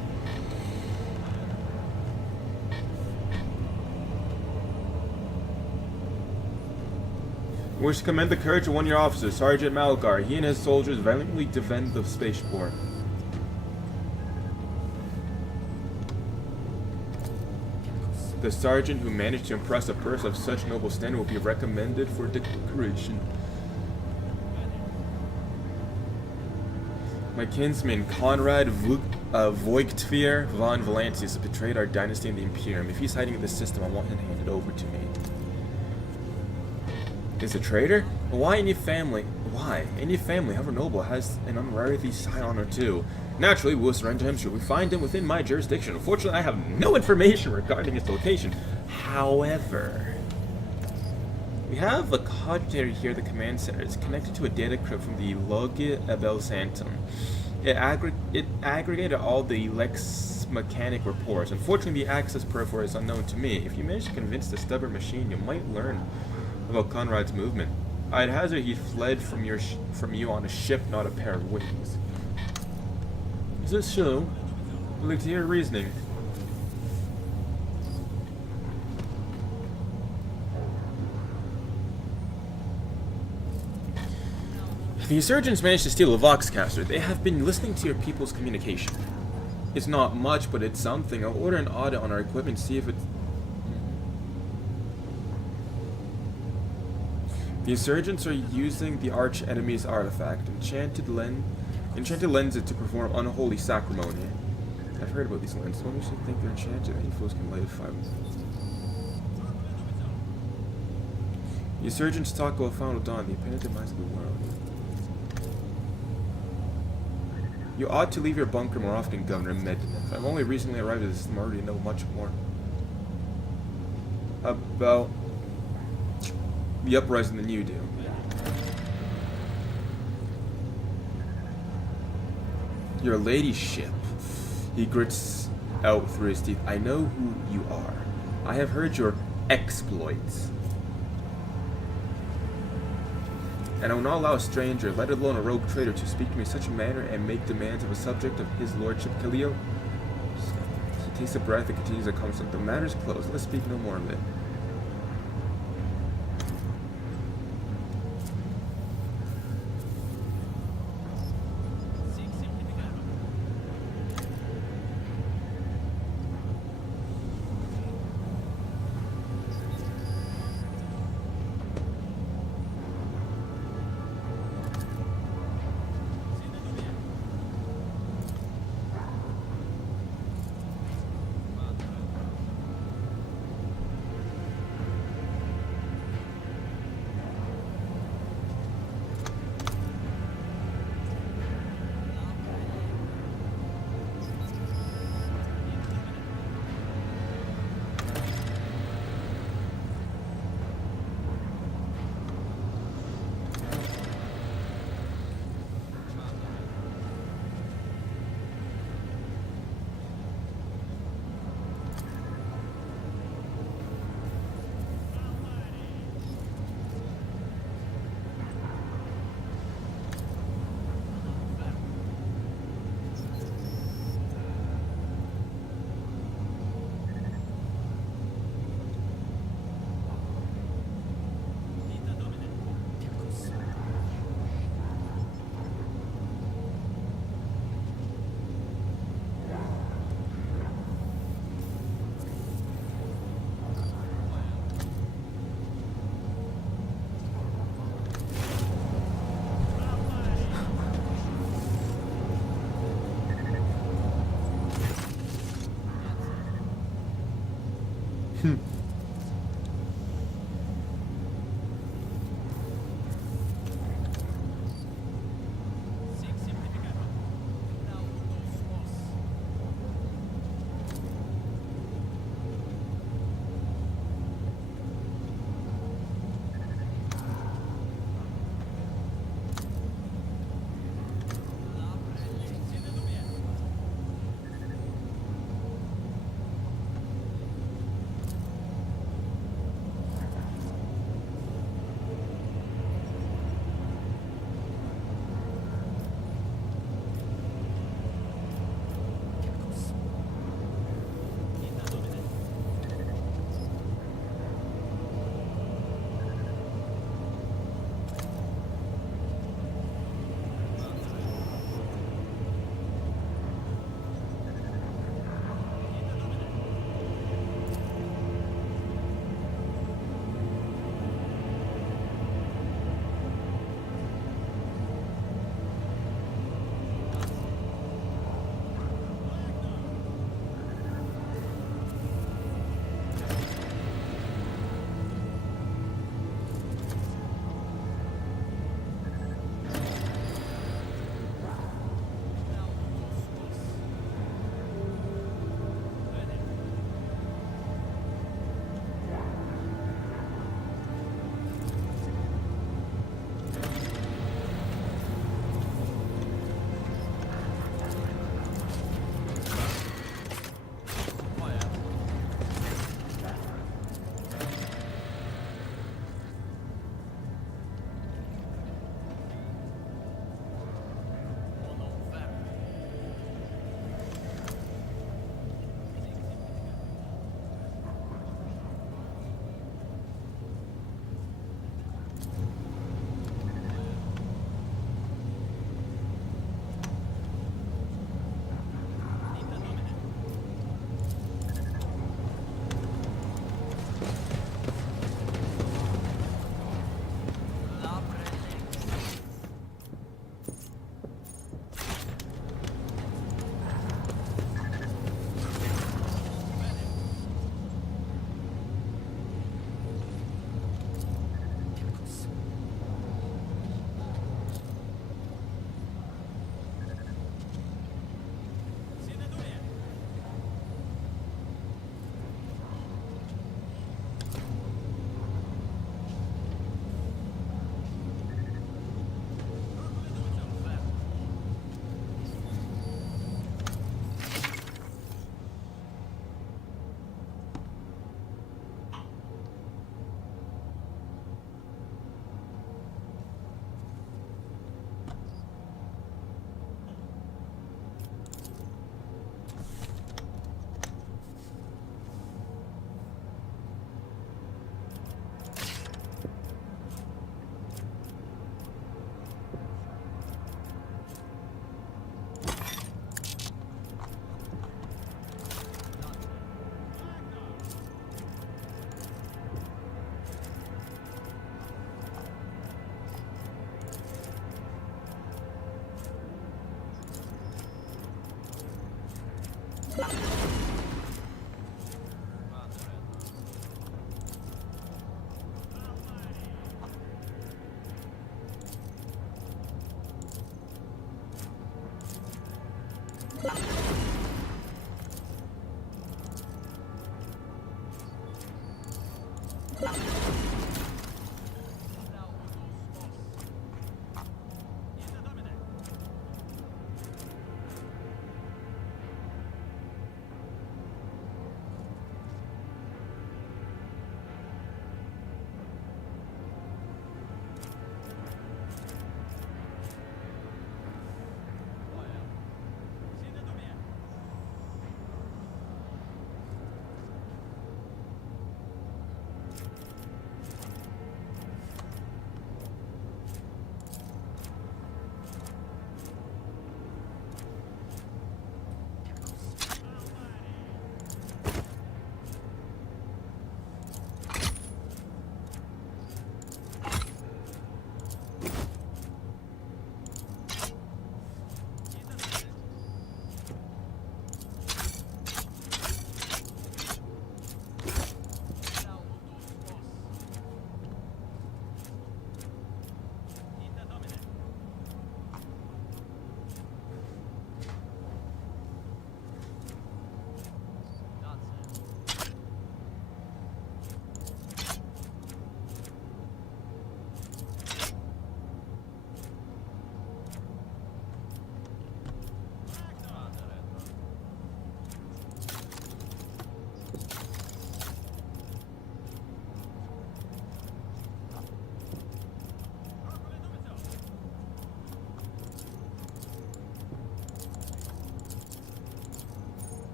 I wish to commend the courage of one of your officers, Sergeant Malgar. He and his soldiers valiantly defend the spaceport. The sergeant who managed to impress a person of such noble standing will be recommended for decoration. My kinsman, Conrad Voigtvier von Valancius, has betrayed our dynasty and the Imperium. If he's hiding in the system, I want him handed over to me. Is a traitor? Why any family? Why? Any family, however noble, has an unworthy side honor too. Naturally, we will surrender him should we find him within my jurisdiction. Unfortunately, I have no information regarding his location. However, we have a cogitator here at the command center. It's connected to a data crypt from the Logia Abel Santum. It aggregated all the Lex Mechanic reports. Unfortunately, the access peripheral is unknown to me. If you manage to convince the stubborn machine, you might learn about Conrad's movement. I'd hazard he fled from you on a ship, not a pair of wings. Is this so? I'd like to hear reasoning. The insurgents managed to steal a Voxcaster. They have been listening to your people's communication. It's not much, but it's something. I'll order an audit on our equipment, see if it's... The insurgents are using the arch enemy's artifact, enchanted lenses to perform unholy sacrimony. I've heard about these lenses. What makes you think they're enchanted? Any fools can light a fire. The insurgents talk about final dawn, the apparent demise of the world. You ought to leave your bunker more often, Governor Medineth. I've only recently arrived at this system, I already know much more about the uprising than you do. Your ladyship. He grits out through his teeth. I know who you are. I have heard your exploits. And I will not allow a stranger, let alone a rogue trader, to speak to me in such a manner and make demands of a subject of his lordship, Khalil. Takes a breath and continues to consult. The matter's closed. Let's speak no more of it.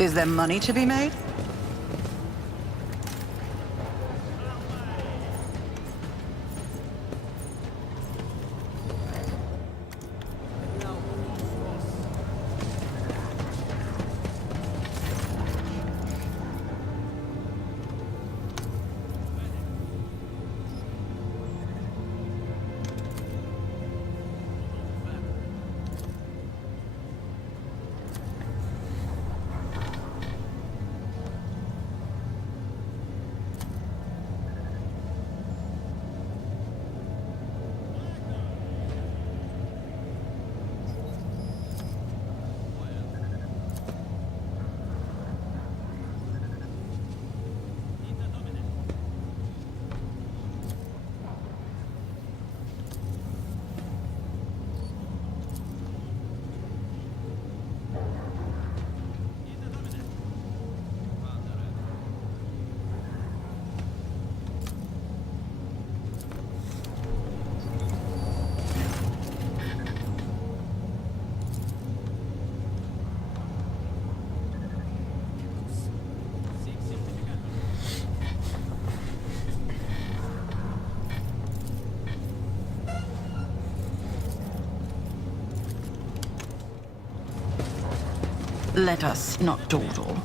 Is there money to be made? Let us not dawdle.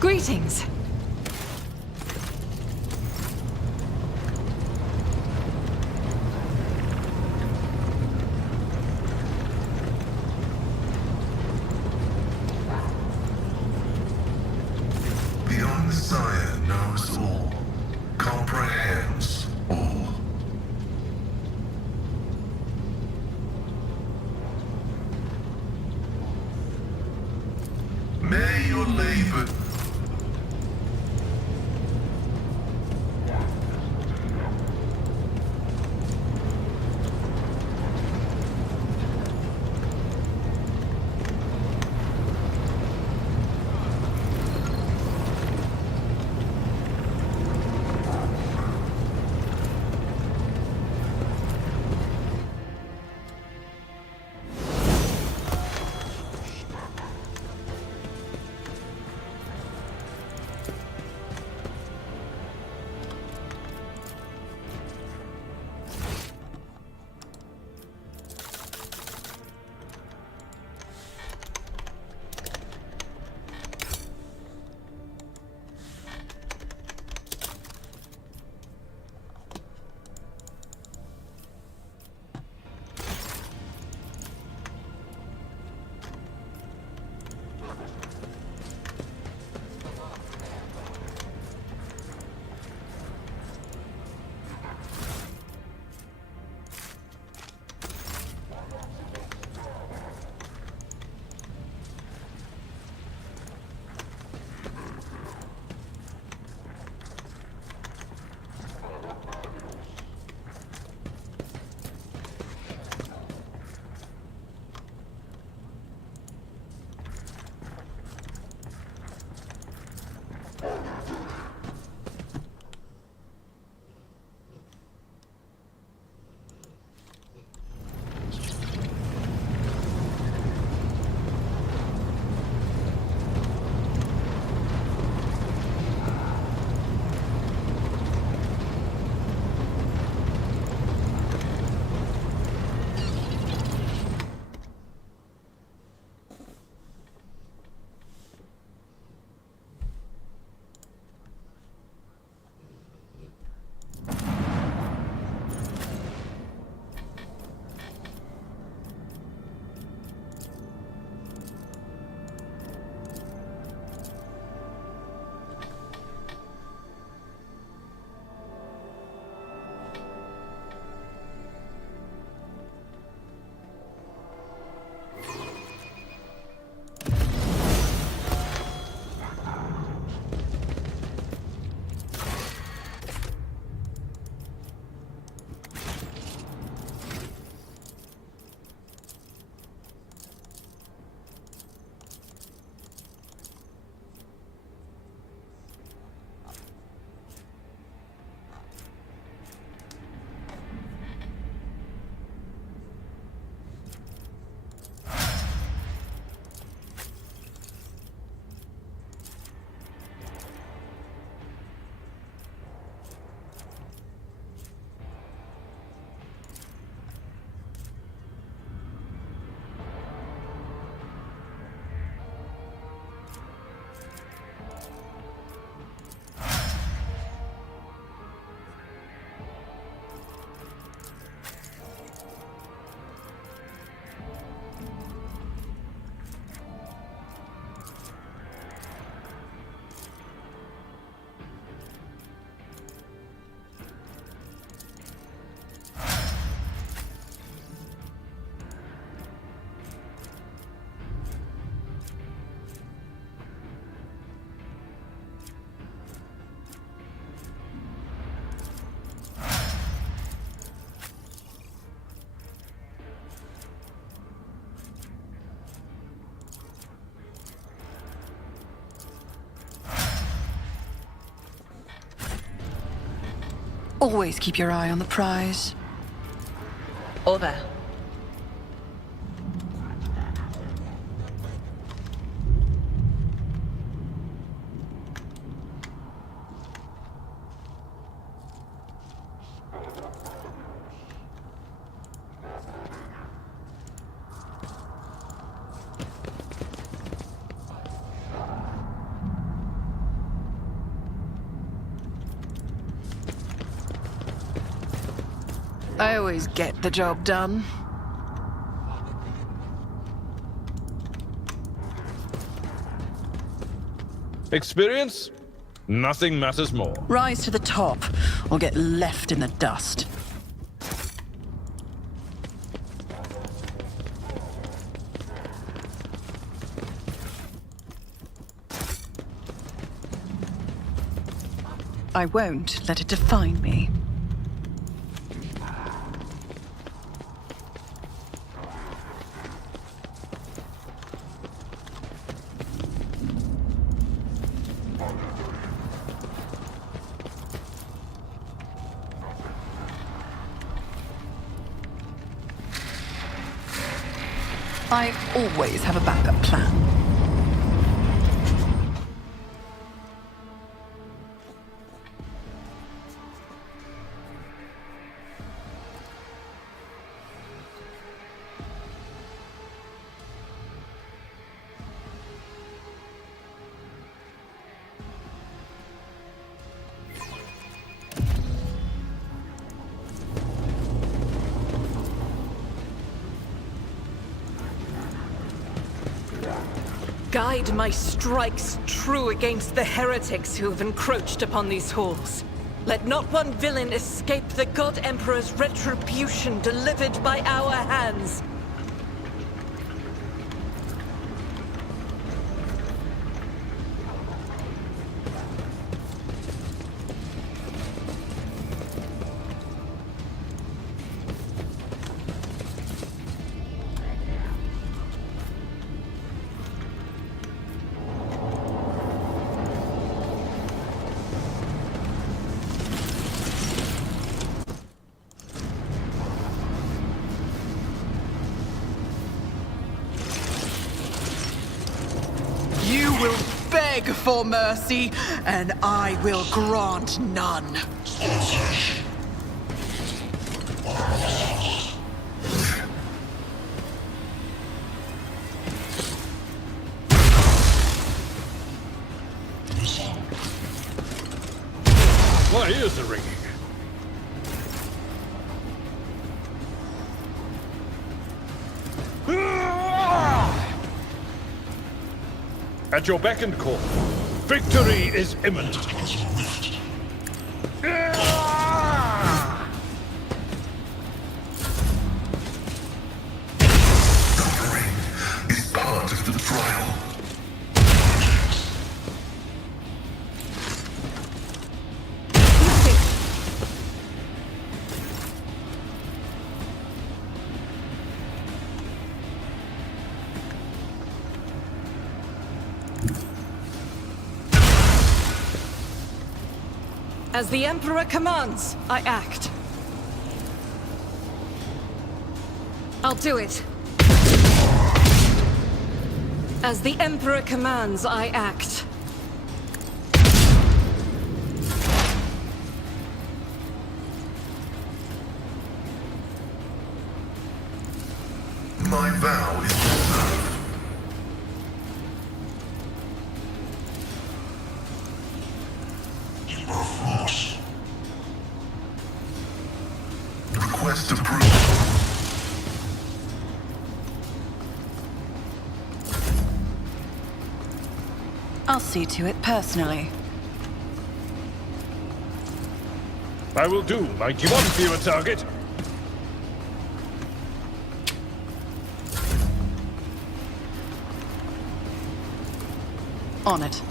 Greetings. The Omnissiah knows all, comprehends all. May your labor... Always keep your eye on the prize. Over. I always get the job done. Experience? Nothing matters more. Rise to the top, or get left in the dust. I won't let it define me. I always have a backup plan. Guide my strikes true against the heretics who have encroached upon these halls. Let not one villain escape the God Emperor's retribution delivered by our hands. You will beg for mercy, and I will grant none. My ears are ringing. At your beck and call, victory is imminent. Suffering is part of the trial. As the Emperor commands, I act. I'll do it. As the Emperor commands, I act. My vow is to serve. Request approved. I'll see to it personally. I will do, mighty one, for you a target. On it.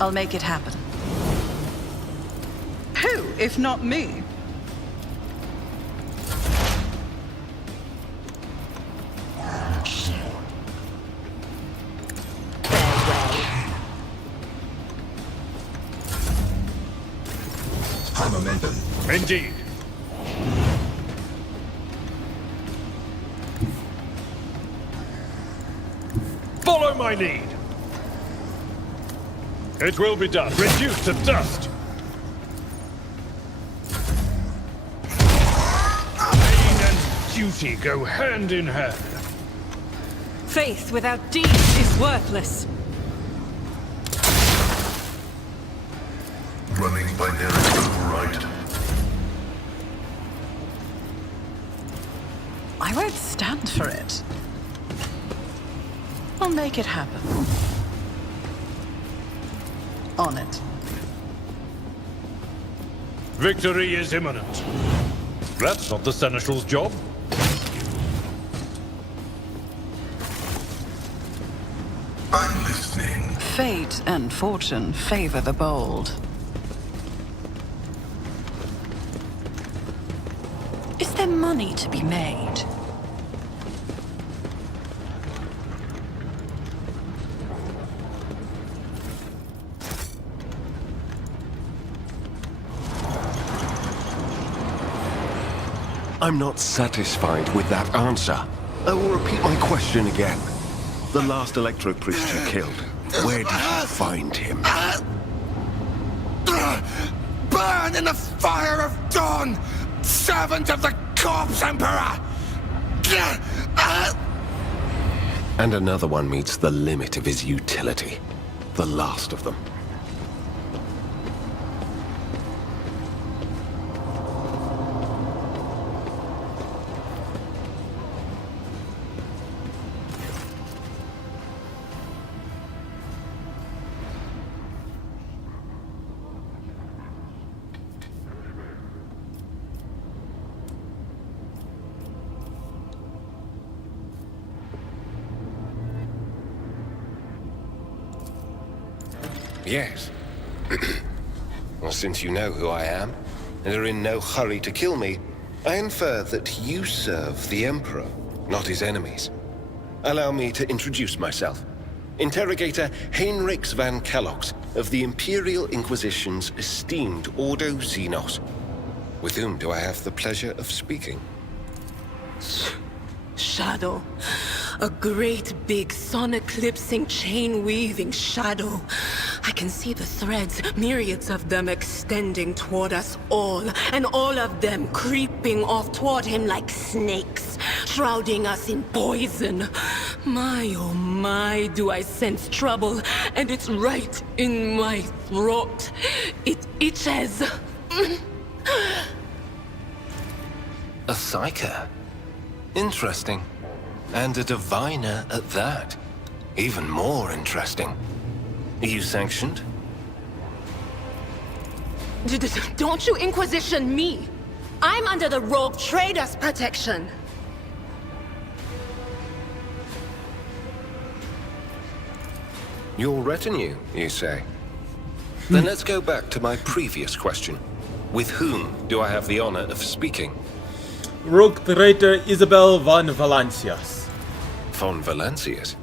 I'll make it happen. Who, if not me? High momentum. Indeed. Follow my lead. It will be done. Reduced to dust. Pain and duty go hand in hand. Faith without deeds is worthless. Running by narrative right. I won't stand for it. I'll make it happen. On it. Victory is imminent. That's not the Seneschal's job. I'm listening. Fate and fortune favor the bold. Is there money to be made? I'm not satisfied with that answer. I will repeat my question again. The last Electro Priest you killed, where did you find him? Burn in the fire of dawn, servant of the Corpse Emperor! And another one meets the limit of his utility. The last of them. Yes. Well, since you know who I am, and are in no hurry to kill me, I infer that you serve the Emperor, not his enemies. Allow me to introduce myself. Interrogator Heinrichs van Kellogg's of the Imperial Inquisition's esteemed Ordo Xenos. With whom do I have the pleasure of speaking? Shadow. A great big sun-eclipsing, chain-weaving shadow. I can see the threads, myriads of them extending toward us all, and all of them creeping off toward him like snakes, shrouding us in poison. My, oh my, do I sense trouble, and it's right in my throat. It itches. A psyker? Interesting. And a diviner at that. Even more interesting. Are you sanctioned? Don't you Inquisition me! I'm under the Rogue Trader's protection! Your retinue, you say? Then let's go back to my previous question. With whom do I have the honor of speaking? Rogue Traitor Isabel von Valancias. Von Valancias?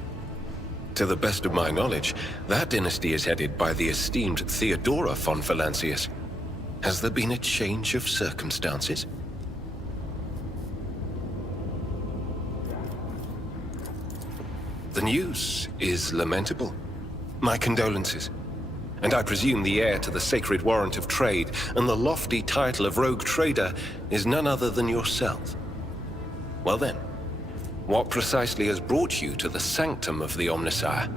To the best of my knowledge, that dynasty is headed by the esteemed Theodora von Valancias. Has there been a change of circumstances? The news is lamentable. My condolences. And I presume the heir to the sacred warrant of trade and the lofty title of Rogue Trader is none other than yourself. Well then, what precisely has brought you to the sanctum of the Omnissiah?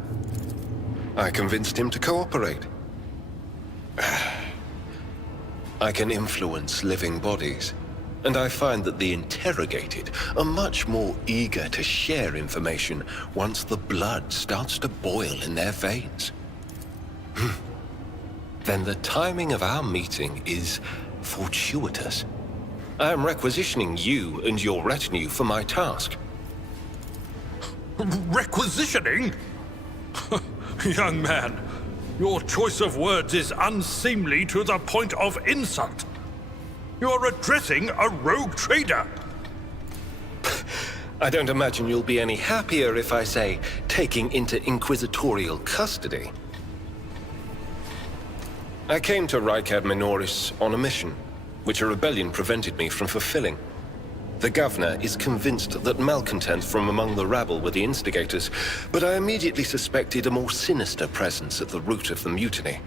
I convinced him to cooperate. I can influence living bodies, and I find that the interrogated are much more eager to share information once the blood starts to boil in their veins. Then the timing of our meeting is fortuitous. I am requisitioning you and your retinue for my task. Requisitioning? Young man, your choice of words is unseemly to the point of insult. You are addressing a rogue trader. I don't imagine you'll be any happier if I say taking into inquisitorial custody. I came to Rykad Minoris on a mission, which a rebellion prevented me from fulfilling. The governor is convinced that malcontents from among the rabble were the instigators, but I immediately suspected a more sinister presence at the root of the mutiny.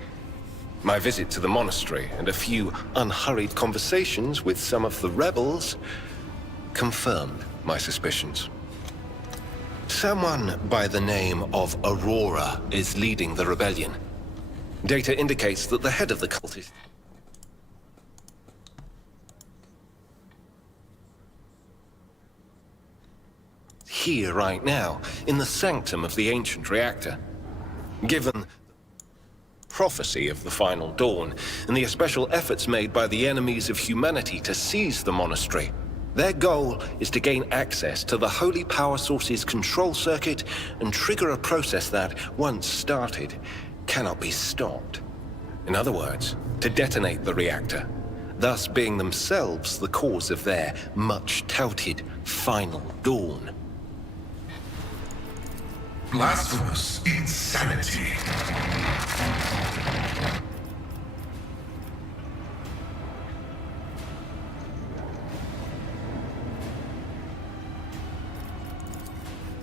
My visit to the monastery and a few unhurried conversations with some of the rebels confirmed my suspicions. Someone by the name of Aurora is leading the rebellion. Data indicates that the head of the cult is... here right now, in the sanctum of the ancient reactor. Given prophecy of the final dawn, and the especial efforts made by the enemies of humanity to seize the monastery, their goal is to gain access to the holy power source's control circuit and trigger a process that, once started, cannot be stopped. In other words, to detonate the reactor, thus being themselves the cause of their much-touted final dawn. Blasphemous insanity.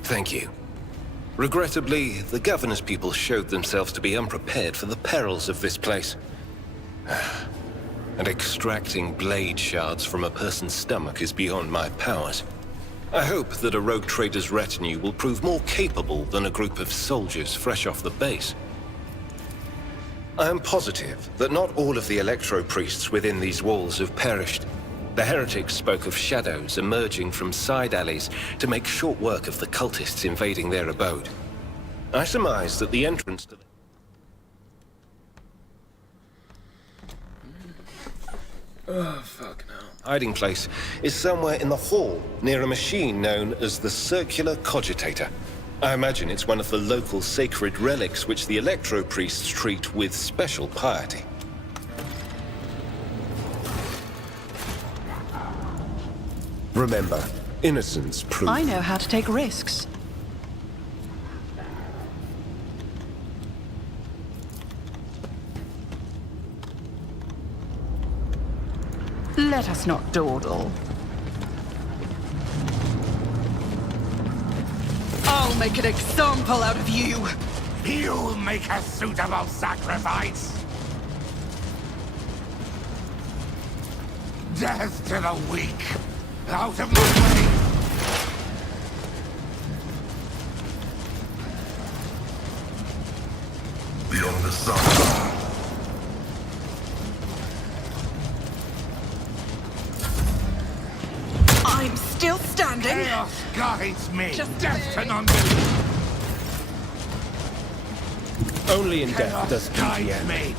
Thank you. Regrettably, the governor's people showed themselves to be unprepared for the perils of this place. And extracting blade shards from a person's stomach is beyond my powers. I hope that a rogue trader's retinue will prove more capable than a group of soldiers fresh off the base. I am positive that not all of the electro-priests within these walls have perished. The heretics spoke of shadows emerging from side alleys to make short work of the cultists invading their abode. I surmise that the entrance to the hiding place is somewhere in the hall, near a machine known as the Circular Cogitator. I imagine it's one of the local sacred relics which the electro-priests treat with special piety. Remember, innocence proves... I know how to take risks. Let us not dawdle. I'll make an example out of you! You'll make a suitable sacrifice! Death to the weak! Out of my way! Beyond the sun. I'm still standing! Chaos guides me! Just Death to non-belief! Only in death does Chaos guides duty end. me!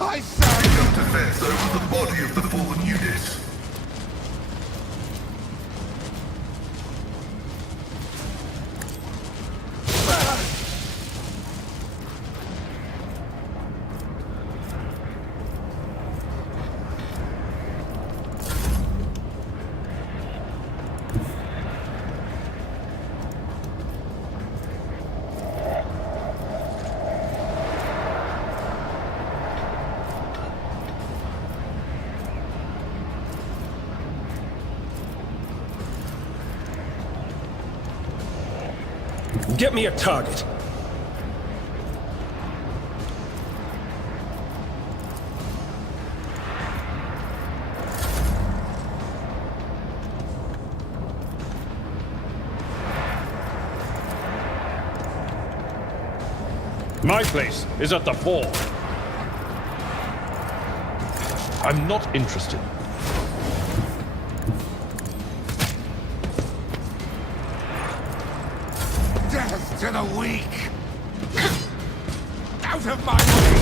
I serve you! Defense over the body of the fallen unit. Get me a target. My place is at the fore. I'm not interested. Death to the weak! Out of my way!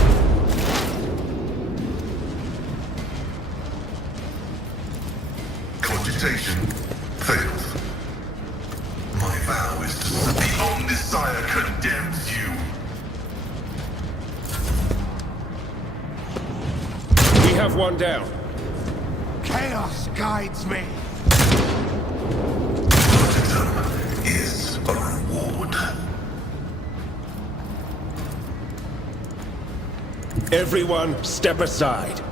Cogitation fails. My vow is to... The Omnisire condemns you. We have one down. Chaos guides me! Martyrdom is a reward. Everyone, step aside.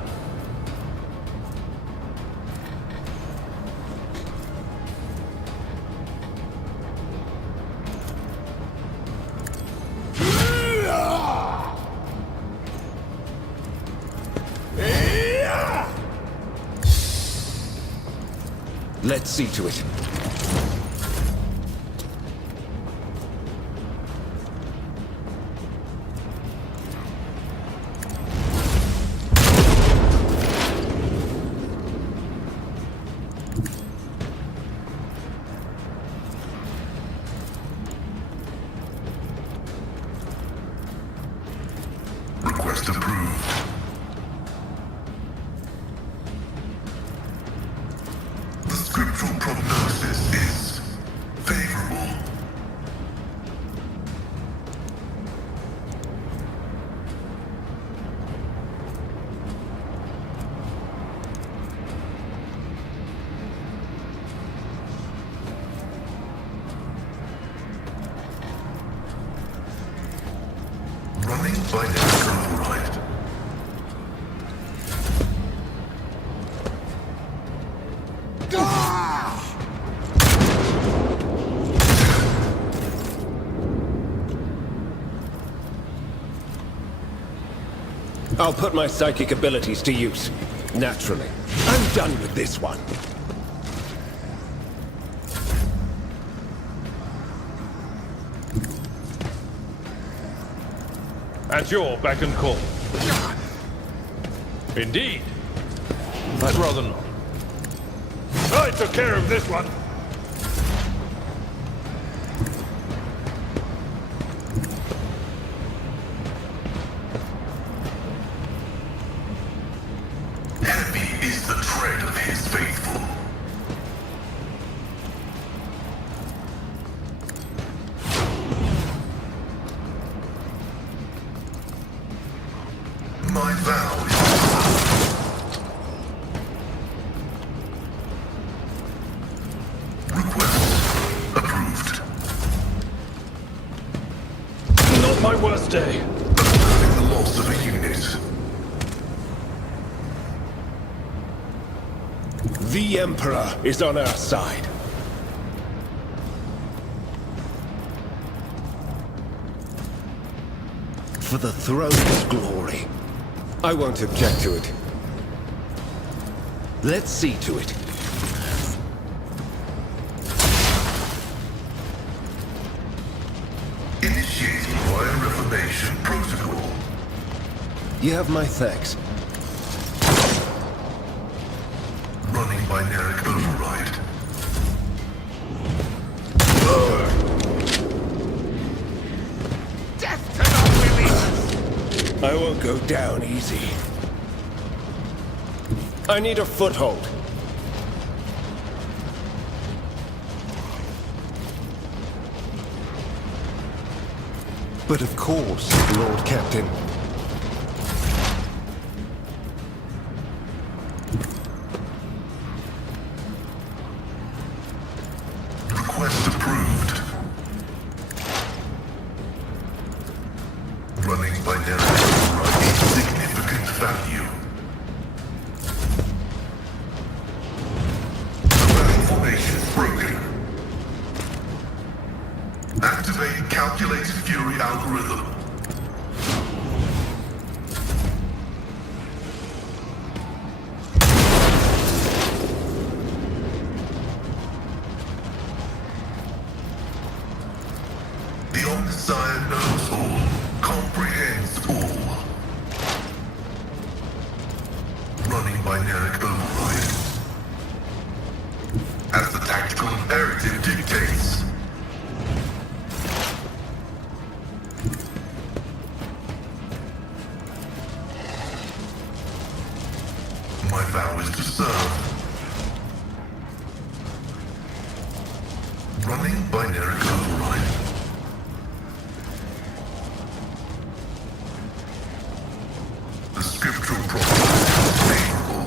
Let's see to it. Request approved. The scriptural prognosis is favorable. Running binary override. I'll put my psychic abilities to use. Naturally. I'm done with this one. At your beck and call. Indeed. I'd rather not. I took care of this one. Heavy is the tread of his faithful. My vow is request approved. Not my worst day. Observing the loss of a unit. The Emperor is on our side. For the throne's glory. I won't object to it. Let's see to it. Initiating Royal Reformation Protocol. You have my thanks. Running binary override. I won't go down easy. I need a foothold. But of course, Lord Captain. Request approved. Running binary override is significant value. The formation broken. Activate calculated fury algorithm. The Omniscient knows all, comprehends all. Running binary override. As the tactical imperative dictates. My vow is to serve. Running binary override. The scriptural prophecy is favorable.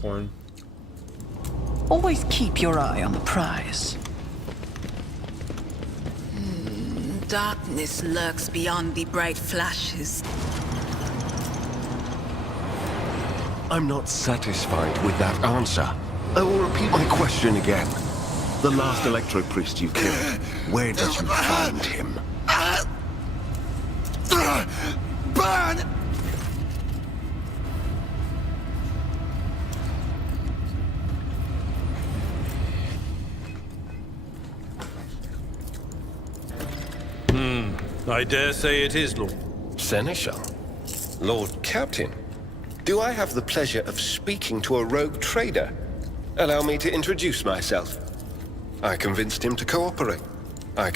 Corn. Always keep your eye on the prize. Darkness lurks beyond the bright flashes. I'm not satisfied with that answer. I will repeat my question again. The last Electro Priest you killed, where did you find him? Burn! I dare say it is, Lord. Seneschal? Lord Captain? Do I have the pleasure of speaking to a rogue trader? Allow me to introduce myself. I convinced him to cooperate. I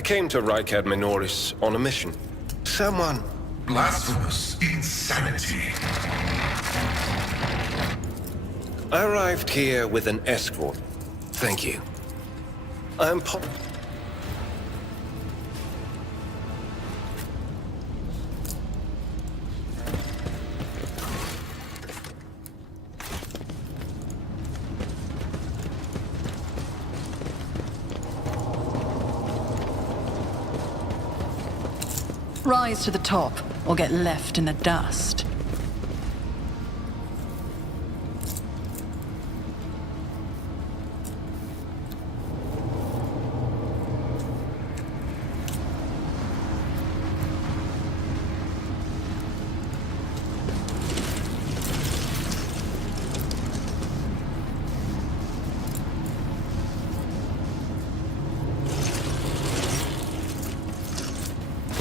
came to Rykad Minoris on a mission. Someone... Blasphemous insanity. I arrived here with an escort. Thank you. I'm Rise to the top, or get left in the dust.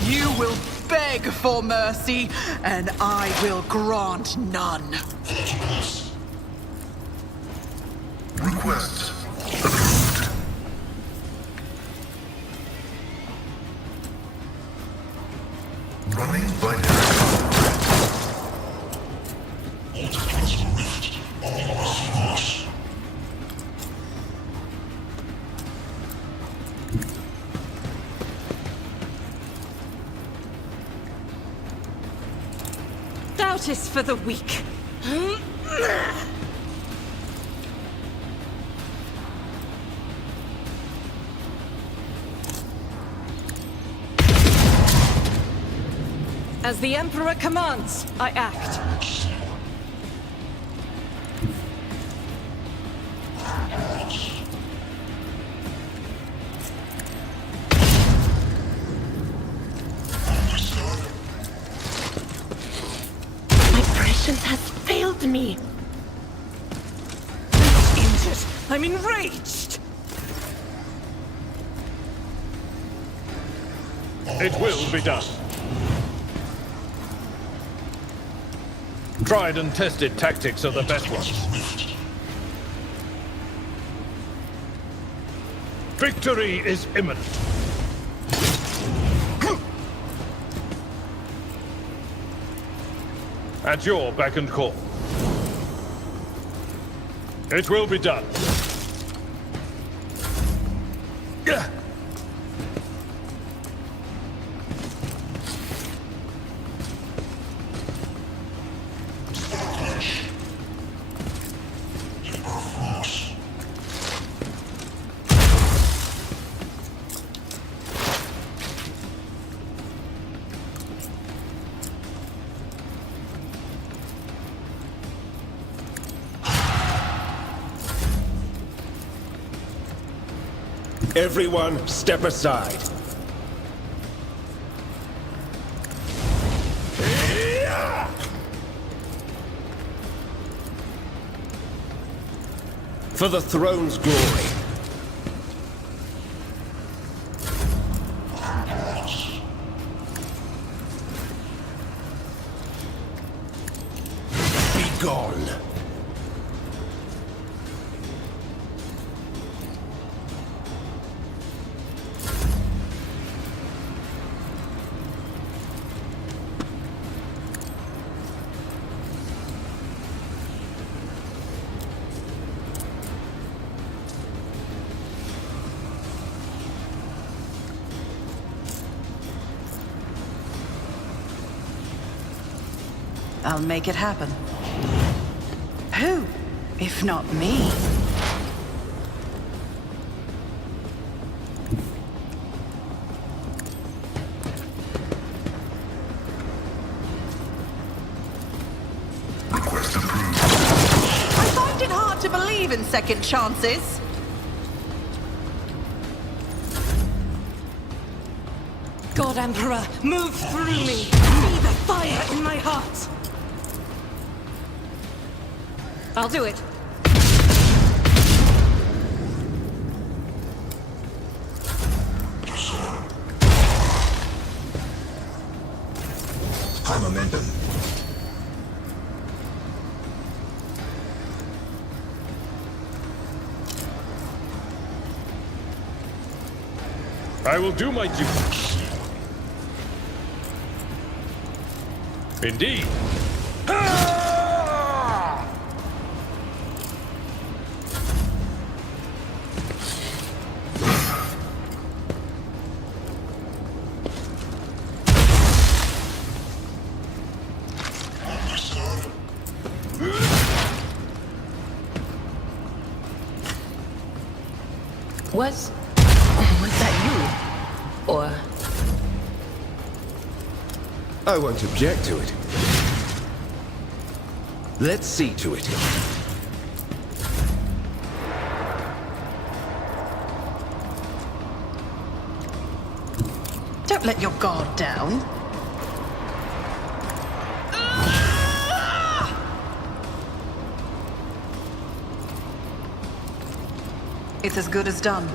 You will beg for mercy, and I will grant none. Request approved. Running binary Doubt is for the weak. As the Emperor commands, I act. Has failed me. I'm injured. I'm enraged. It will be done. Tried and tested tactics are the best ones. Victory is imminent. At your beck and call. It will be done. Everyone, step aside. For the throne's glory. Be gone. I'll make it happen. Who, if not me? Request approved. I find it hard to believe in second chances. God Emperor, move through me! Be the fire in my heart! I'll do it. High momentum. I will do my duty. Indeed. Was that you? Or... I won't object to it. Let's see to it. Don't let your guard down. It's as good as done.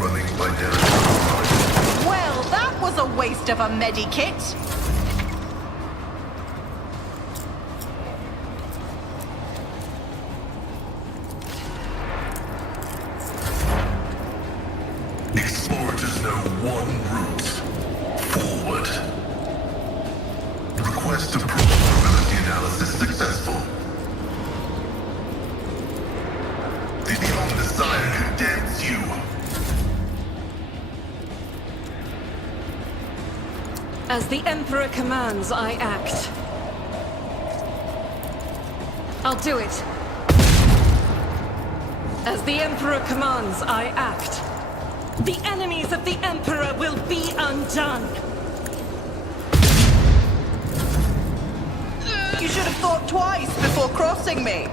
Running by Derek. Well, that was a waste of a medikit. Explorers know one route. Forward. Request to probability analysis successful. The Omnissiah condemns you. As the Emperor commands, I act. I'll do it. As the Emperor commands, I act. The enemies of the Emperor will be undone. You should have thought twice before crossing me.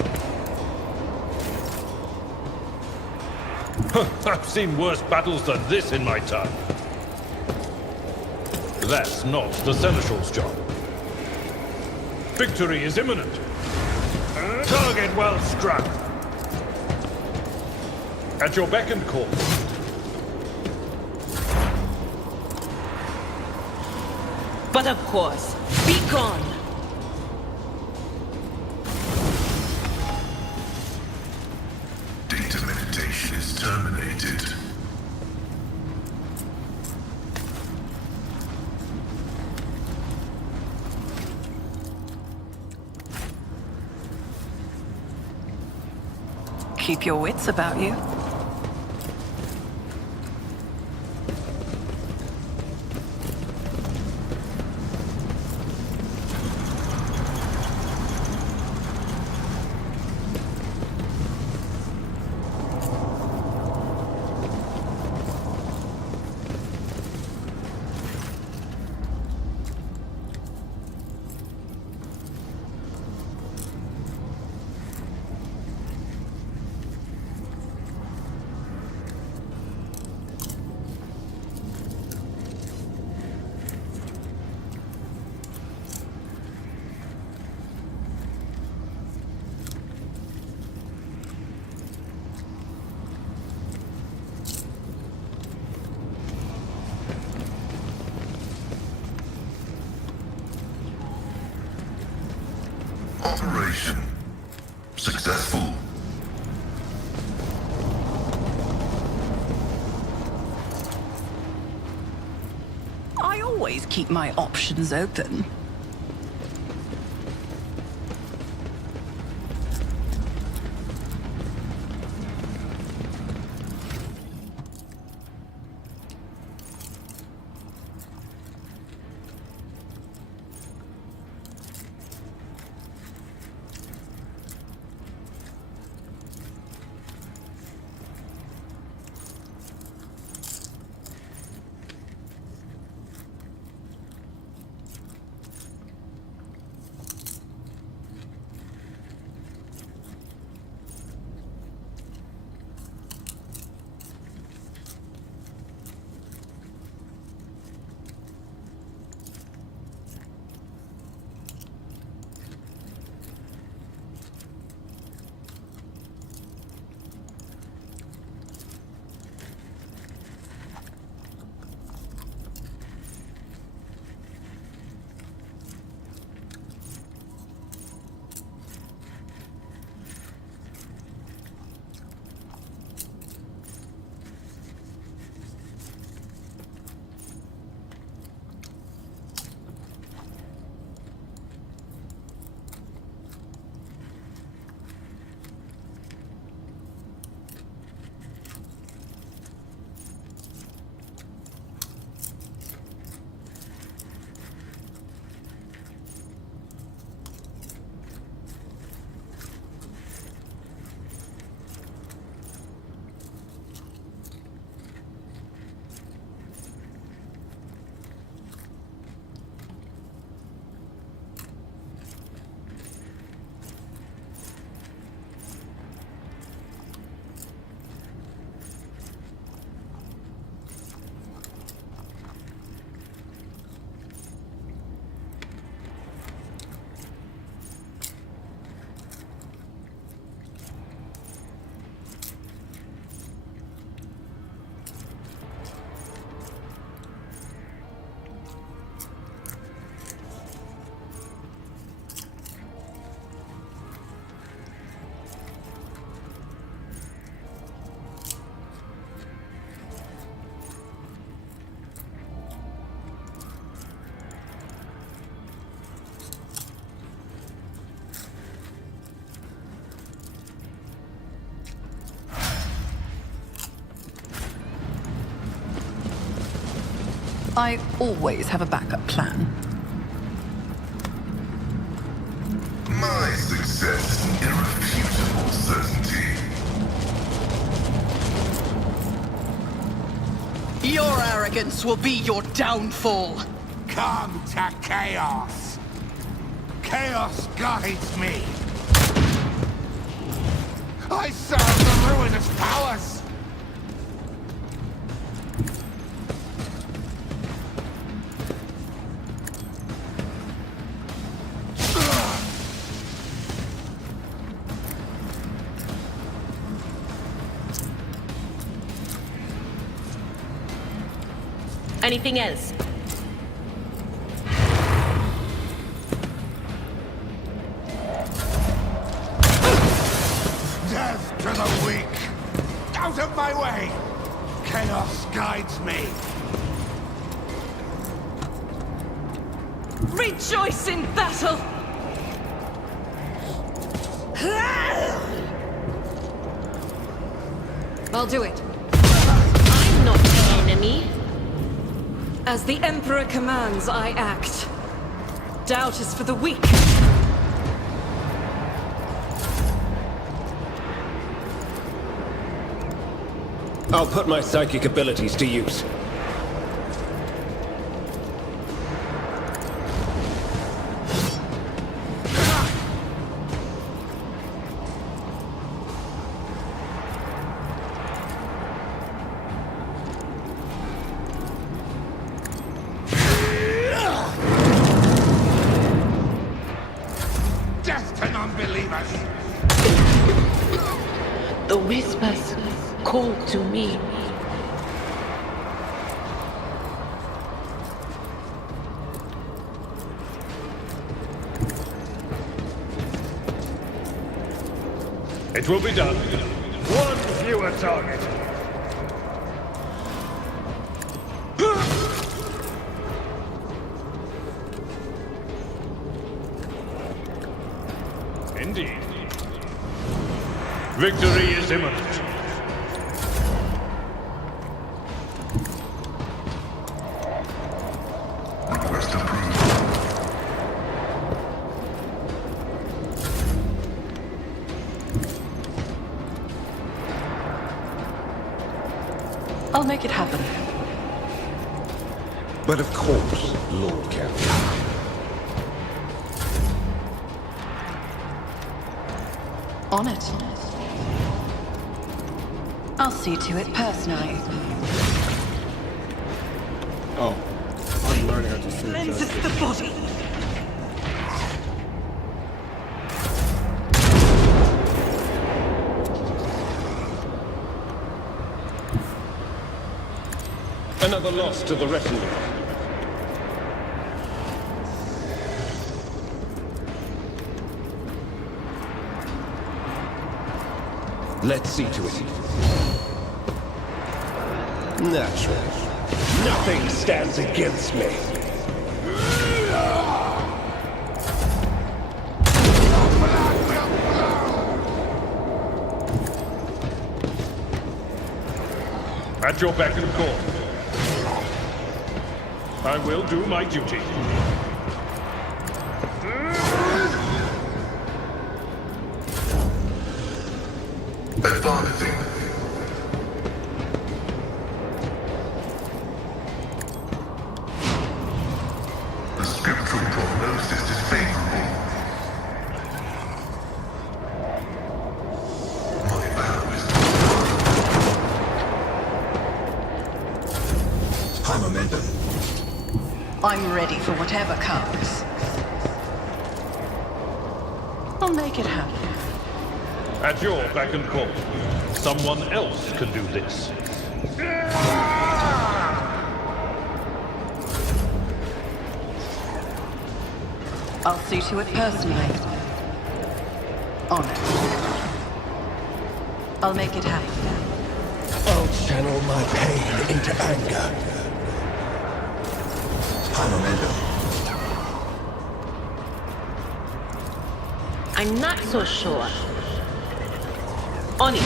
I've seen worse battles than this in my time. That's not the Seneschal's job. Victory is imminent. Target well struck. At your beck and call. But of course, be gone. Data meditation is terminated. Keep your wits about you. Operation successful. I always keep my options open. I always have a backup plan. My success is an irrefutable certainty. Your arrogance will be your downfall. Come to chaos. Chaos guides me. I serve the ruinous powers. Anything else? Death to the weak! Out of my way! Chaos guides me! Rejoice in battle! I'll do it. I'm not the enemy. As the Emperor commands, I act. Doubt is for the weak. I'll put my psychic abilities to use. Death to non-believers! The whispers call to me. It will be done. One fewer target. Indeed. Victory is imminent. Request approved. I'll make it happen. But of course, Lord Captain. On it. I'll see to it personally. Oh, I'm learning how to swim. Cleanses the body. Another loss to the retinue. Let's see to it. Naturally. Nothing stands against me. At your beck and call. I will do my duty. Advancing. The scriptural prognosis is favorable. My vow is high momentum. I'm ready for whatever comes. I'll make it happen. At your beck and call. Someone else can do this. I'll see to it personally. On it. I'll make it happen. I'll channel my pain into anger. High momentum. I'm not so sure. On it.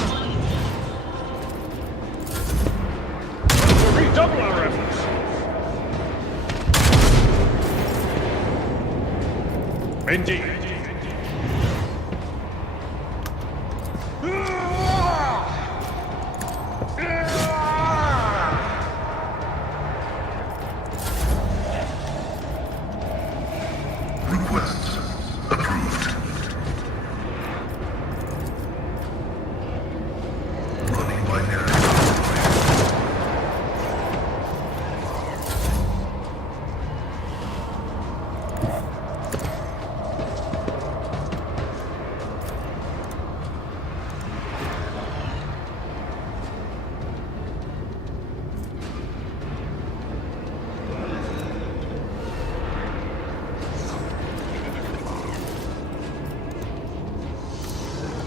Redouble our efforts. Indeed. Request approved. Running binary.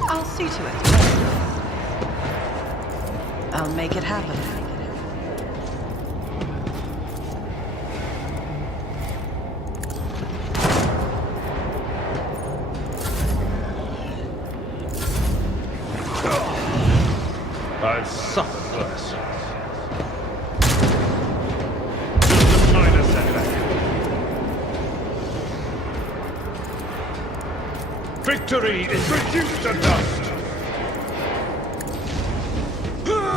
I'll see to it. I'll make it happen. I've suffered worse. Just a minor setback. Victory is reduced to dust.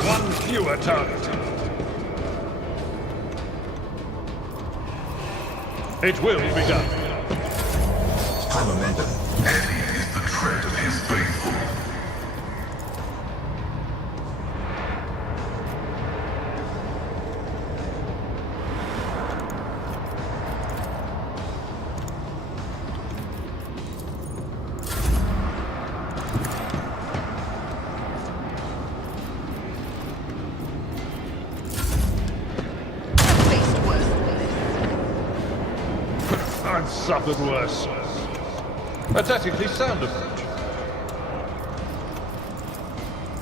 One fewer target. It will be done. Momentum. Heavy is the tread of his faithful. I've suffered worse. A tactically sound approach.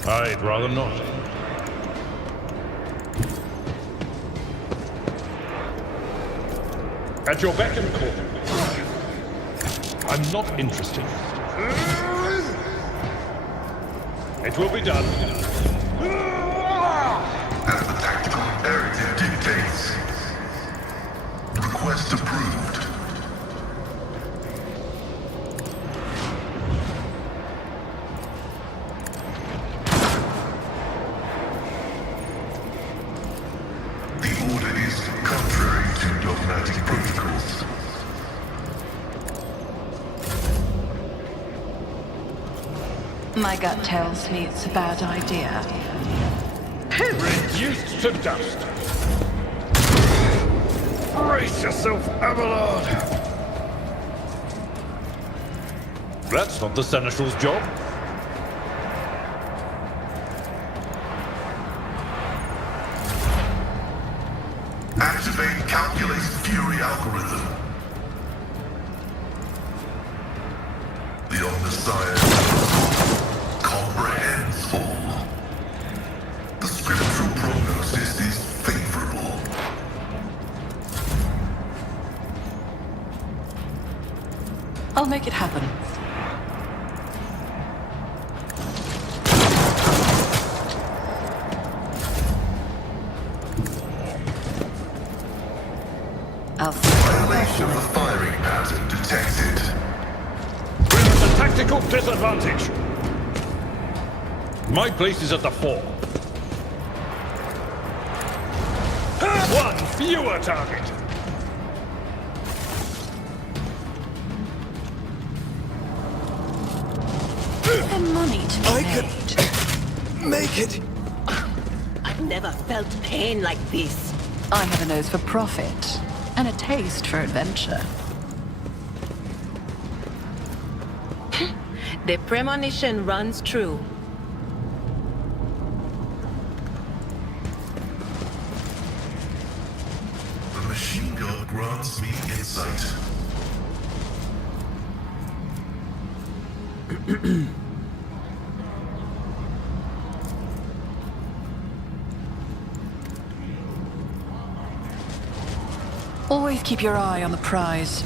I'd rather not. At your beck and call. I'm not interested. It will be done. As the tactical imperative dictates. Request approved. The order is contrary to dogmatic protocols. My gut tells me it's a bad idea. Reduced to dust. Brace yourself, Abelard. That's not the Seneschal's job. Activate calculate fury algorithm. The Omnissiah comprehends all. The scriptural prognosis is favorable. I'll make it happen. Violation of the firing pattern detected. We're at a tactical disadvantage. My place is at the fore. One fewer target. The money to be made. Make it. I've never felt pain like this. I have a nose for profit and a taste for adventure. The premonition runs true. The machine gun grants me insight. Always keep your eye on the prize.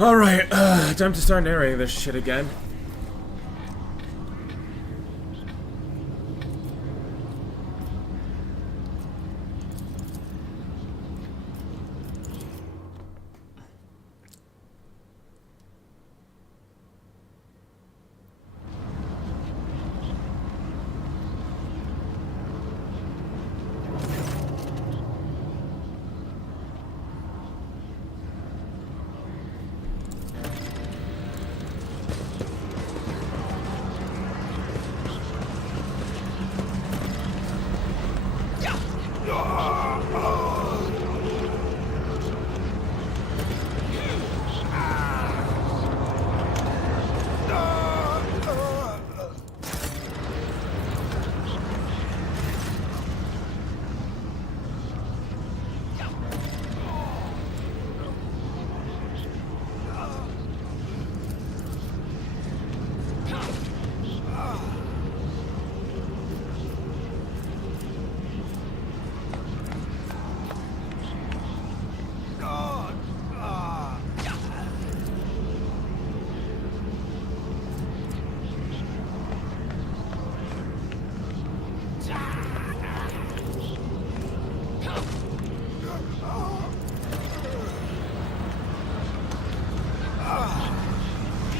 Alright, time to start narrating this shit again.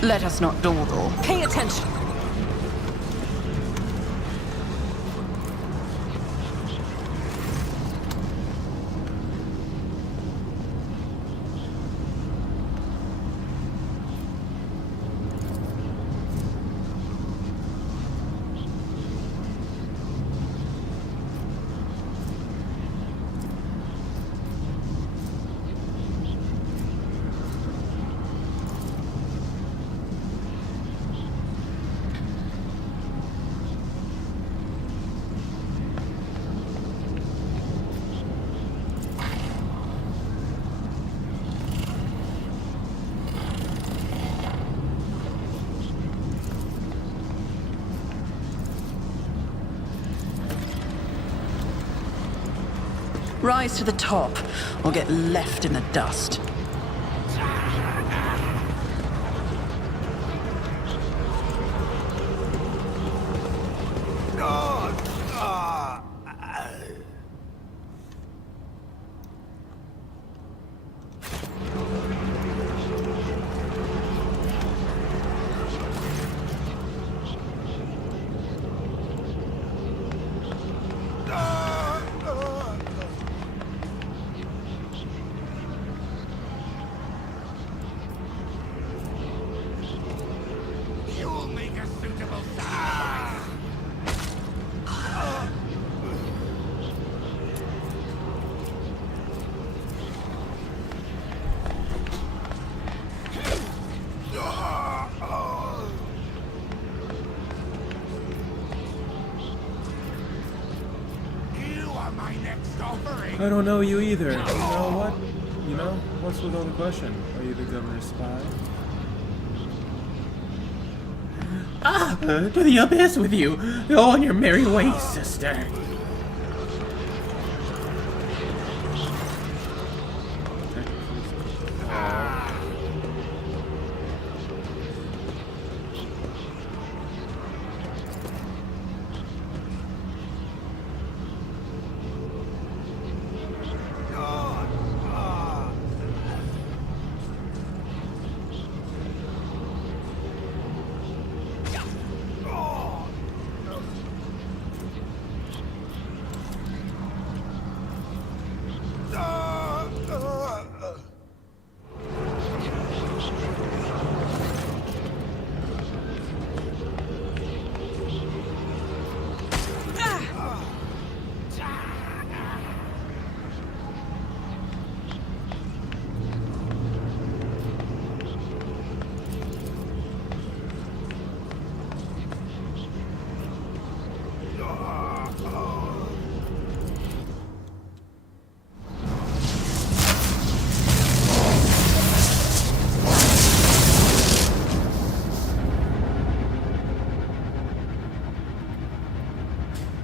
Let us not dawdle. Pay attention. Rise to the top, or get left in the dust. I don't know you either. You know what? You know, what's with all the question? Are you the governor's spy? Ah, to the abyss with you. Go on your merry way, sister.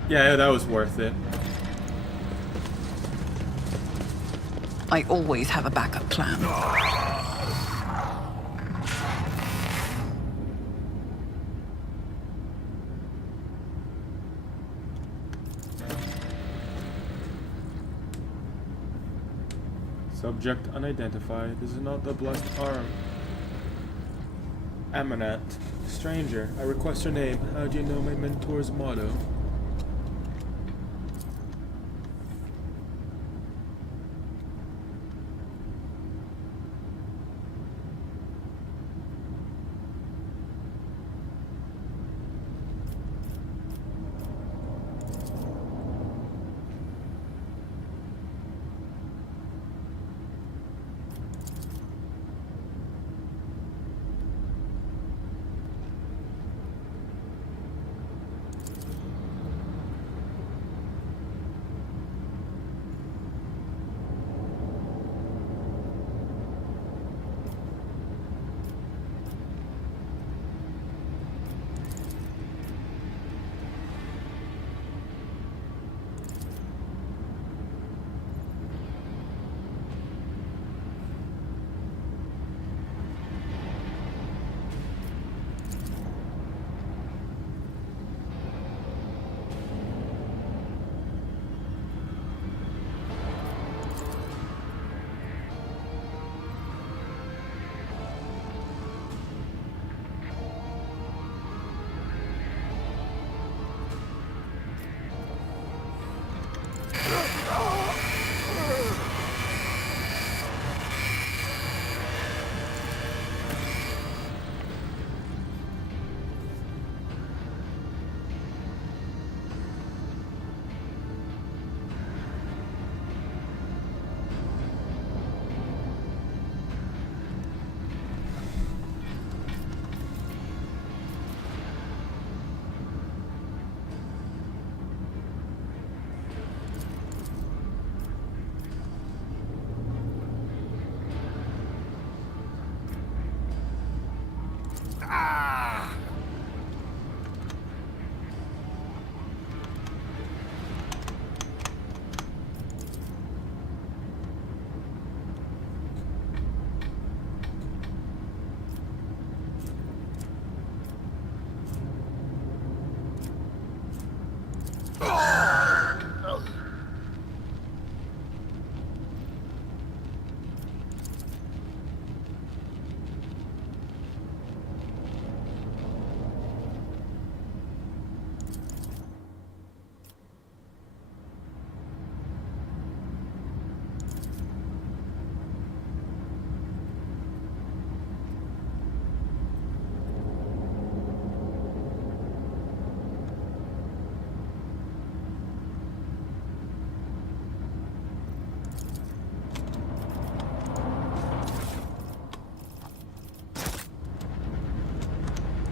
Yeah, that was worth it. I always have a backup plan. Subject unidentified. This is not the blessed arm. Amanat. Stranger, I request your name. How do you know my mentor's motto?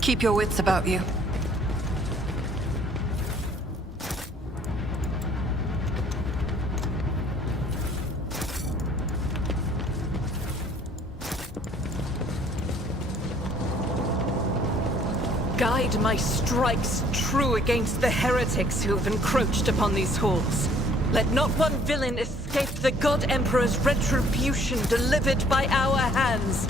Keep your wits about you. Guide my strikes true against the heretics who have encroached upon these halls. Let not one villain escape the God Emperor's retribution delivered by our hands.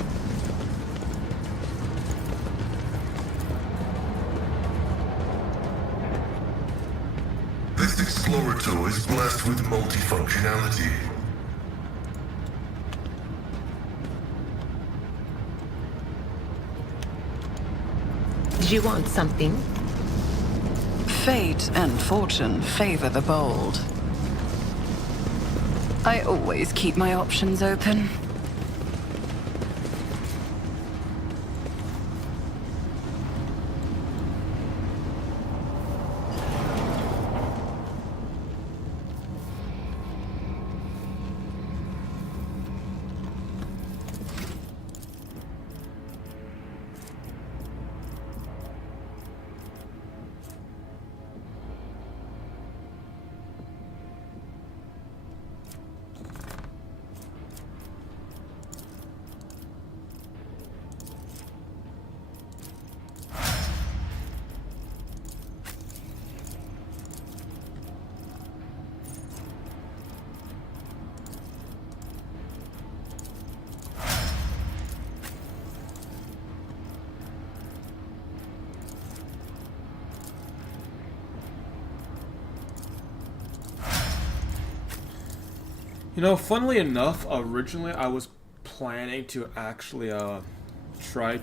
This Explorator is blessed with multifunctionality. Did you want something? Fate and fortune favor the bold. I always keep my options open. You know, funnily enough, originally I was planning to actually try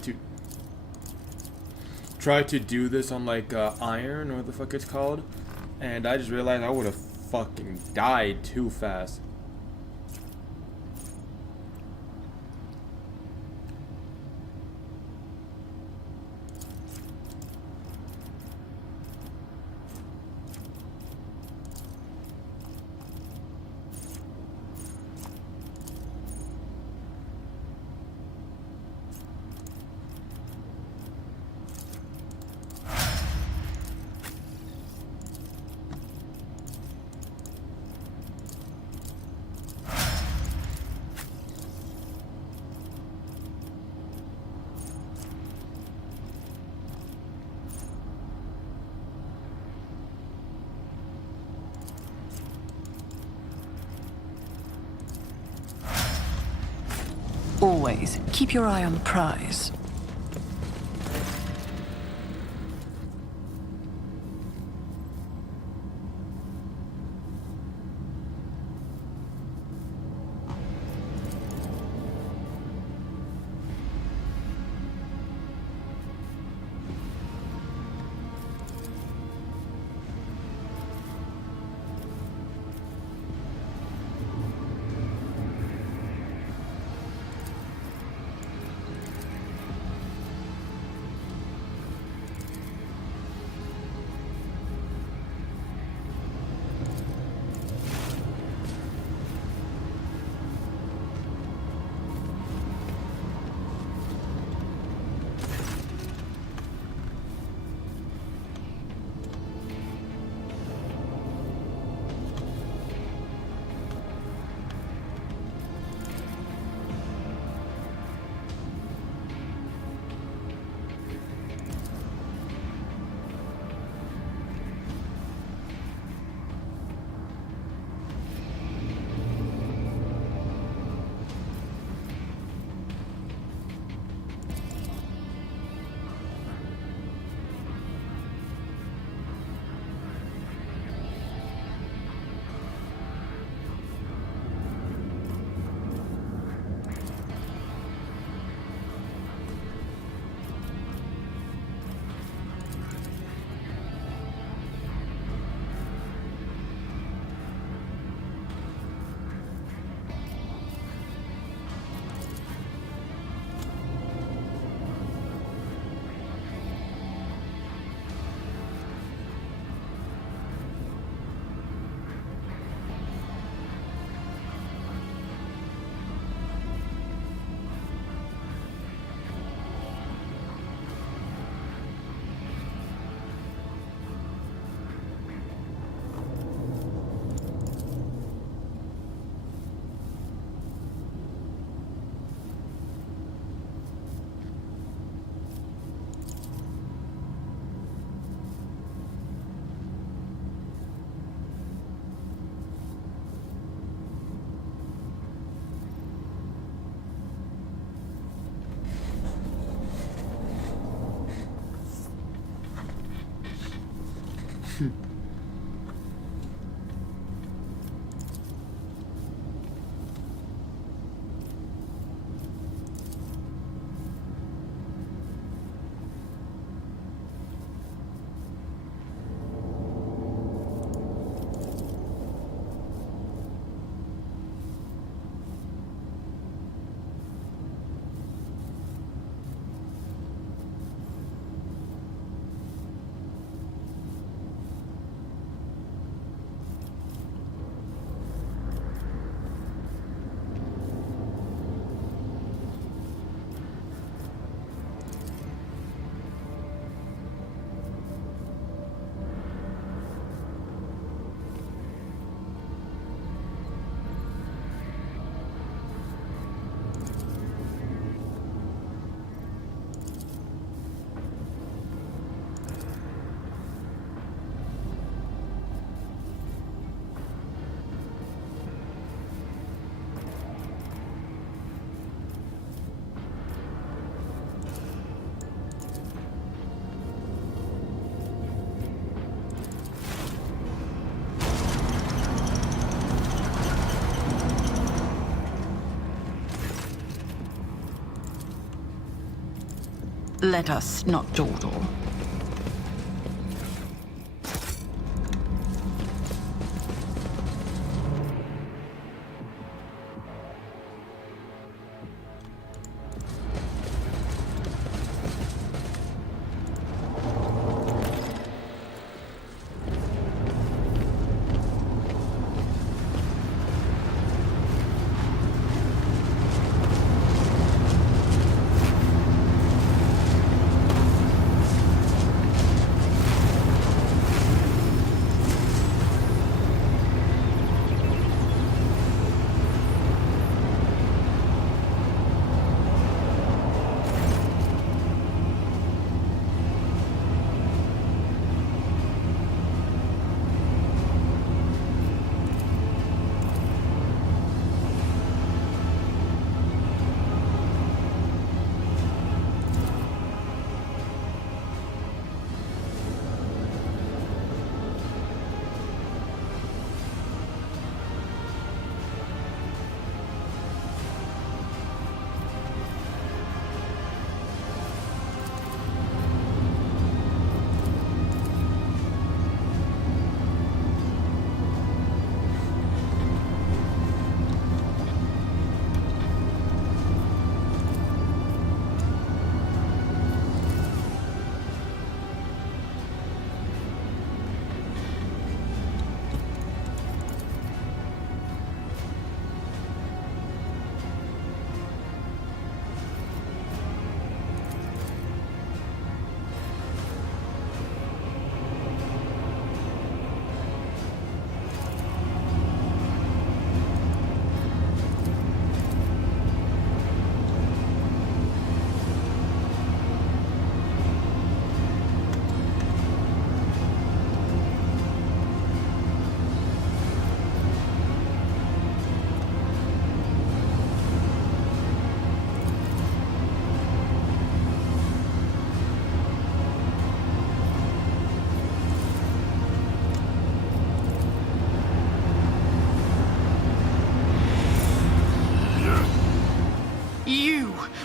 to do this on like iron or what the fuck it's called, and I just realized I would have fucking died too fast. Always keep your eye on the prize. Let us not dawdle.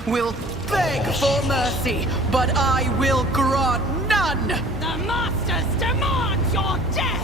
Will beg for mercy, but I will grant none! The Masters demand your death!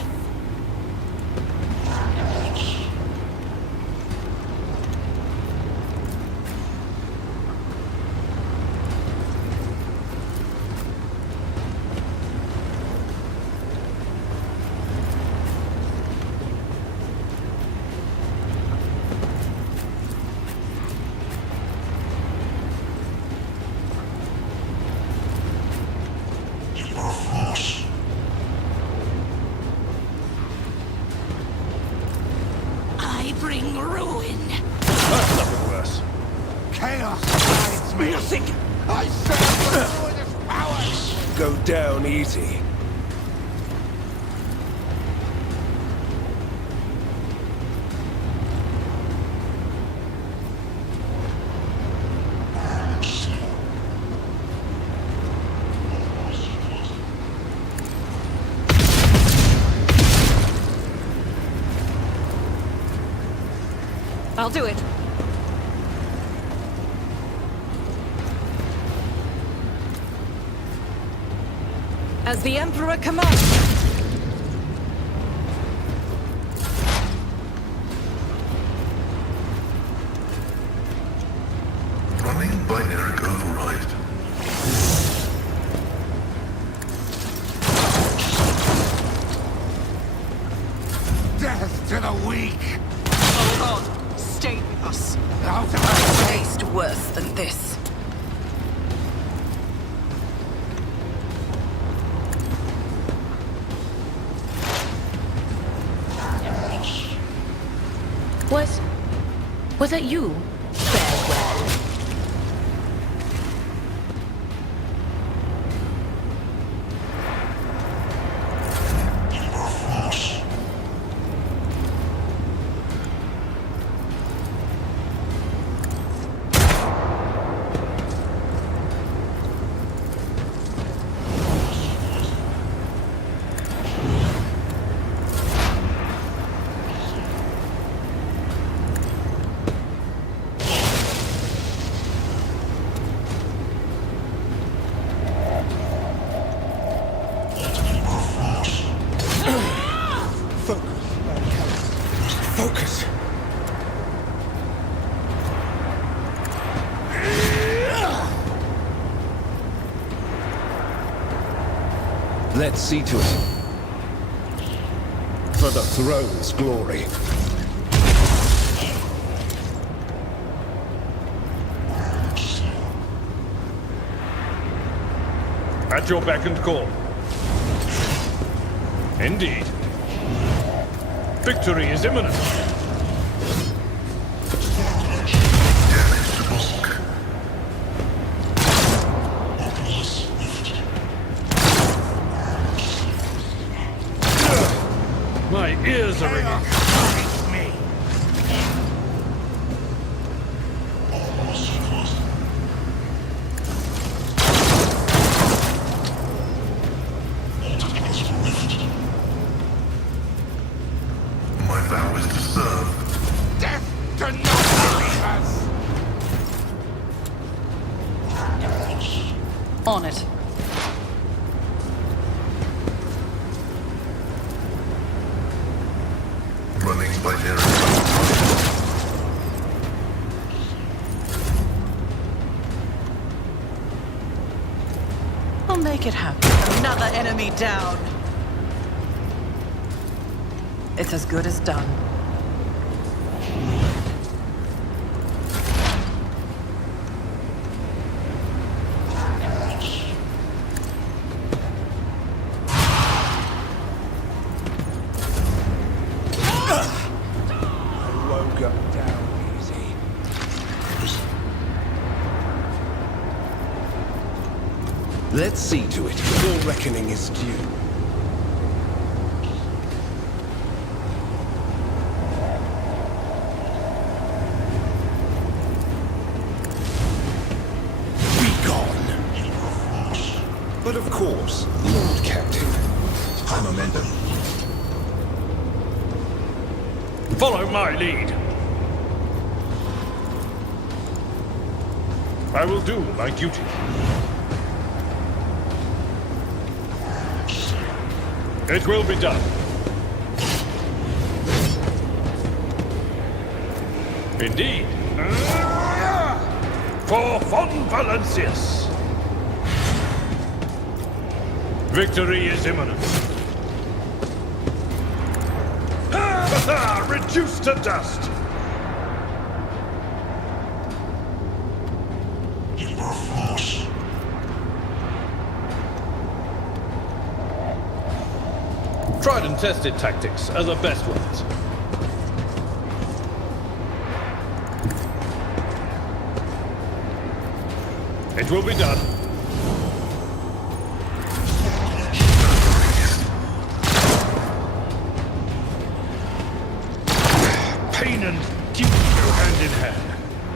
I bring ruin. That's nothing worse. Chaos guides me. Nothing. I serve the ruinous powers. Go down easy. I'll do it. As the Emperor commands. Running binary override. Death to the weak. Hold on. Stay with us. Out of I taste worse than this. Was that you? Farewell. Let's see to it. For the throne's glory. At your beck and call. Indeed. Victory is imminent. My ears are ringing. My vow is to serve. Death to non-believers! On it. Running by Derek. I'll make it happen. Another enemy down. It's as good as done. Won't go down easy. Let's see to it. Your reckoning is due. Be gone. But of course, Lord Captain. High momentum. Follow my lead. I will do my duty. It will be done. Indeed. For Von Valancius. Victory is imminent. Reduced to dust. Tried and tested tactics are the best ones. It will be done. Pain and duty go hand in hand.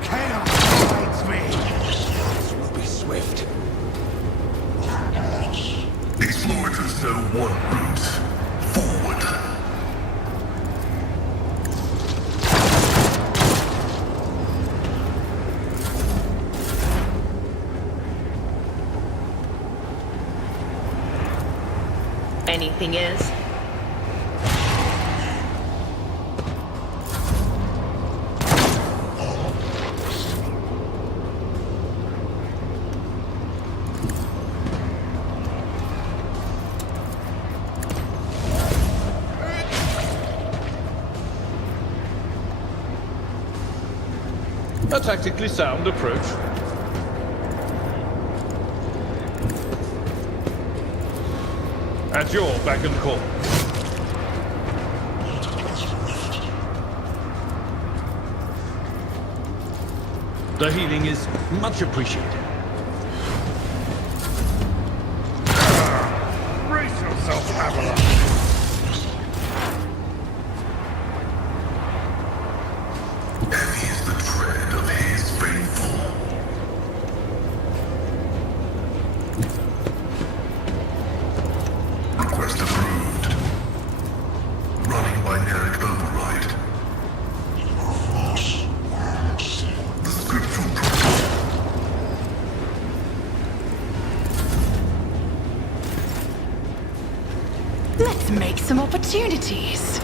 Chaos guides me. This will be swift. Exploiters know one route. Forward. Anything is? A tactically sound approach. At your beck and call. The healing is much appreciated. Brace yourself, Avalon. Heavy is the tread of his faithful. Request approved. Running binaric override. The scriptural Let's make some opportunities.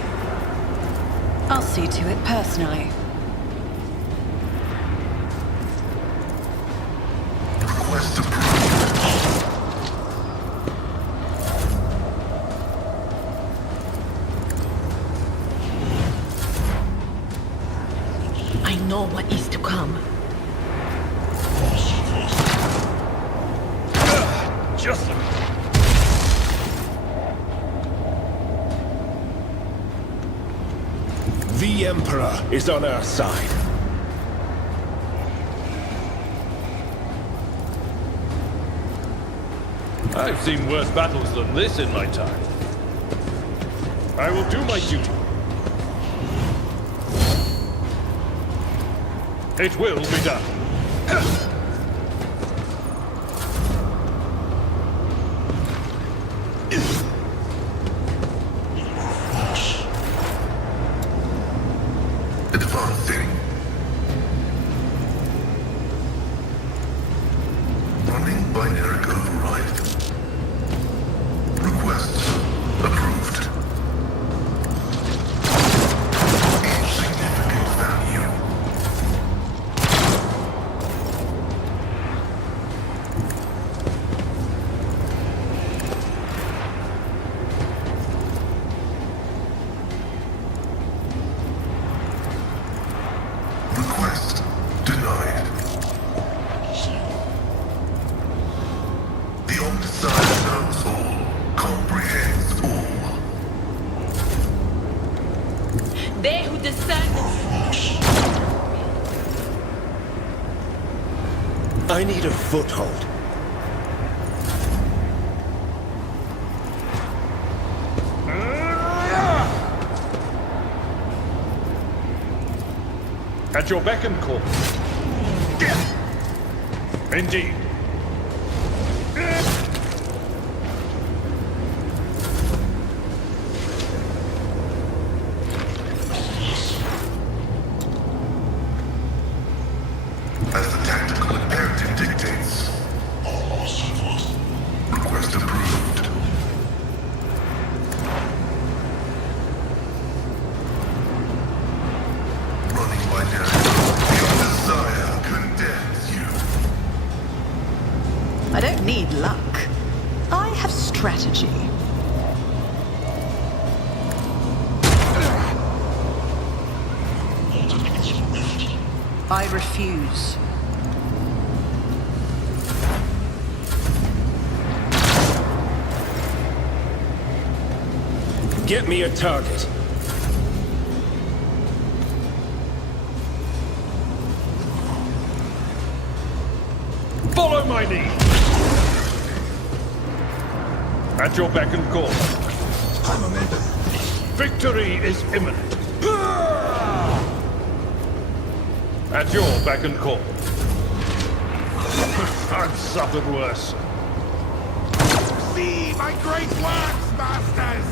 I'll see to it personally. request approved. Just... The Emperor is on our side. I've seen worse battles than this in my time. I will do my duty. It will be done. Advancing. Running binary override. Requests approved. Insignificant value. Request denied. The Omnicide knows all, comprehends all. They who discern... I need a foothold. At your beck and call. Indeed. As the tactical imperative dictates. Request approved. Running binary. Your desire condemns you. I don't need luck. I have strategy. I refuse. Get me a target. Follow my lead. At your beck and call. Victory is imminent. At your beck and call. I've suffered worse. See my great works, masters!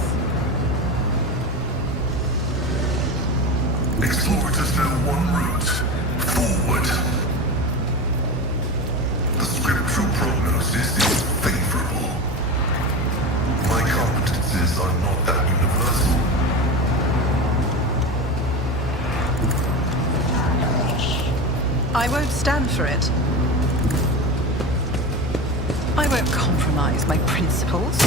Explorers know one route. Forward. The scriptural prognosis is favorable. My competences are not that universal. I won't stand for it. I won't compromise my principles.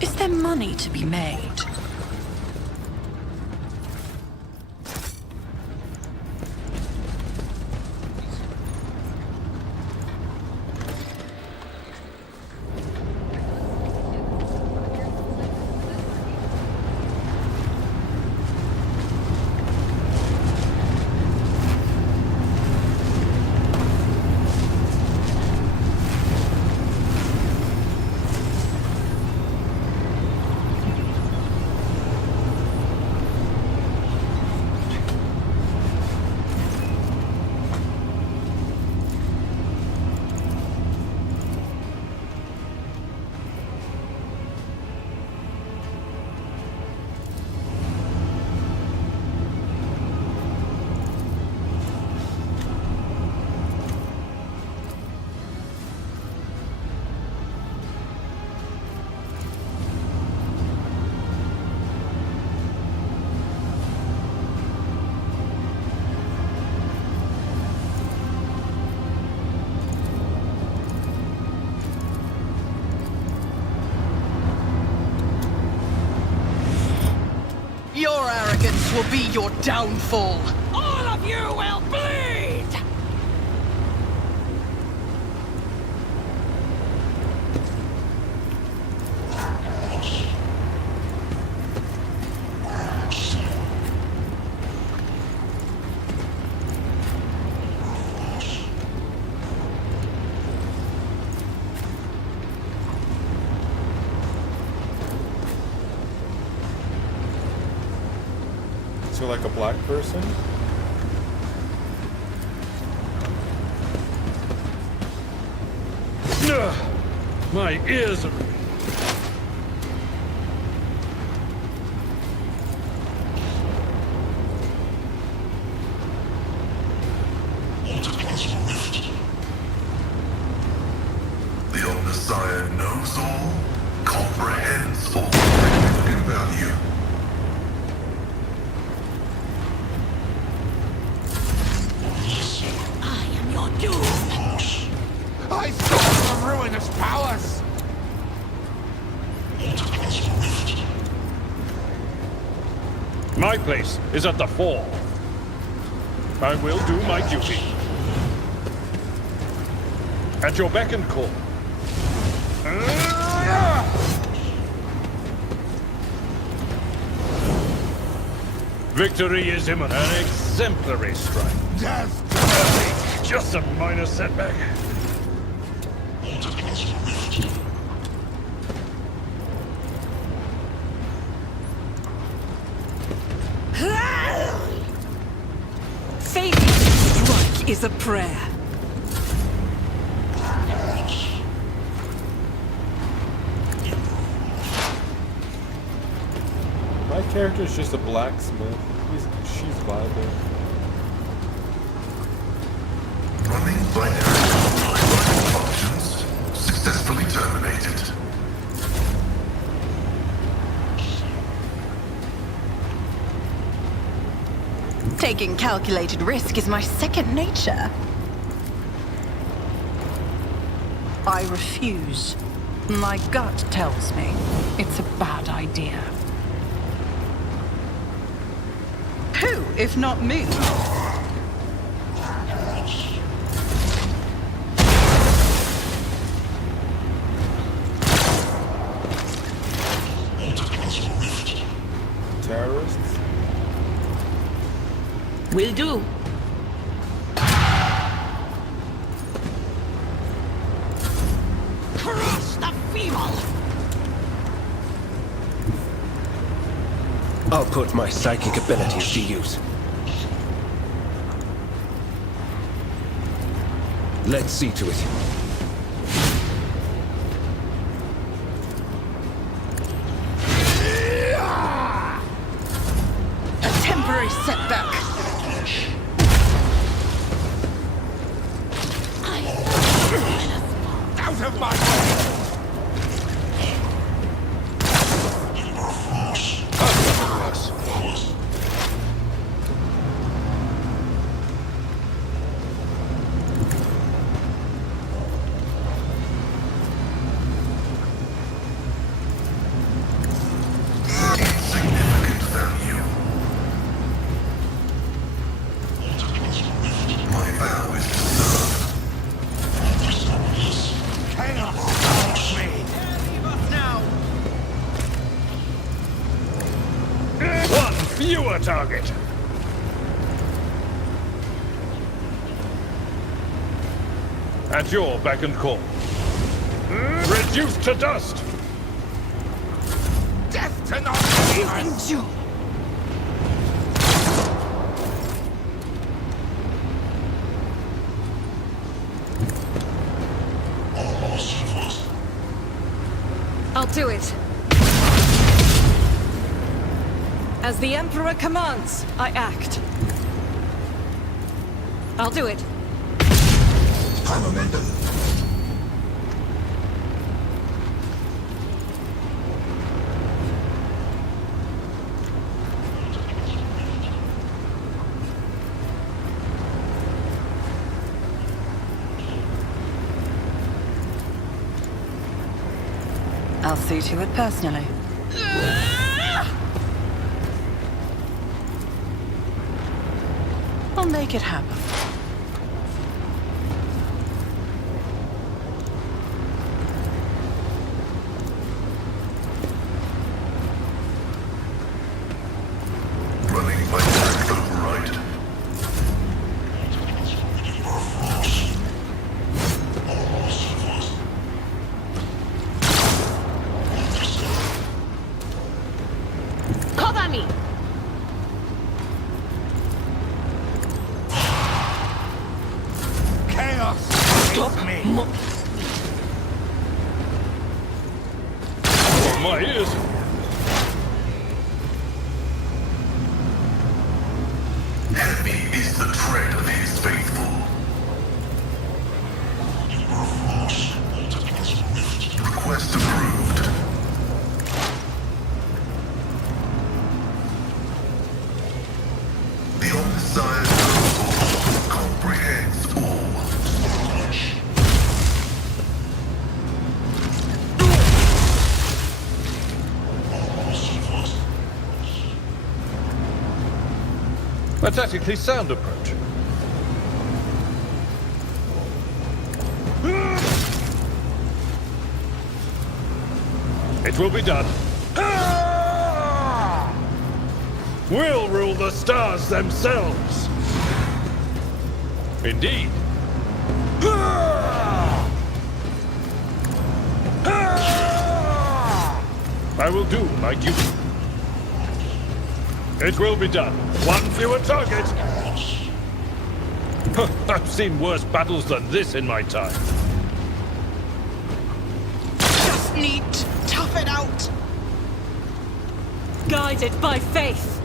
Is there money to be made? Your arrogance will be your downfall. All of you will bleed! So like a black person? My ears are... The Omnissiah knows all, comprehends all significant value. I am your doom! I saw the ruinous powers! My place is at the fore. I will do my duty. At your beck and call. Victory is imminent. An exemplary strike. Just a minor setback. Faith's strike is a prayer. My character is just a blacksmith. She's vibing. Running binary functions successfully terminated. Taking calculated risk is my second nature. I refuse. My gut tells me it's a bad idea. Who, if not me? Terrorists? Will do. Crush the feeble! I'll put my psychic abilities to use. Let's see to it. A temporary setback. Out of my way! fewer target. At your beck and call. Reduced to dust. Death to not I'll do it. As the Emperor commands, I act. I'll do it. I'll see to it personally. I'll make it happen. Running my tank override. Cover me! chaos. Stop me. Oh, my ears. Heavy is the tread of his faithful. Request approved. The Omnissiah's proposal comprehends all. A tactically sound approach. It will be done. We'll rule the stars themselves. Indeed. I will do my duty. It will be done. One fewer target. I've seen worse battles than this in my time. Just need to tough it out. Guided by faith.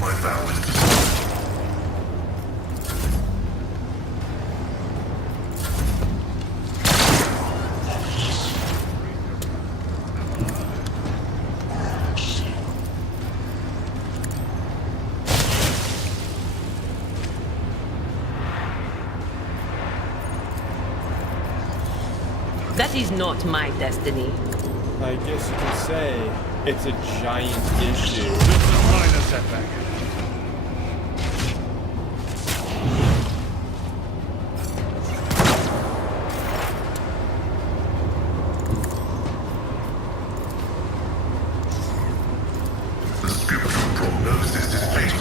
My vow is to That is not my destiny. I guess you could say it's a giant issue. Just a minor setback. the spiritual prognosis is fatal.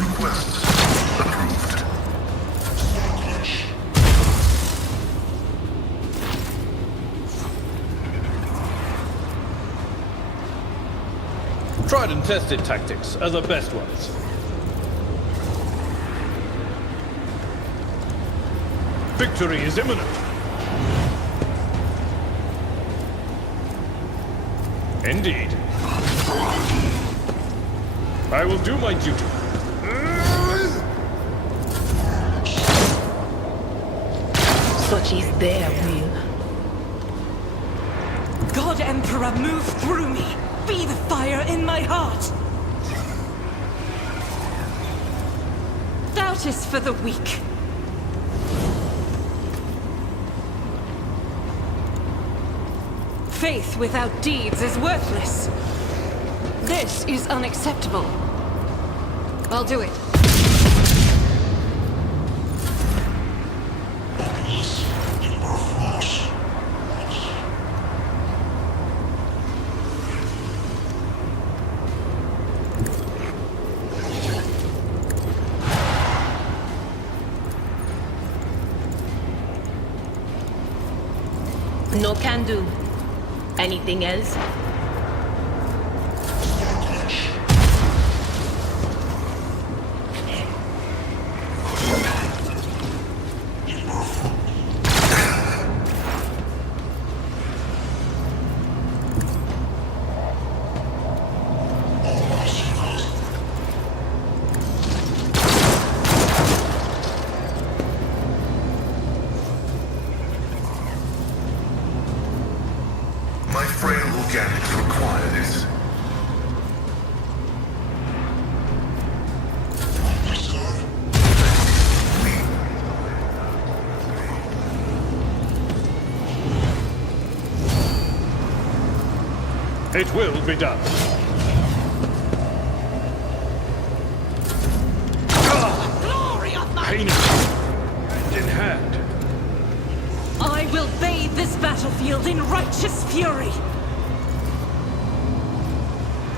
Request approved. Tried and tested tactics are the best ones. Victory is imminent. Indeed. I will do my duty. Such is their will. God God Emperor move through me. Be the fire in my heart. Doubt is for the weak. Faith without deeds is worthless. This is unacceptable. I'll do it. No can do. Anything else? My frail organics require this. It will be done. Glory of my... Pain hand in hand. I will bathe this battlefield in righteous fury.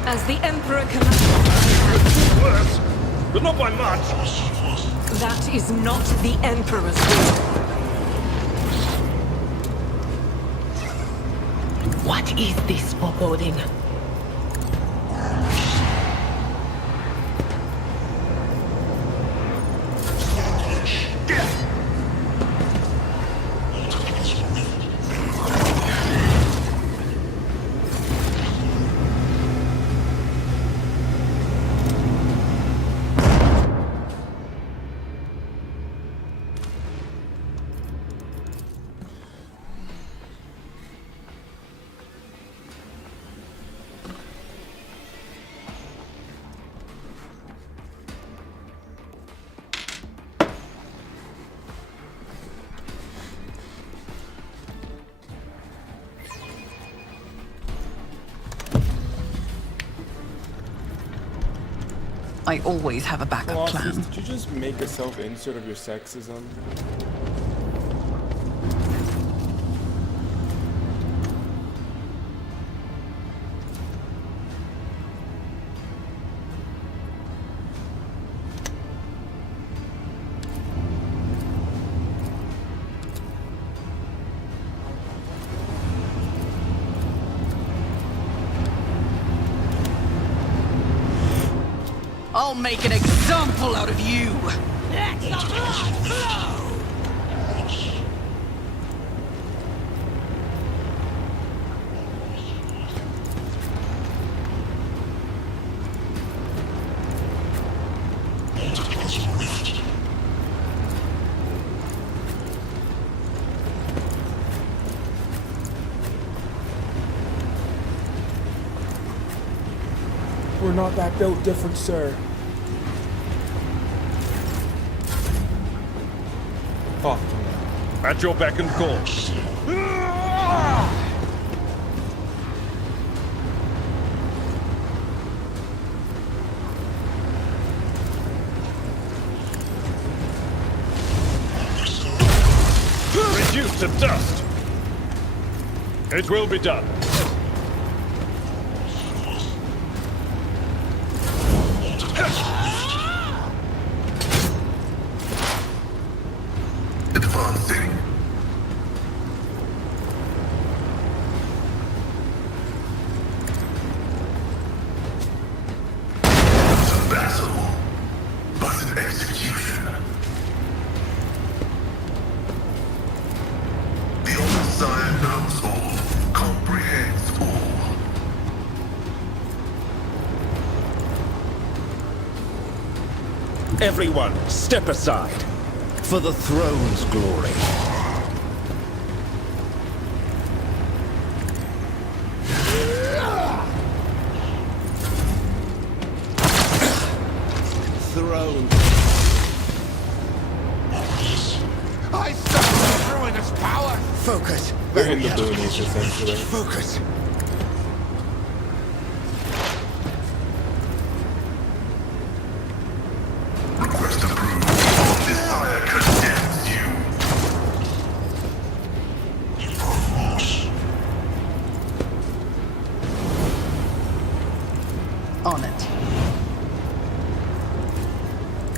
As the Emperor commands. Worse, but not by much. That is not the Emperor's will. What is this foreboding? I always have a backup Colossus, plan. did you just make a self-insert of your sexism? I'll make an example out of you! Let the blood flow! We're not that built different, sir. Oh. At your beck and call. Reduced to dust. It will be done. Advancing. Not a battle, but an execution. The Messiah knows all, comprehends all. Everyone, step aside. For the throne's glory. alone. I suck ruinous power. Focus. They're in the boonies, essentially. Focus. Request approved. Desire condemns you. On it.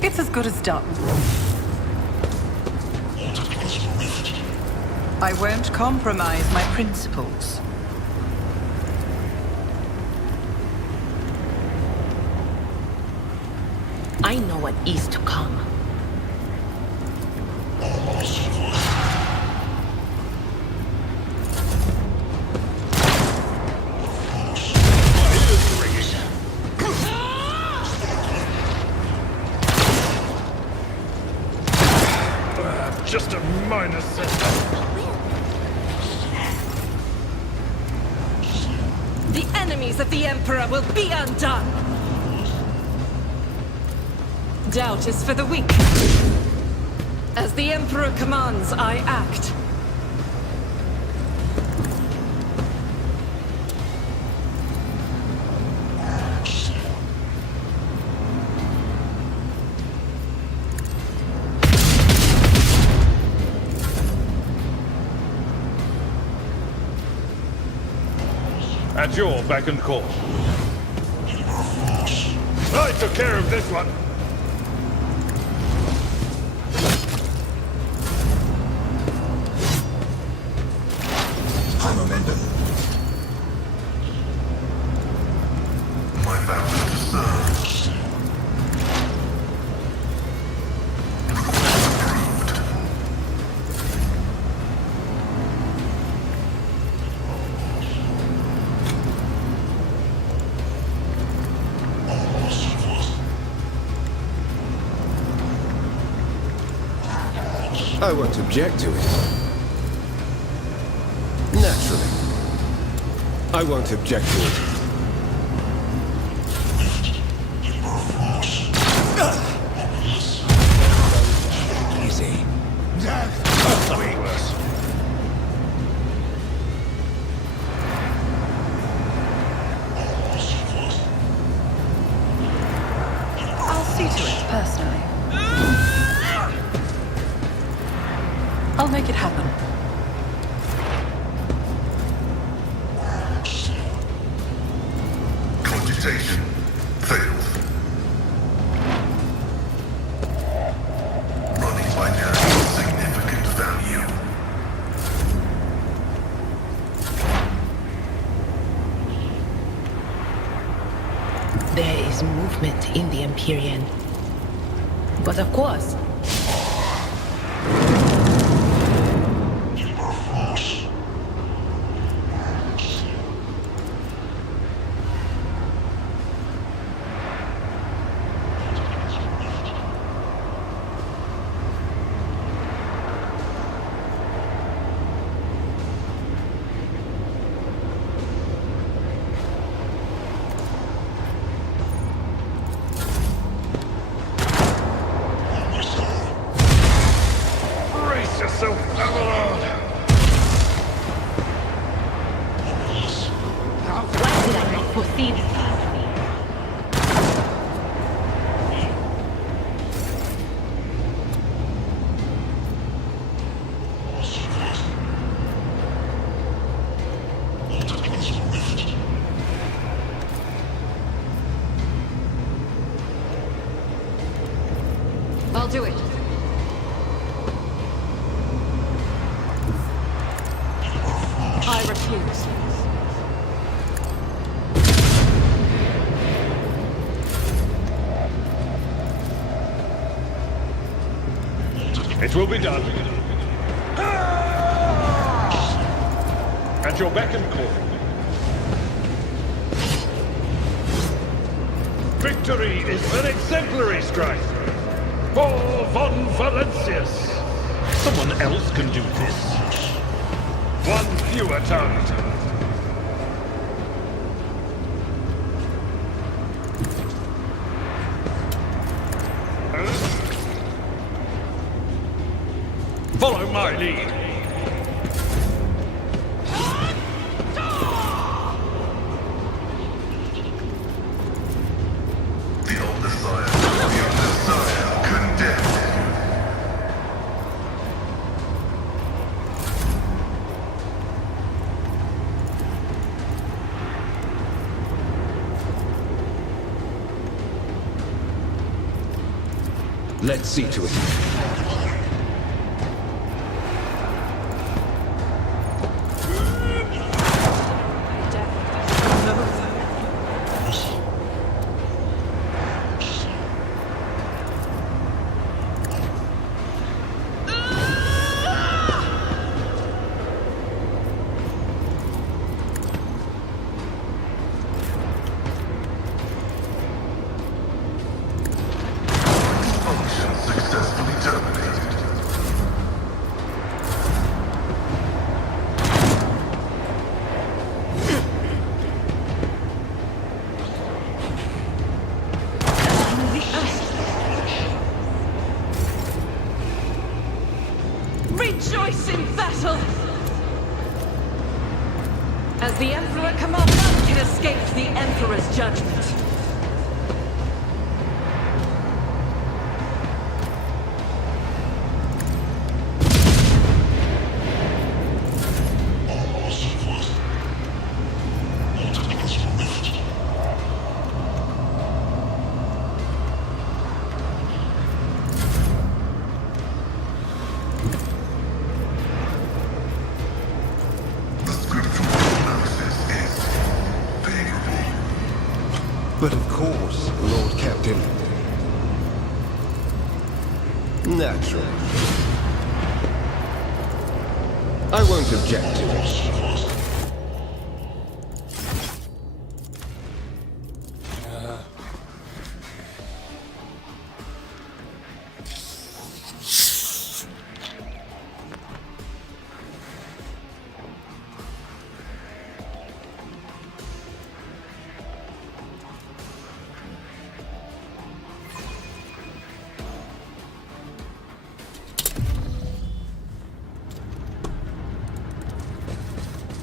It's as good as done. I won't compromise my principles. I know what is to come. Just a minor setback. The enemies of the Emperor will be undone! Doubt is for the weak. As the Emperor commands, I act. At your beck and call. I took care of this one. High momentum. My vows to serve. Approved. I won't object to it. Naturally. I won't object to it. Easy. Way worse. I'll see to it personally. I'll make it happen. Cogitation failed. Running by now significant value. There is movement in the Empyrean. But of course, Brace yourself, Avalon. why did I not foresee this? I'll do it. I refuse. It will be done. At your beck and call. Victory is an exemplary strike. Paul von Valencius. Someone else can do this. One fewer target. my lead. The old Messiah condemned. Let's see to it. Function successfully terminated. Rejoice in battle! As the Emperor commands, none can escape the Emperor's judgment. The scriptural analysis is favorable. But of course, Lord Captain. Naturally. I won't object to it.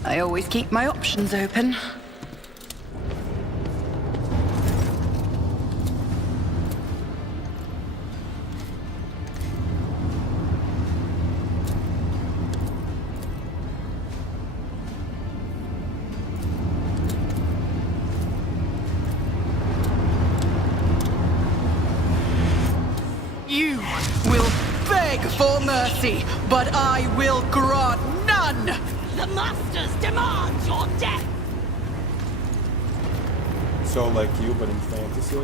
I always keep my options open. You will beg for mercy, but I will grant none! The Masters demand your death! So like you, but in fantasy?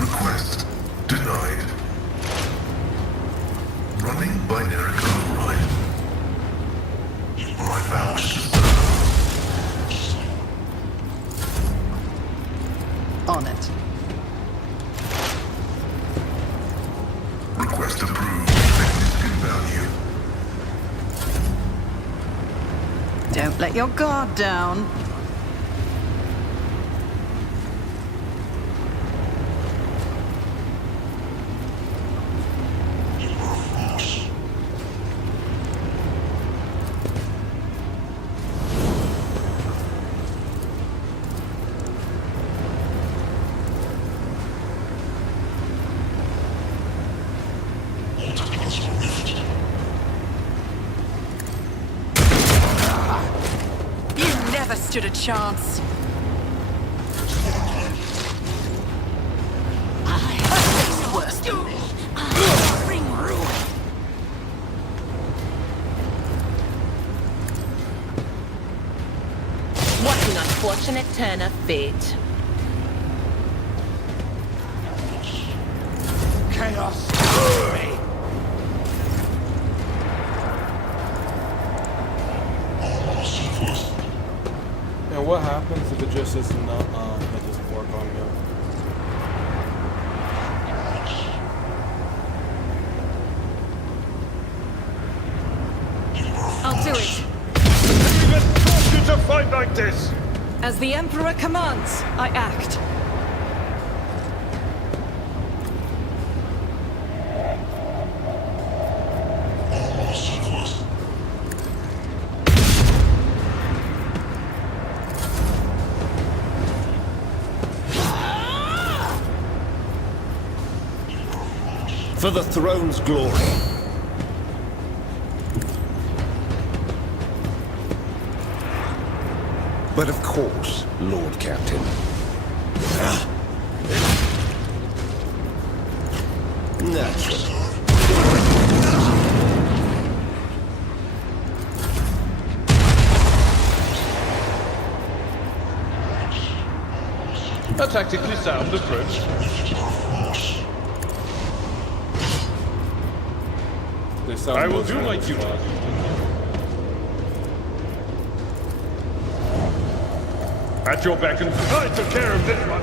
Request denied. Running binary override. My vows to serve. On it. Request approved. Significant value. Don't let your guard down. You never stood a chance. I worse than this. Bring ruin. unfortunate turn of fate. Chaos! And what happens if it just isn't it doesn't work on you? I'll do it. Even forced you to fight like this! As the Emperor commands, I act. For the throne's glory. But of course, Lord Captain. Naturally. A tactically sound approach. I will do my duty. At your beck and I took care of this one.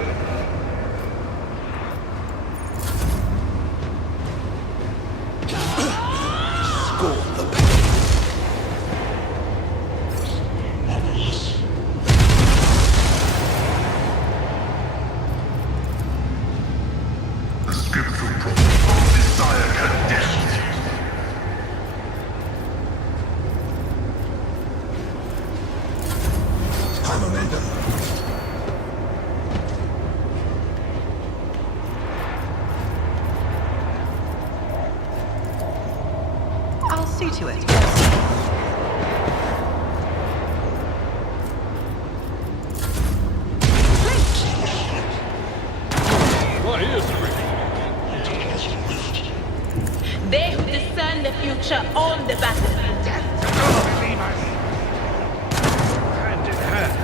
Scorn the The scriptural prophet of Messiah condemned. I'll see to it. My ears are ringing. They who discern the future on the battlefield. Hand in hand.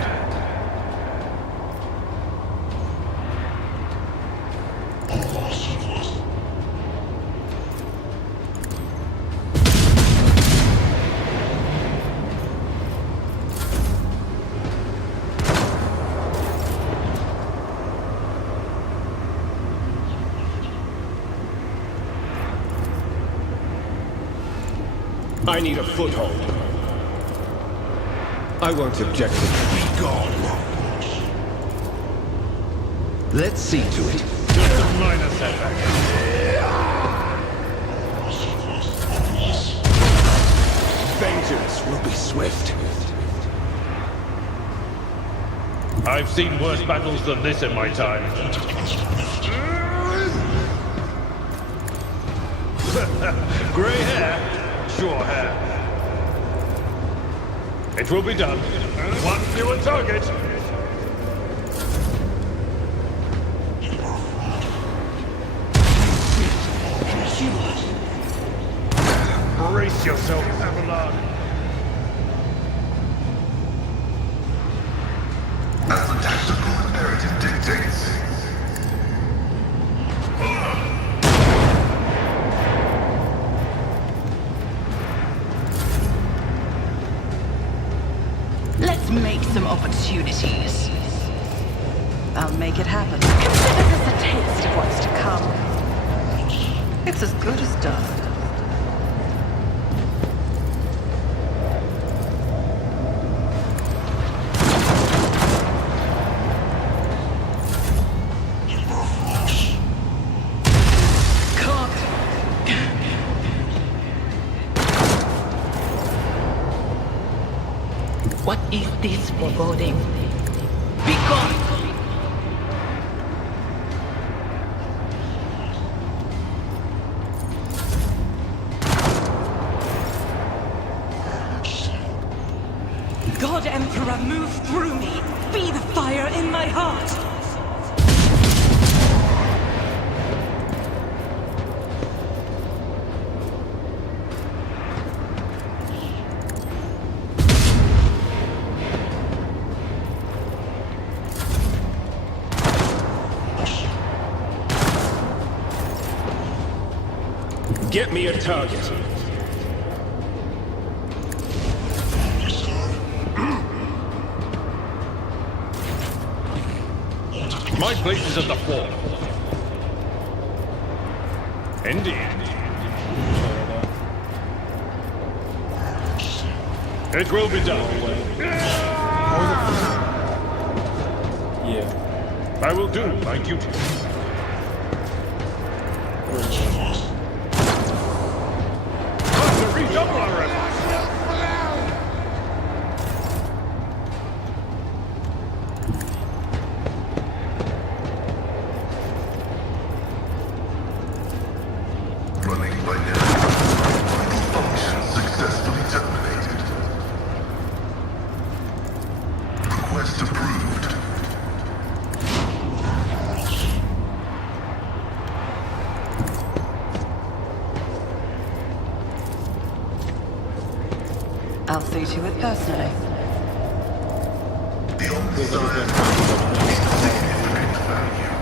I need a foothold. I won't object to be gone. Let's see to it. Just a minor setback. Vengeance will be swift. I've seen worse battles than this in my time. Grey hair? Sure hair. It will be done. One fewer target. Brace yourself, Avalon. As the tactical imperative dictates. Let's make some opportunities. I'll make it happen. Consider this a taste of what's to come. It's as good as done. What is this foreboding? Be gone! God Emperor, move through me. Be the fire in my heart. Get me a target. My place is at the fort. Indeed. It will be done. Yeah. I will do my duty. Time to redouble our efforts. Running by now. Function successfully terminated. Request approved. I'll see to it personally. The on-site significant value.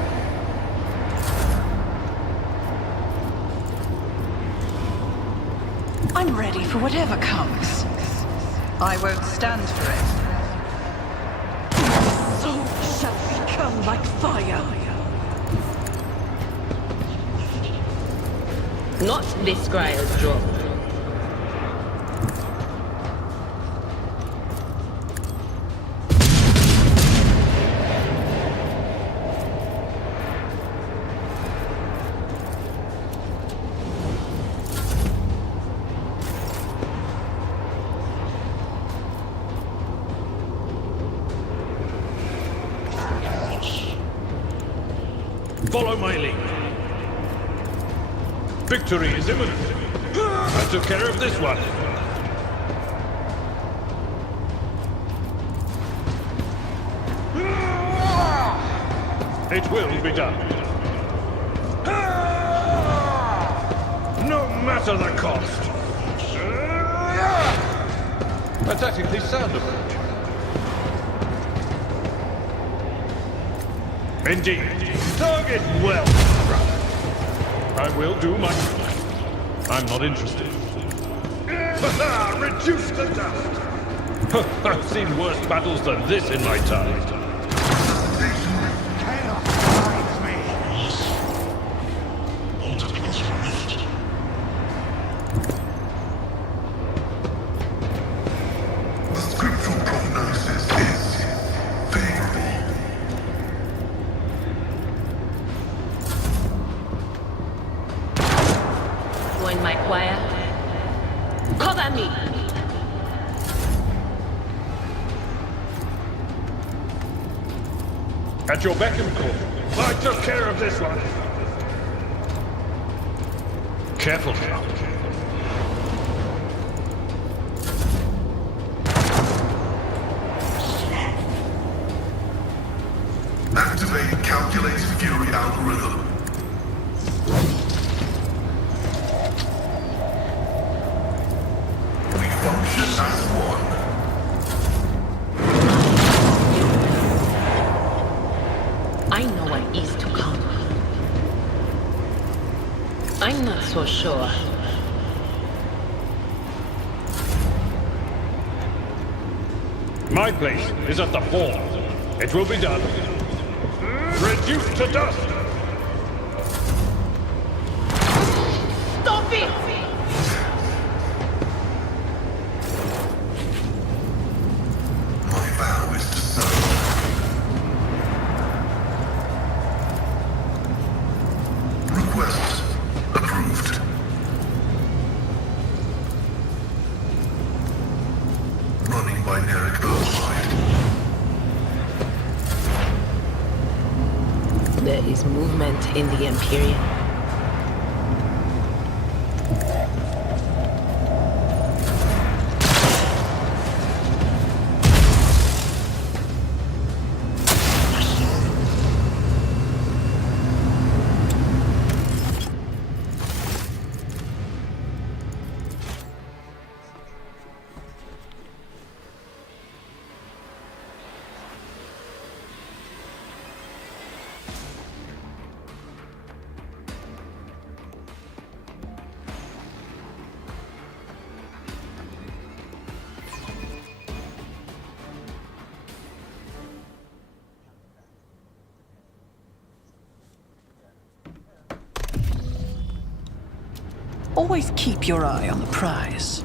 I'm ready for whatever comes. I won't stand for it. Soul shall become like fire. Not this Grio's job. Follow my lead. Victory is imminent. I took care of this one. It will be done. No matter the cost. A tactically sound approach. Indeed. Target well. I will do my... I'm not interested. Reduce to dust! I've seen worse battles than this in my time. The scriptural prognosis is favorable. Join my choir. Cover me! At your beck and call. I took care of this one. Careful now. Activate calculated fury algorithm. We function as one. I know what is to come. I'm not so sure. My place is at the fort. It will be done. Reduced to dust! Stop it! My vow is to serve. Request approved. Running binary override. There is movement in the Imperium. Always keep your eye on the prize.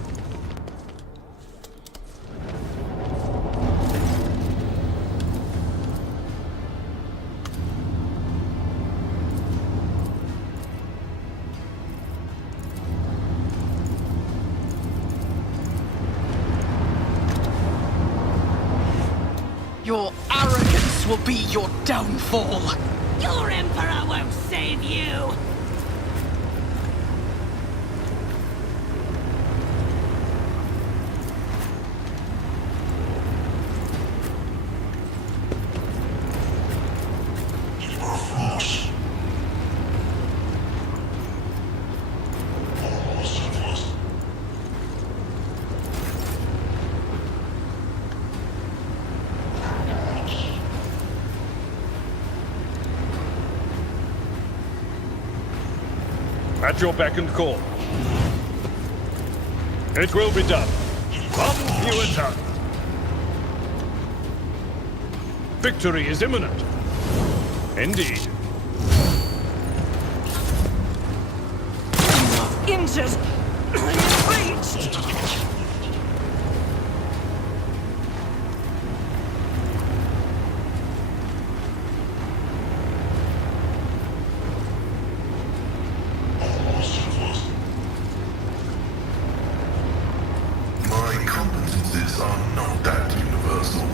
Your arrogance will be your downfall. Your Emperor won't save you! At your beck and call. It will be done. One fewer tongue. Victory is imminent. Indeed. Injured. Enraged. My competences are not that universal.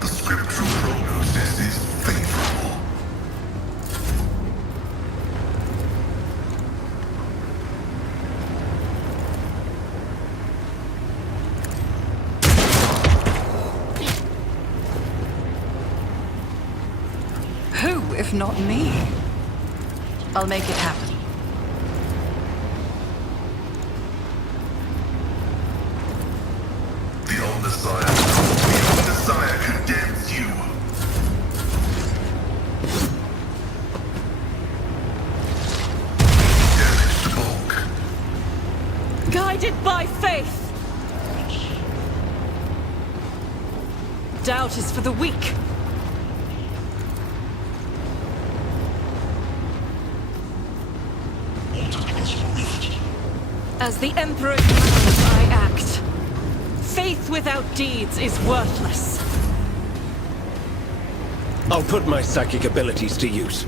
The scriptural prognosis is favorable. Who, if not me? I'll make it happen. The old Messiah condemns you. Damage to bulk. Guided by faith. Doubt is for the weak. As the Emperor commands, I act. Faith without deeds is worthless. I'll put my psychic abilities to use.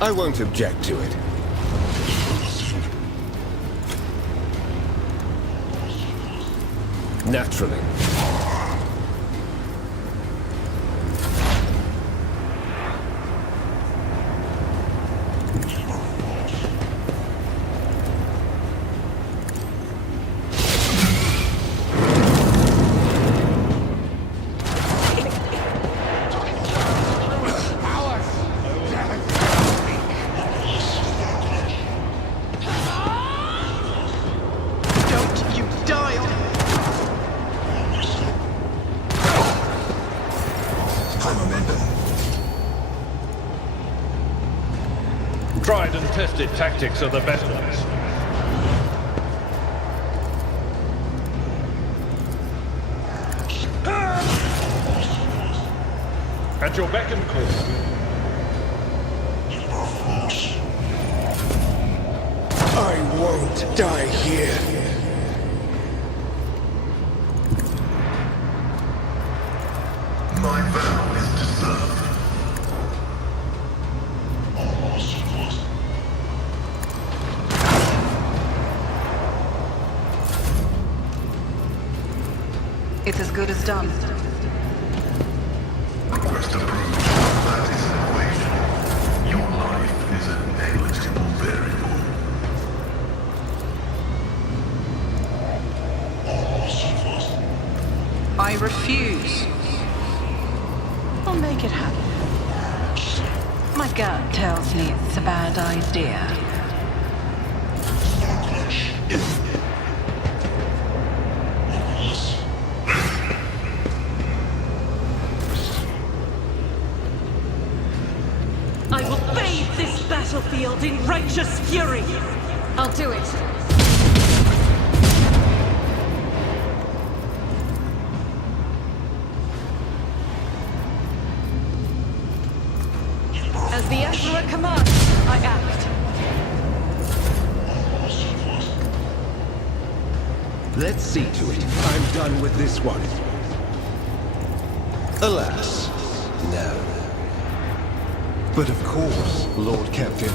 I won't object to it. Naturally. Don't you die on Tried and tested tactics are the best ones. At your beck and call. I won't die here. My vow is to serve. It's as good as done. Request approved. That is an equation. Your life is a negligible variable. I refuse. I'll make it happen. My gut tells me it's a bad idea. field in righteous fury. I'll do it. As the Emperor commands, I act. Let's see to it. I'm done with this one. Alas, no. But of course, Lord Captain.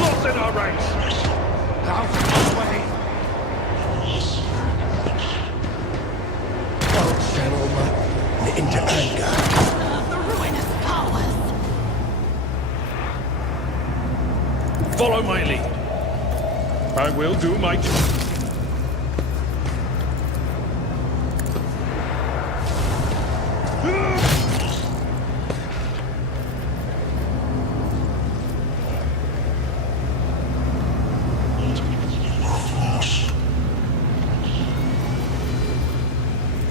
Lost in our ranks! Out of the way! I'll channel my into anger. The ruinous powers. Follow my lead. I will do my job.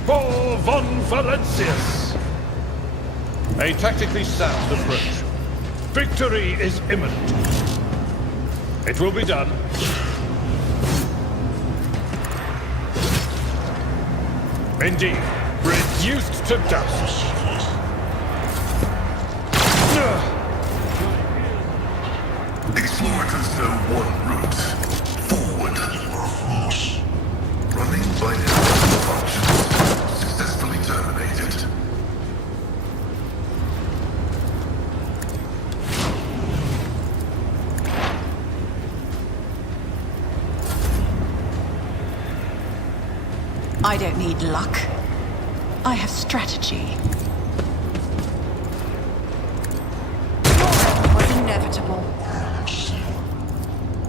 For von Valancius! A tactically sound approach. Victory is imminent. It will be done. Indeed, reduced to dust. Explorers know one route. Forward. Running by network functions successfully terminated. I don't need luck. I have strategy. It was inevitable.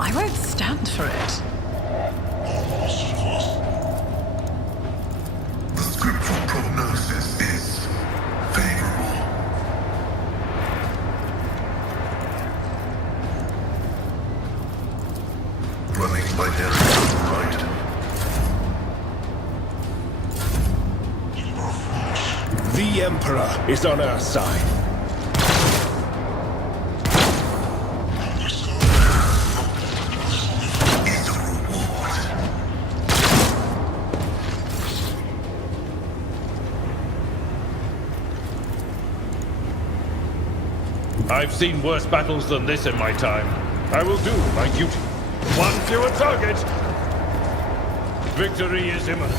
I won't stand for it. The scriptural prognosis is favorable. Running by network override. The Emperor is on our side. Is a reward. I've seen worse battles than this in my time. I will do my duty. One fewer target! Victory is imminent.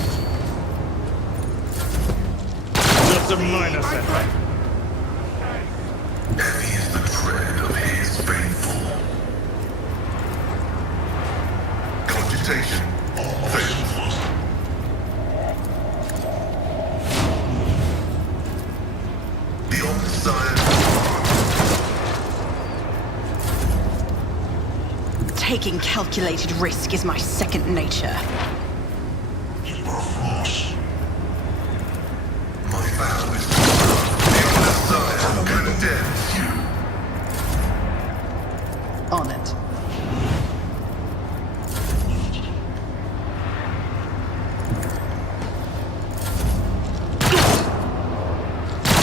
Just a minor setback. Heavy is the tread of his faithful. Cogitation fails. Beyond science. Taking calculated risk is my second nature. My vow is to serve the Messiah condemns you. On it.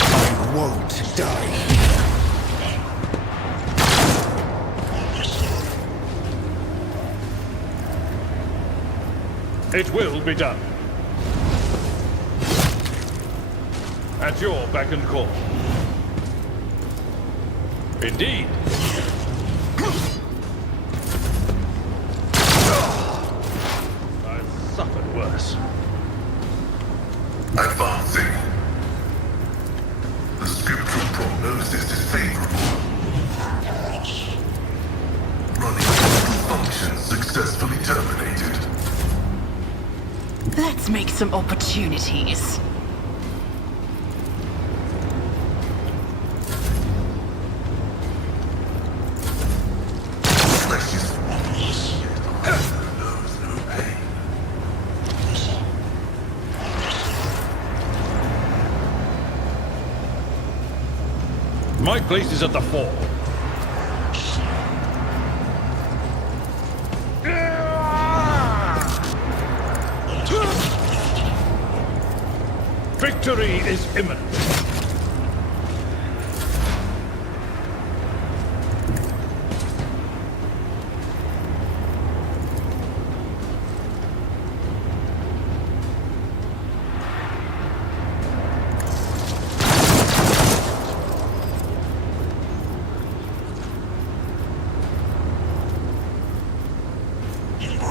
I won't die here. It will be done. At your beck and call. Indeed. I've suffered worse. Advancing. The scriptural prognosis is favorable. Running functions successfully terminated. Let's make some opportunities. Flesh is formless. Knows no pain. My place is at the fore. Victory is imminent.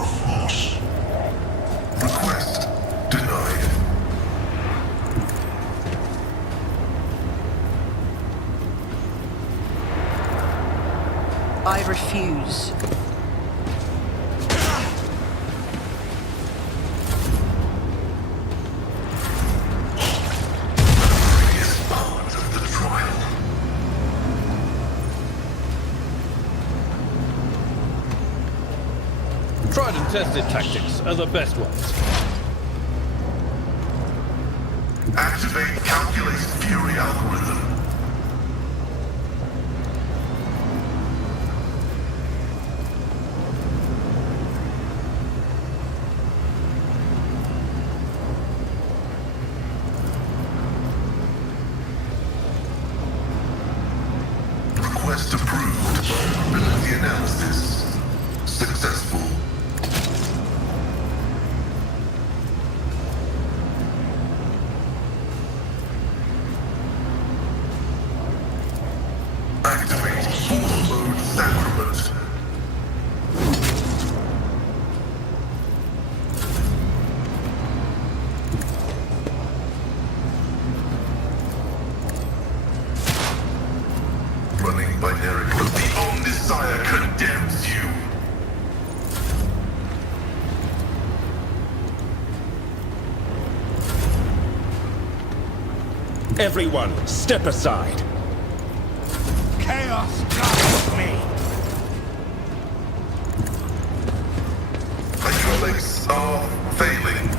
force. Request denied. I refuse. Is part of the trial. Tried and tested tactics are the best ones. Activate calculated fury algorithm. Request approved. Vulnerability analysis. Successful. Activate full mode sacrament. Running binary code. The Omnisire condemns you. Everyone, step aside. Chaos guides me. Hydraulics are failing.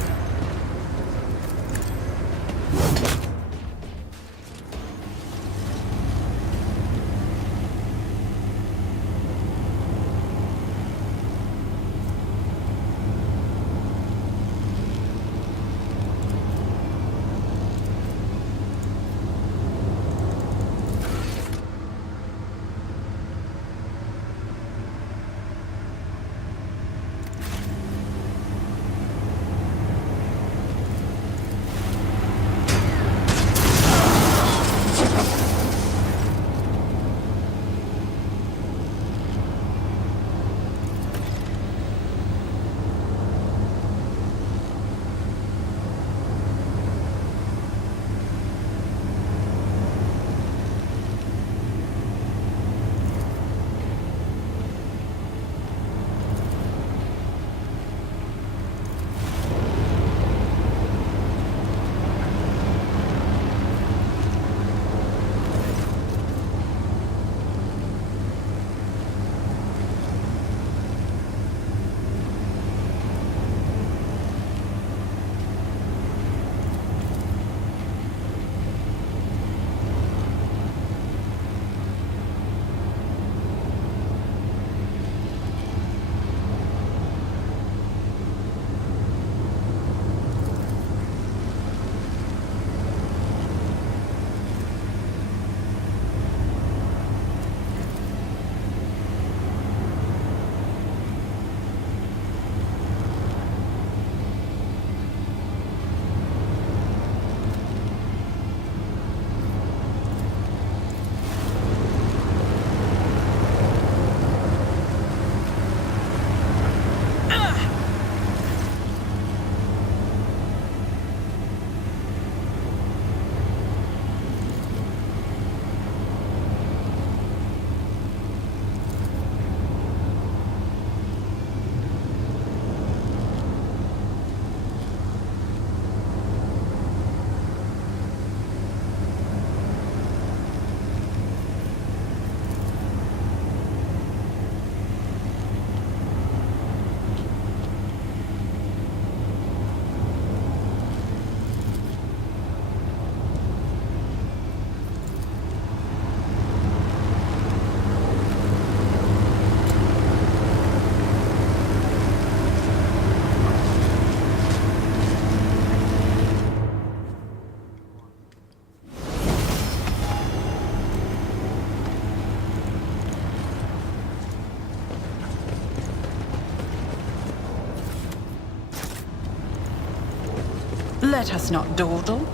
Let us not dawdle.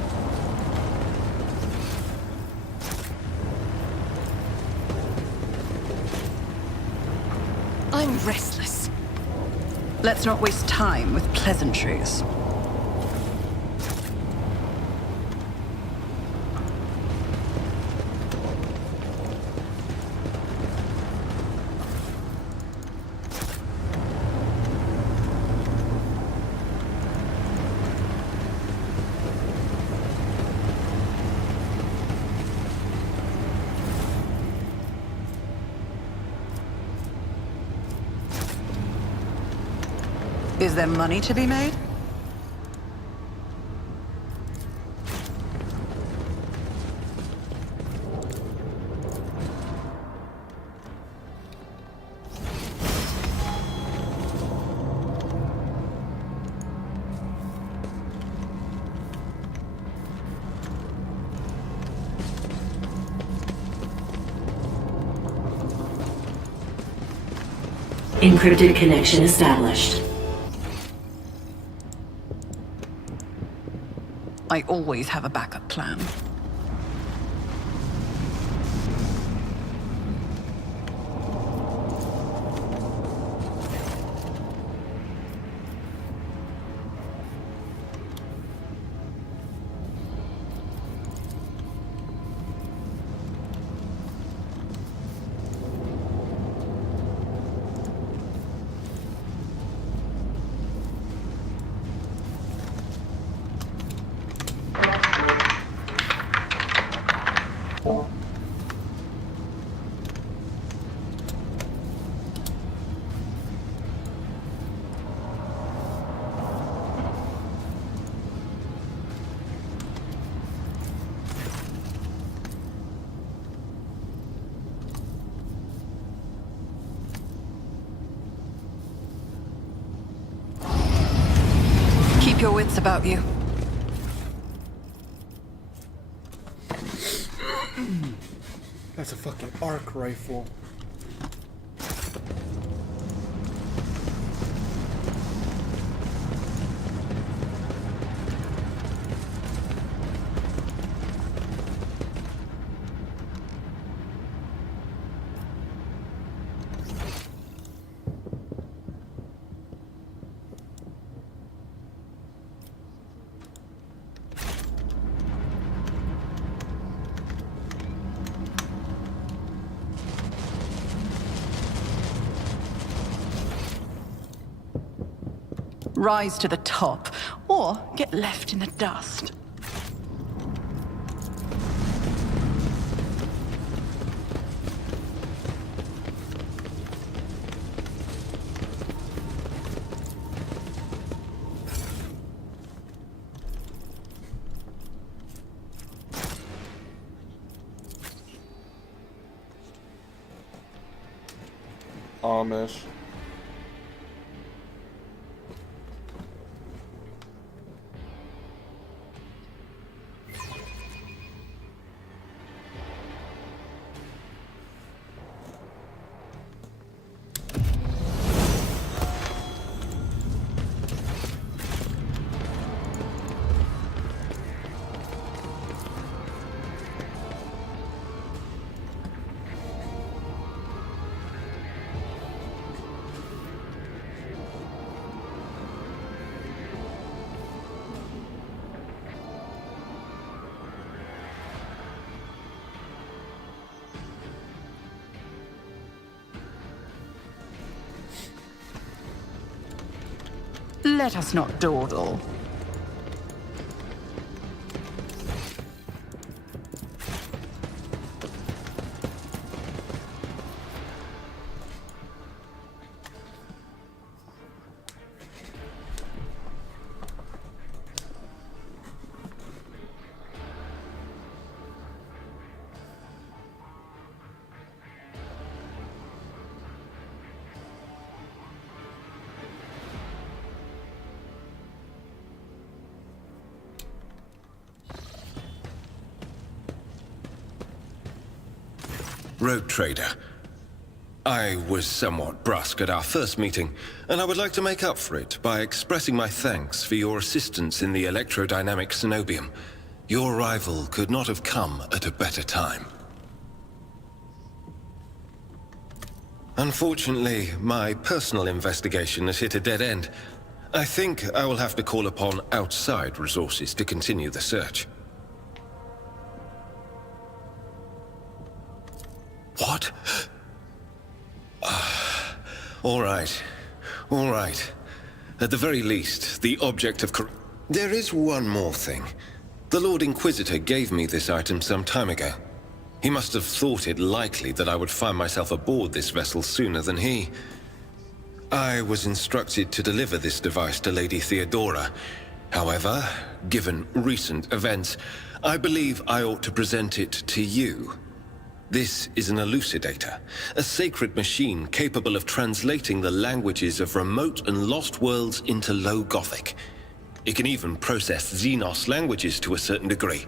I'm restless. Let's not waste time with pleasantries. Is there money to be made? Encrypted connection established. I always have a backup plan. Keep your wits about you. That's a fucking arc rifle. Rise to the top, or get left in the dust. Amish. Let us not dawdle. Road Trader. I was somewhat brusque at our first meeting, and I would like to make up for it by expressing my thanks for your assistance in the electrodynamic Cenobium. Your arrival could not have come at a better time. Unfortunately, my personal investigation has hit a dead end. I think I will have to call upon outside resources to continue the search. What? All right. All right. At the very least, the object of... There is one more thing. The Lord Inquisitor gave me this item some time ago. He must have thought it likely that I would find myself aboard this vessel sooner than he. I was instructed to deliver this device to Lady Theodora. However, given recent events, I believe I ought to present it to you. This is an elucidator, a sacred machine capable of translating the languages of remote and lost worlds into Low Gothic. It can even process Xenos languages to a certain degree.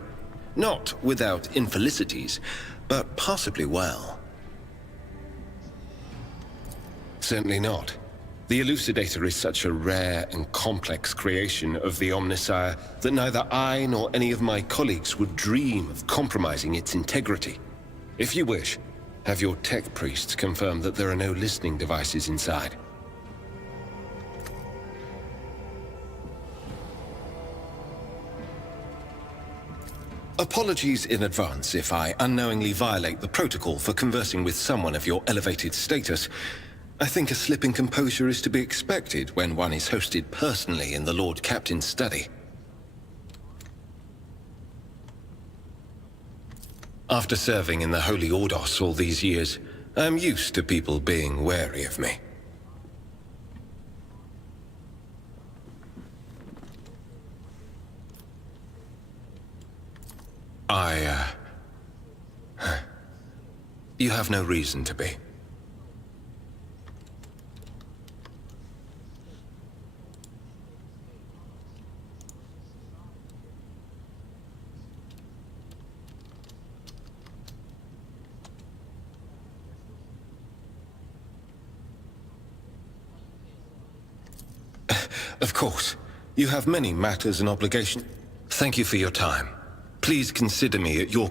Not without infelicities, but possibly well. Certainly not. The elucidator is such a rare and complex creation of the Omnissiah that neither I nor any of my colleagues would dream of compromising its integrity. If you wish, have your tech priests confirm that there are no listening devices inside. Apologies in advance if I unknowingly violate the protocol for conversing with someone of your elevated status. I think a slip in composure is to be expected when one is hosted personally in the Lord Captain's study. After serving in the Holy Ordos all these years, I'm used to people being wary of me. You have no reason to be. Of course. You have many matters and obligations. Thank you for your time. Please consider me at your...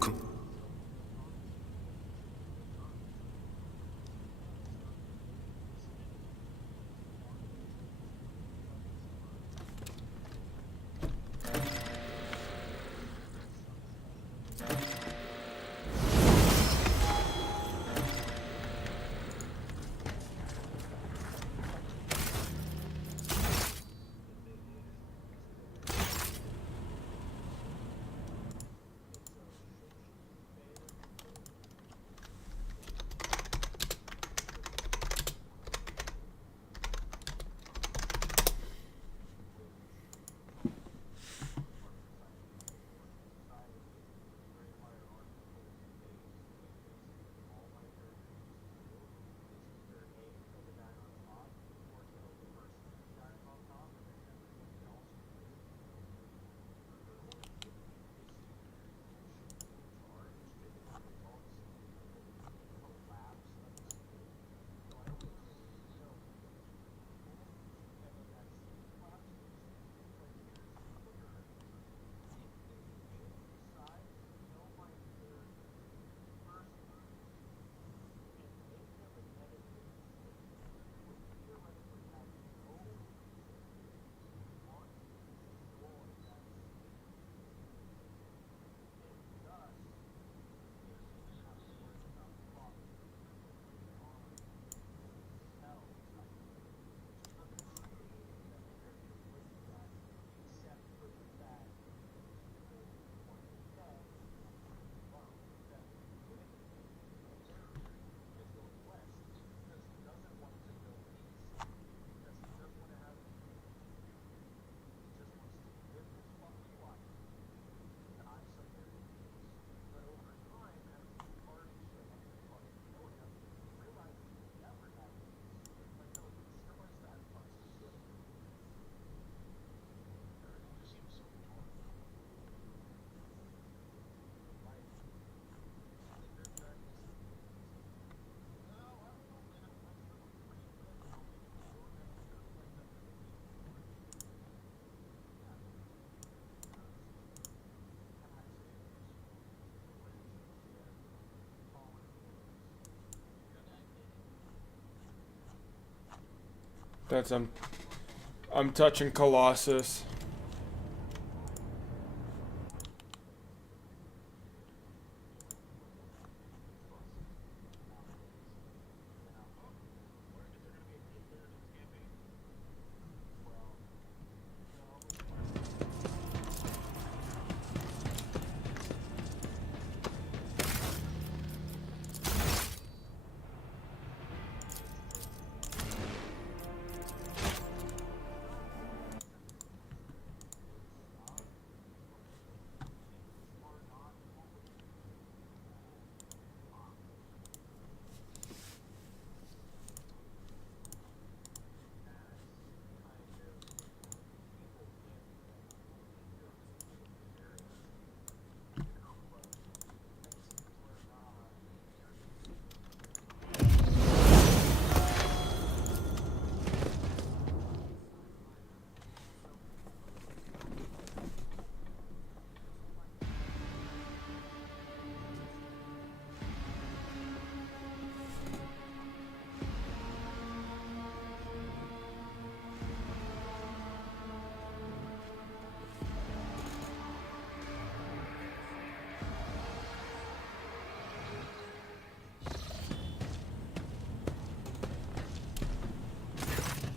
That's I'm touching Colossus.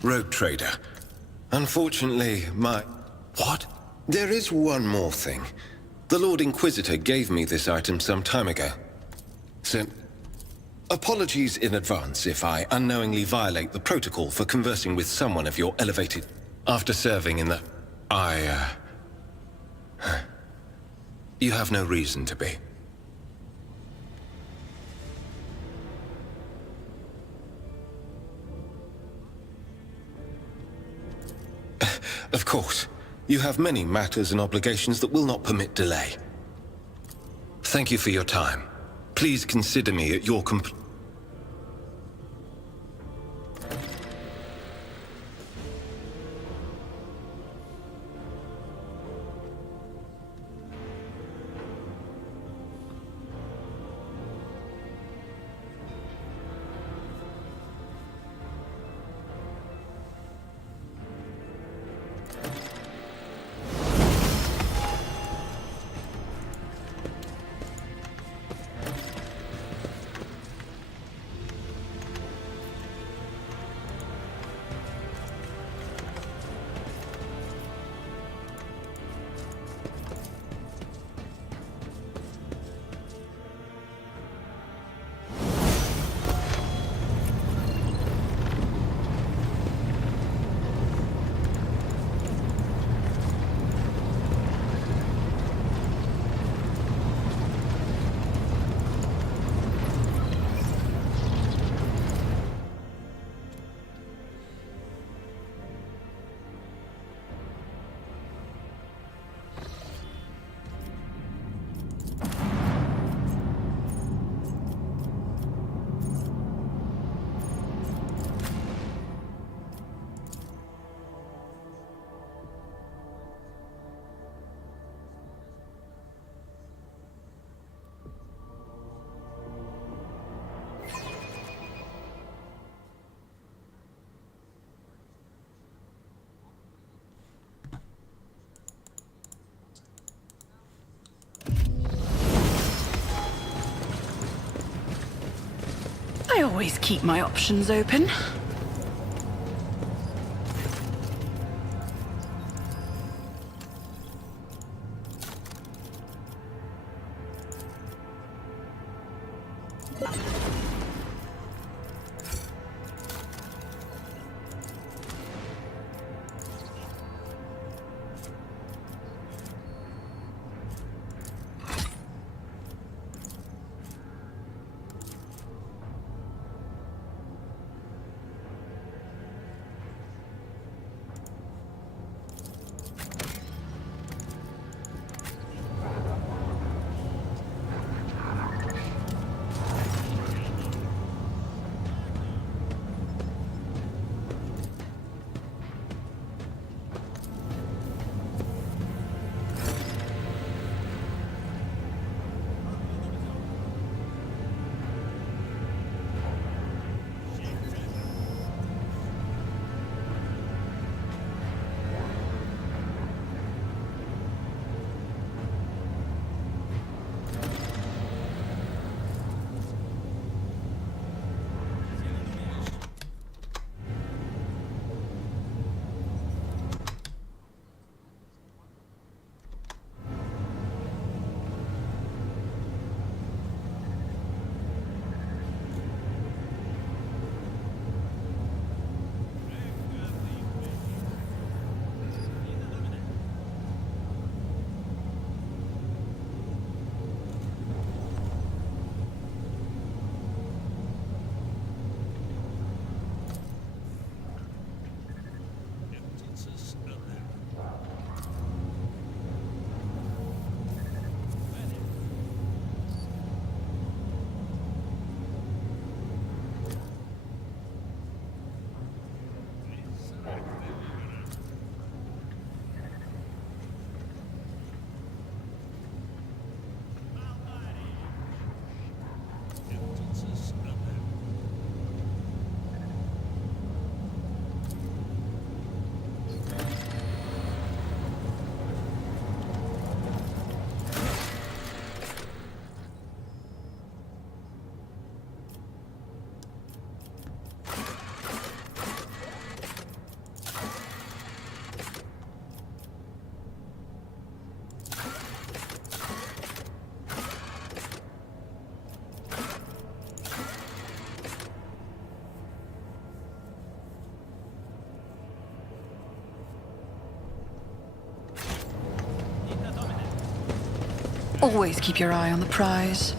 Rogue trader. Unfortunately, What? There is one more thing. The Lord Inquisitor gave me this item some time ago. So, apologies in advance if I unknowingly violate the protocol for conversing with someone of your elevated... After serving in the... You have no reason to be. Of course. You have many matters and obligations that will not permit delay. Thank you for your time. Please consider me at your I always keep my options open. Always keep your eye on the prize.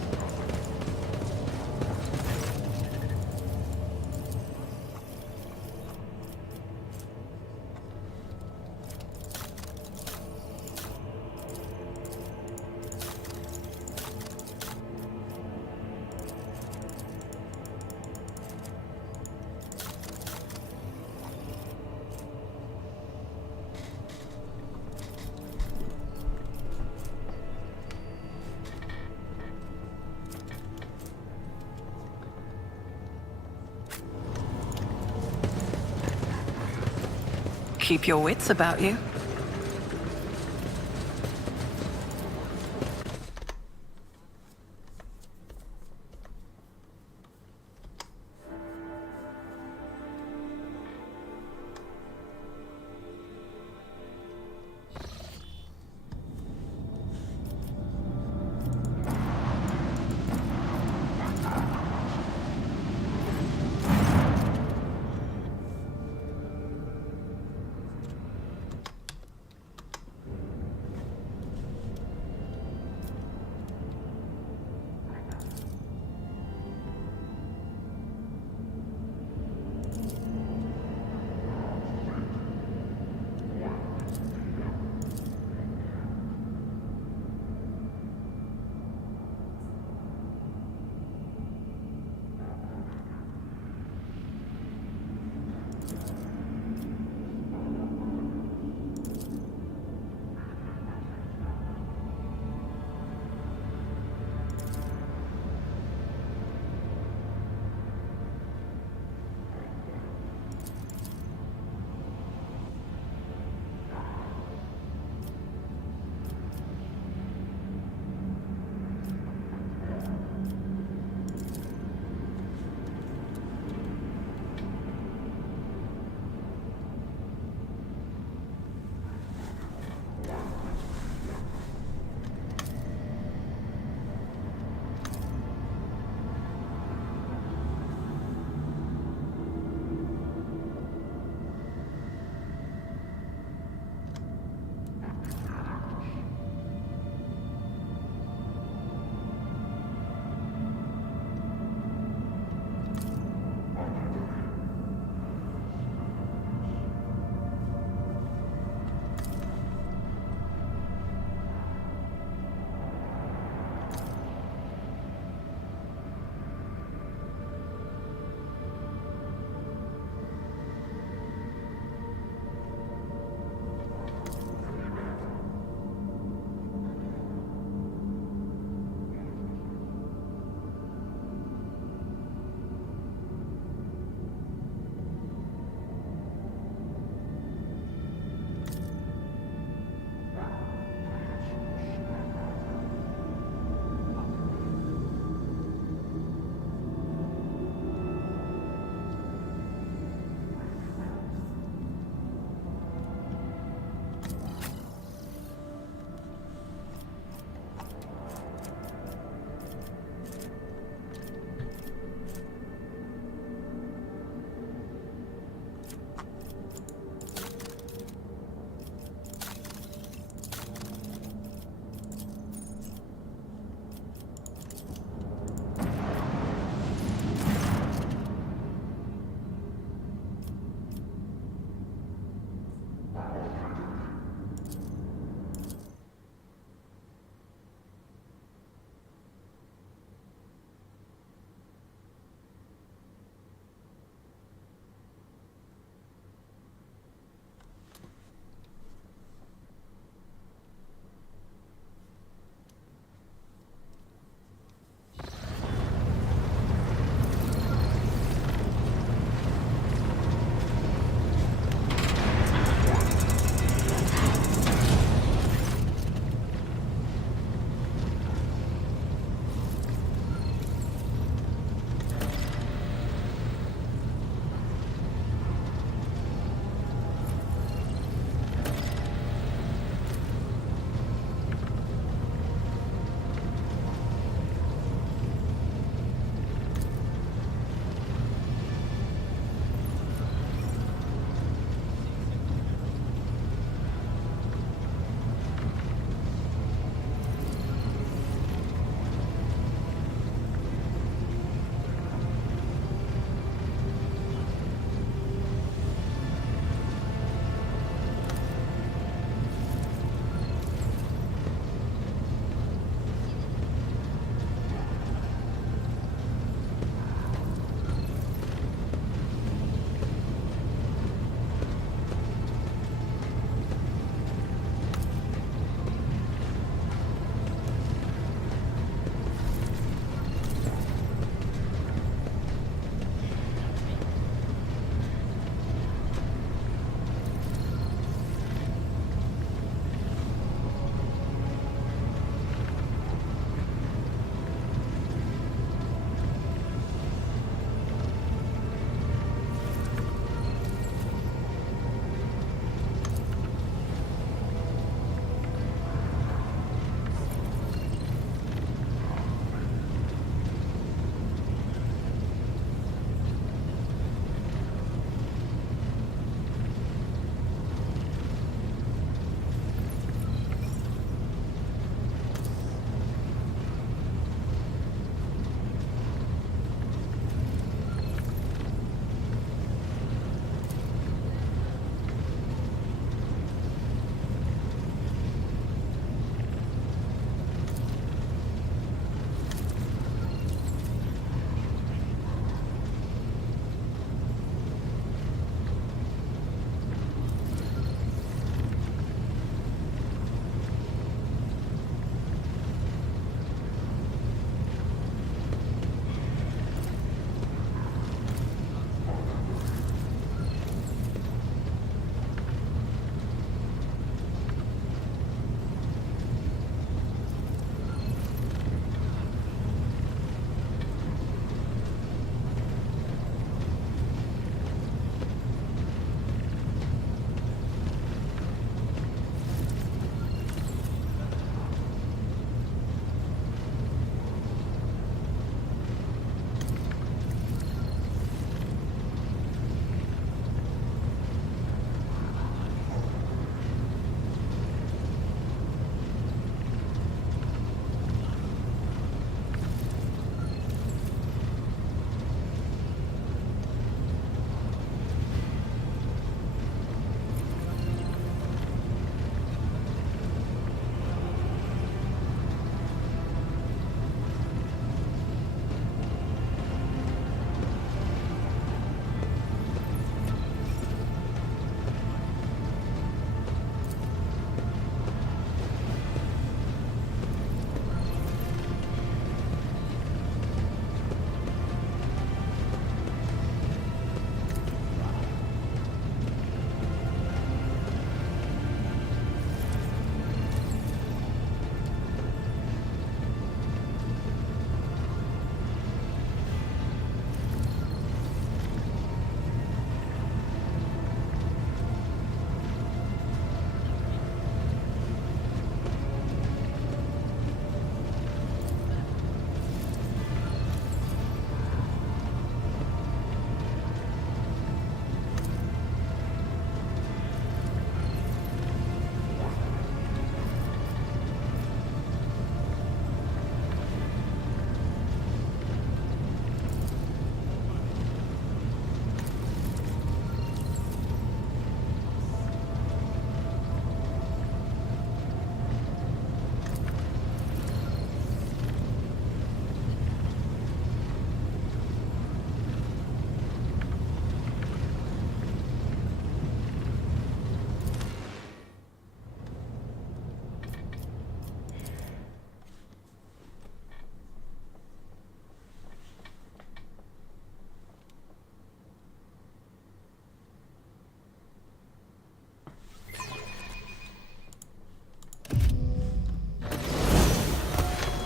Keep your wits about you.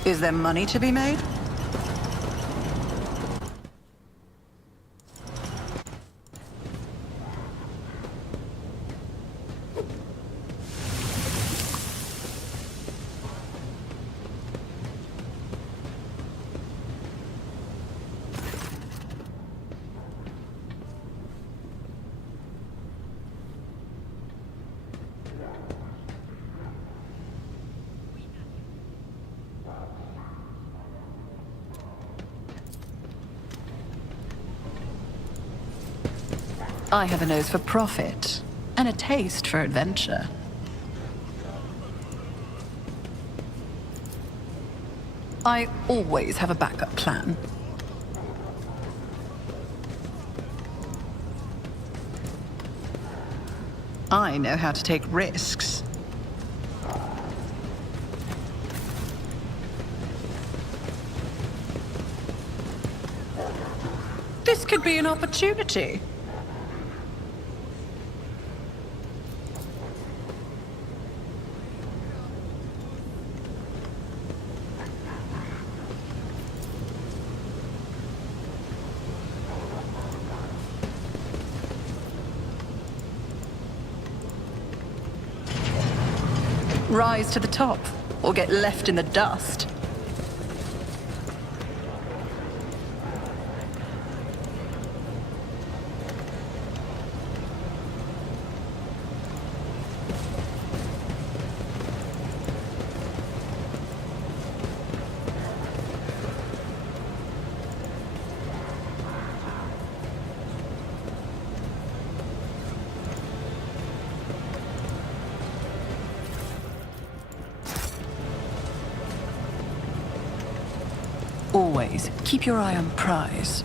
Is there money to be made? I have a nose for profit and a taste for adventure. I always have a backup plan. I know how to take risks. This could be an opportunity. Rise to the top, or get left in the dust. Always keep your eye on prize.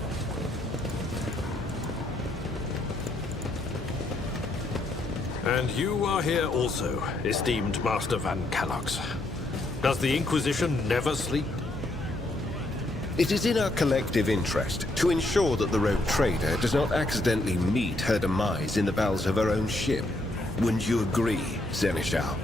And you are here also, esteemed Master Van Kellogg's. Does the Inquisition never sleep? It is in our collective interest to ensure that the rogue trader does not accidentally meet her demise in the bowels of her own ship. Wouldn't you agree, Seneschal?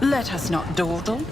Let us not dawdle.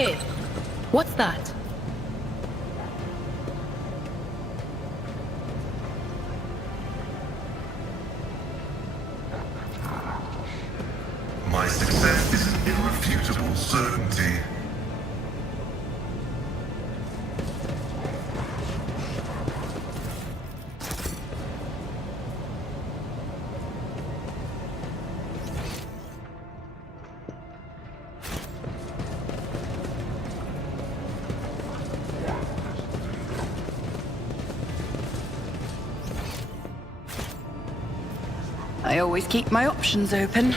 Hey, what's that? My success is an irrefutable certainty. I always keep my options open.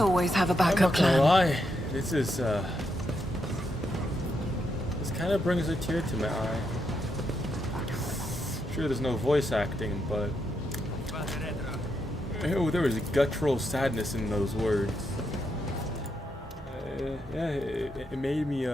always have a I'm backup not gonna plan. lie, this is this kind of brings a tear to my eye. Sure, there's no voice acting, but oh, there was guttural sadness in those words. Yeah, it made me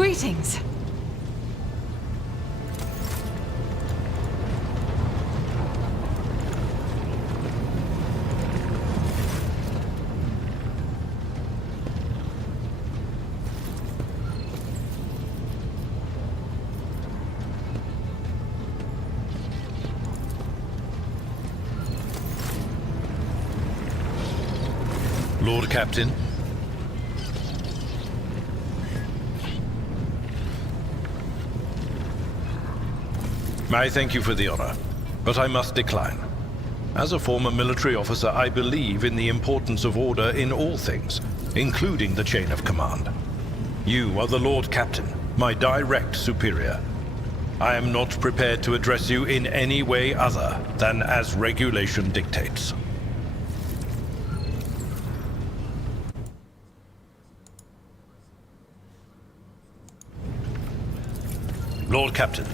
Greetings. Lord Captain. I thank you for the honor, but I must decline. As a former military officer, I believe in the importance of order in all things, including the chain of command. You are the Lord Captain, my direct superior. I am not prepared to address you in any way other than as regulation dictates. Lord Captain.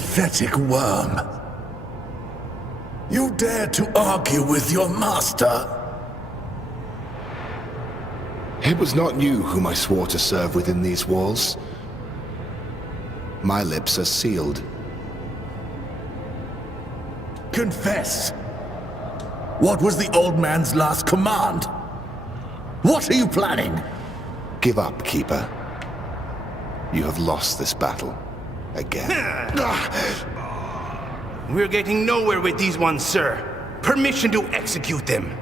pathetic worm. You dare to argue with your master? It was not you whom I swore to serve within these walls. My lips are sealed. Confess. What was the old man's last command? What are you planning? Give up, Keeper. You have lost this battle. Again. We're getting nowhere with these ones, sir. Permission to execute them.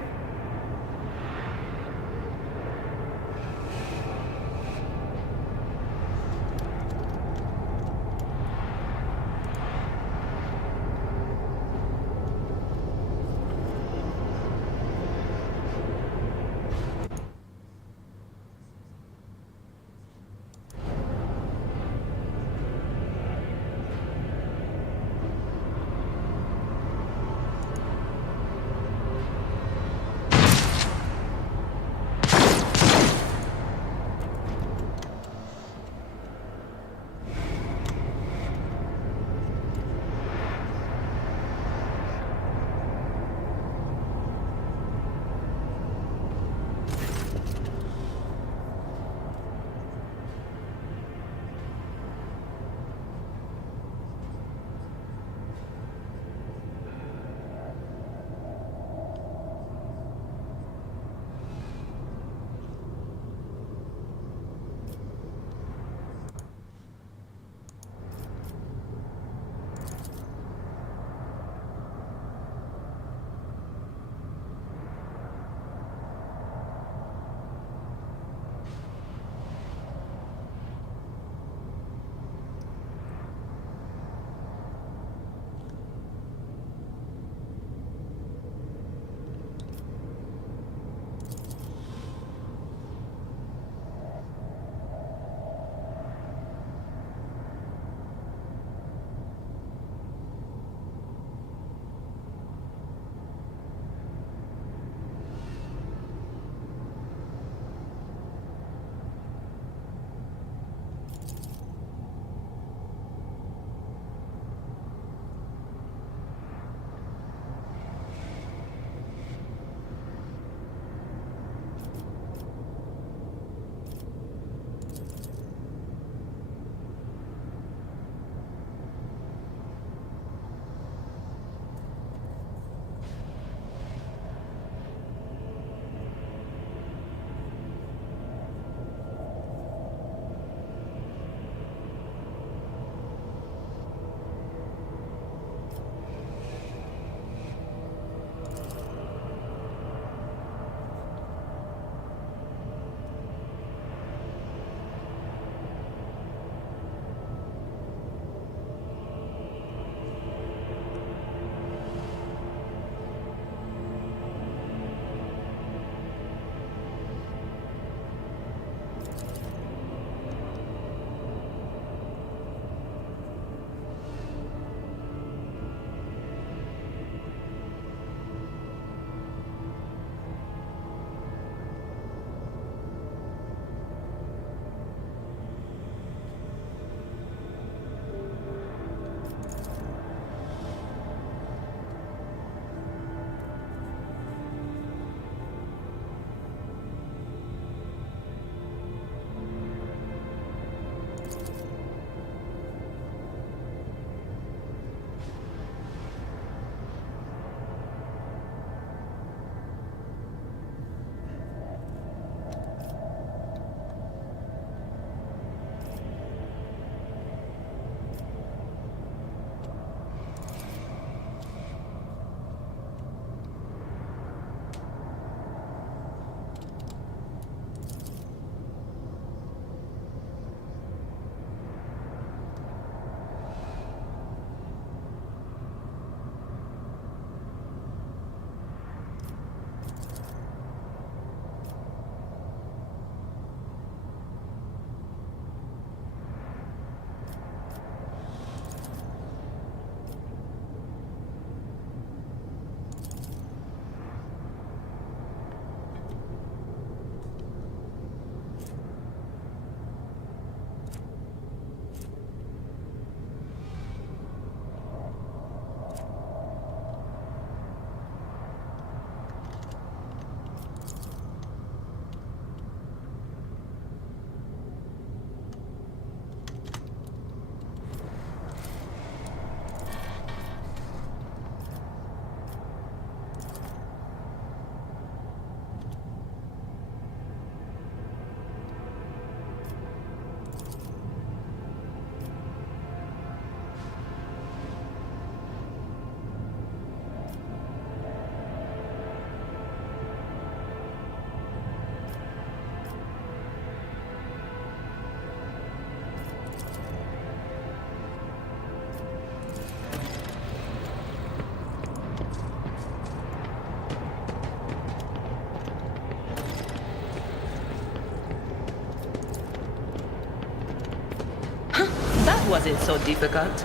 was it so difficult?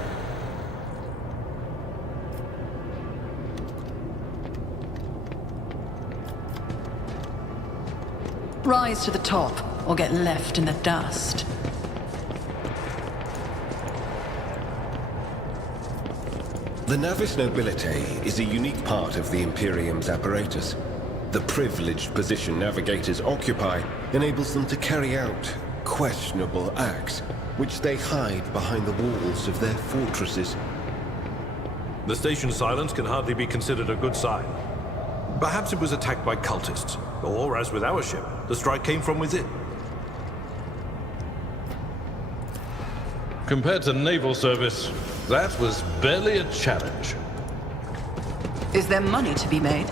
Rise to the top, or get left in the dust. The Navis Nobilite is a unique part of the Imperium's apparatus. The privileged position navigators occupy enables them to carry out questionable acts, which they hide behind the walls of their fortresses. The station's silence can hardly be considered a good sign. Perhaps it was attacked by cultists, or, as with our ship, the strike came from within. Compared to naval service, that was barely a challenge. Is there money to be made?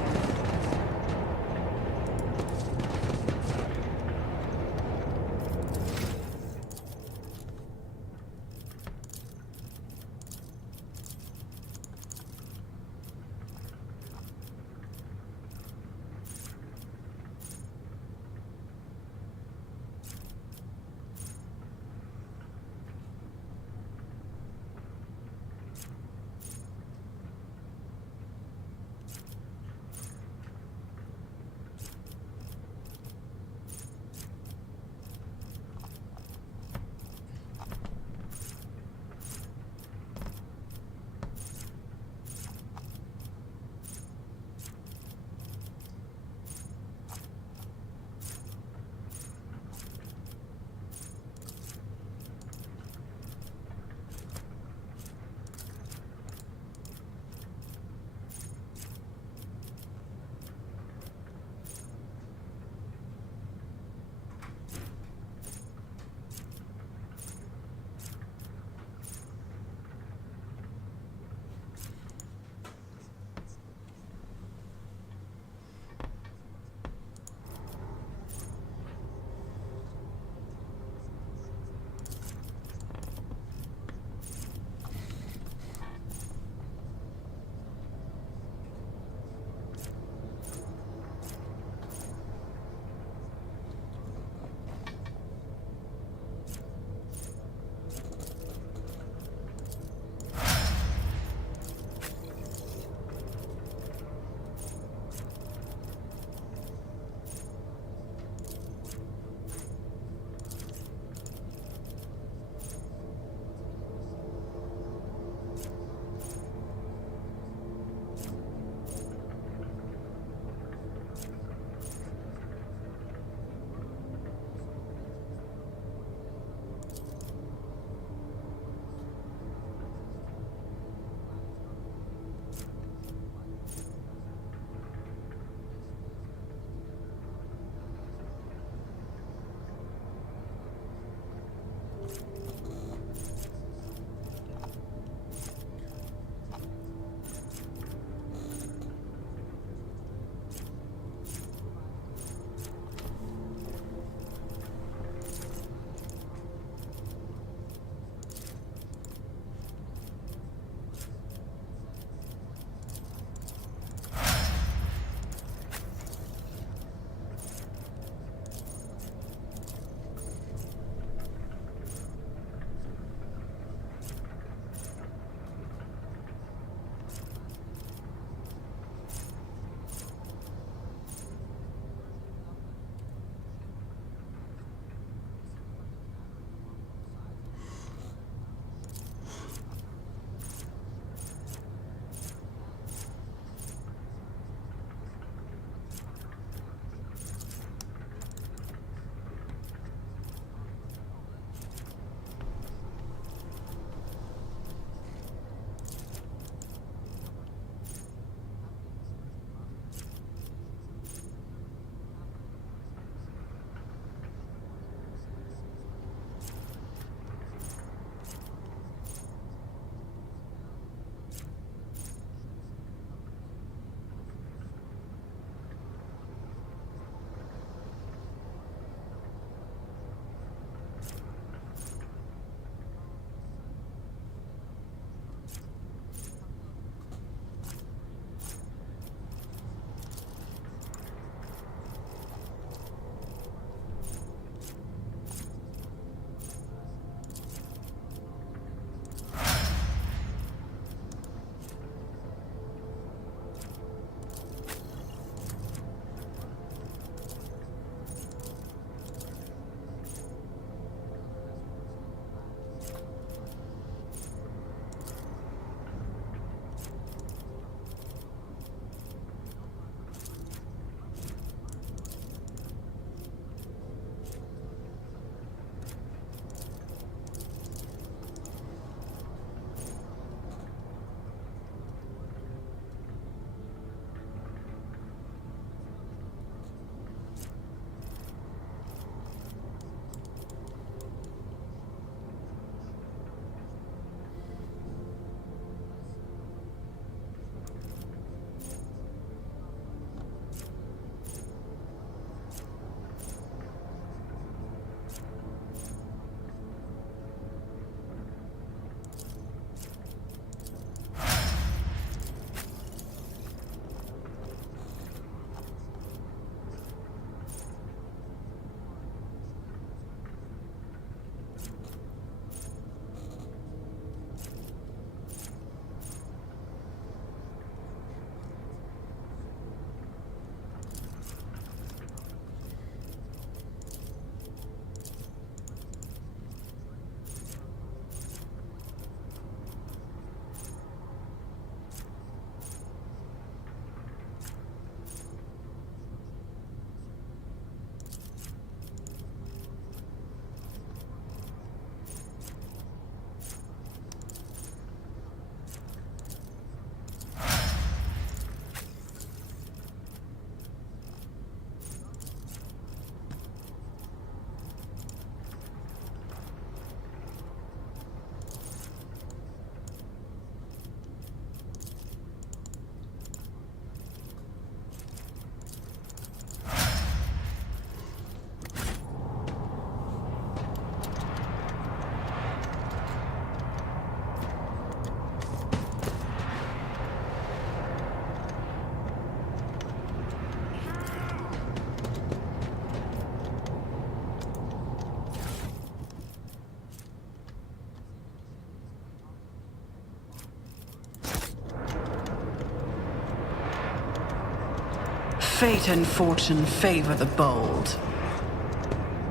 Fate and fortune favor the bold.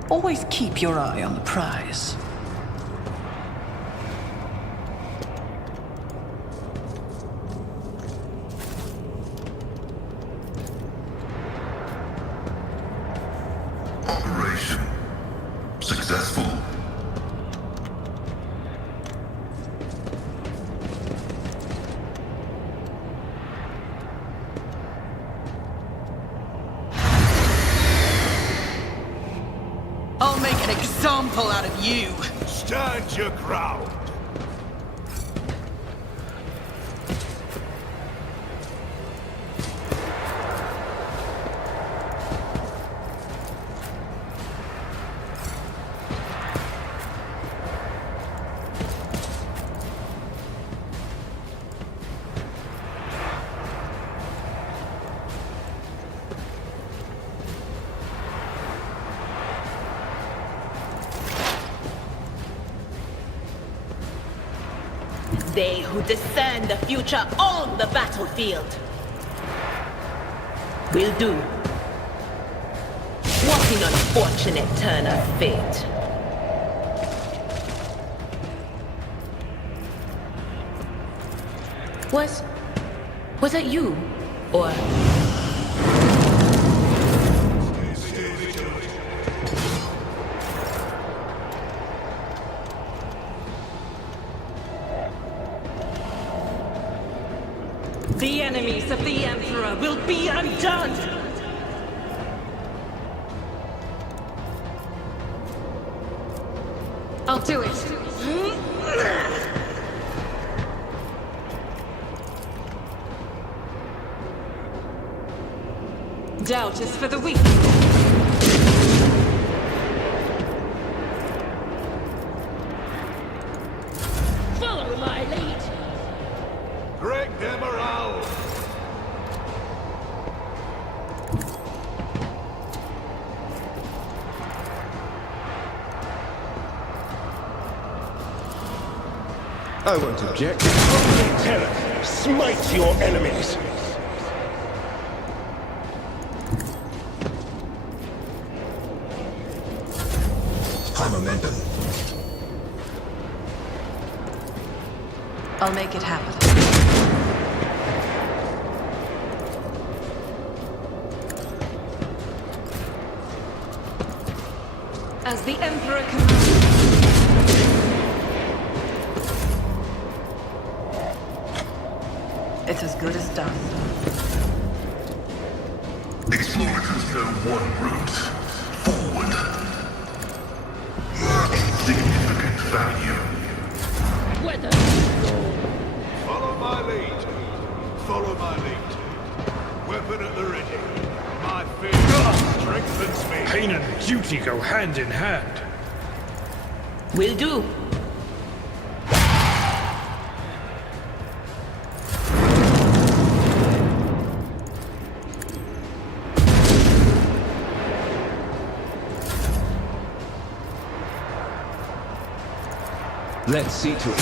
Always keep your eye on the prize. Operation successful. I'll make an example out of you. Stand your ground. They who discern the future on the battlefield will do. What an unfortunate turn of fate. Was it you? Or... The enemies of the Emperor will be undone! I'll do it. Doubt is for the weak. Follow my lead. Break their morale. I won't object. Holy terror! Smite your enemies! High momentum. I'll make it happen. As the Emperor commands. It's as good as done. Explorers know one route. Forward. Significant value. Weather. Follow my lead. Follow my lead. Weapon at the ready. My fear strengthens me. Pain and duty go hand in hand. Will do. Let's see to it.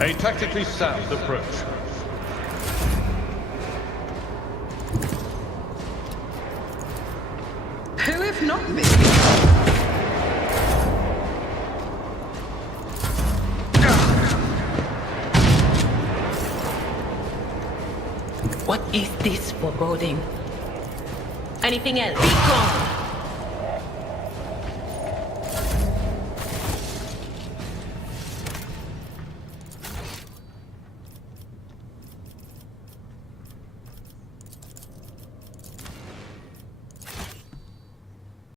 A tactically sound approach. Who if not me? What is this foreboding? Anything else? Be gone!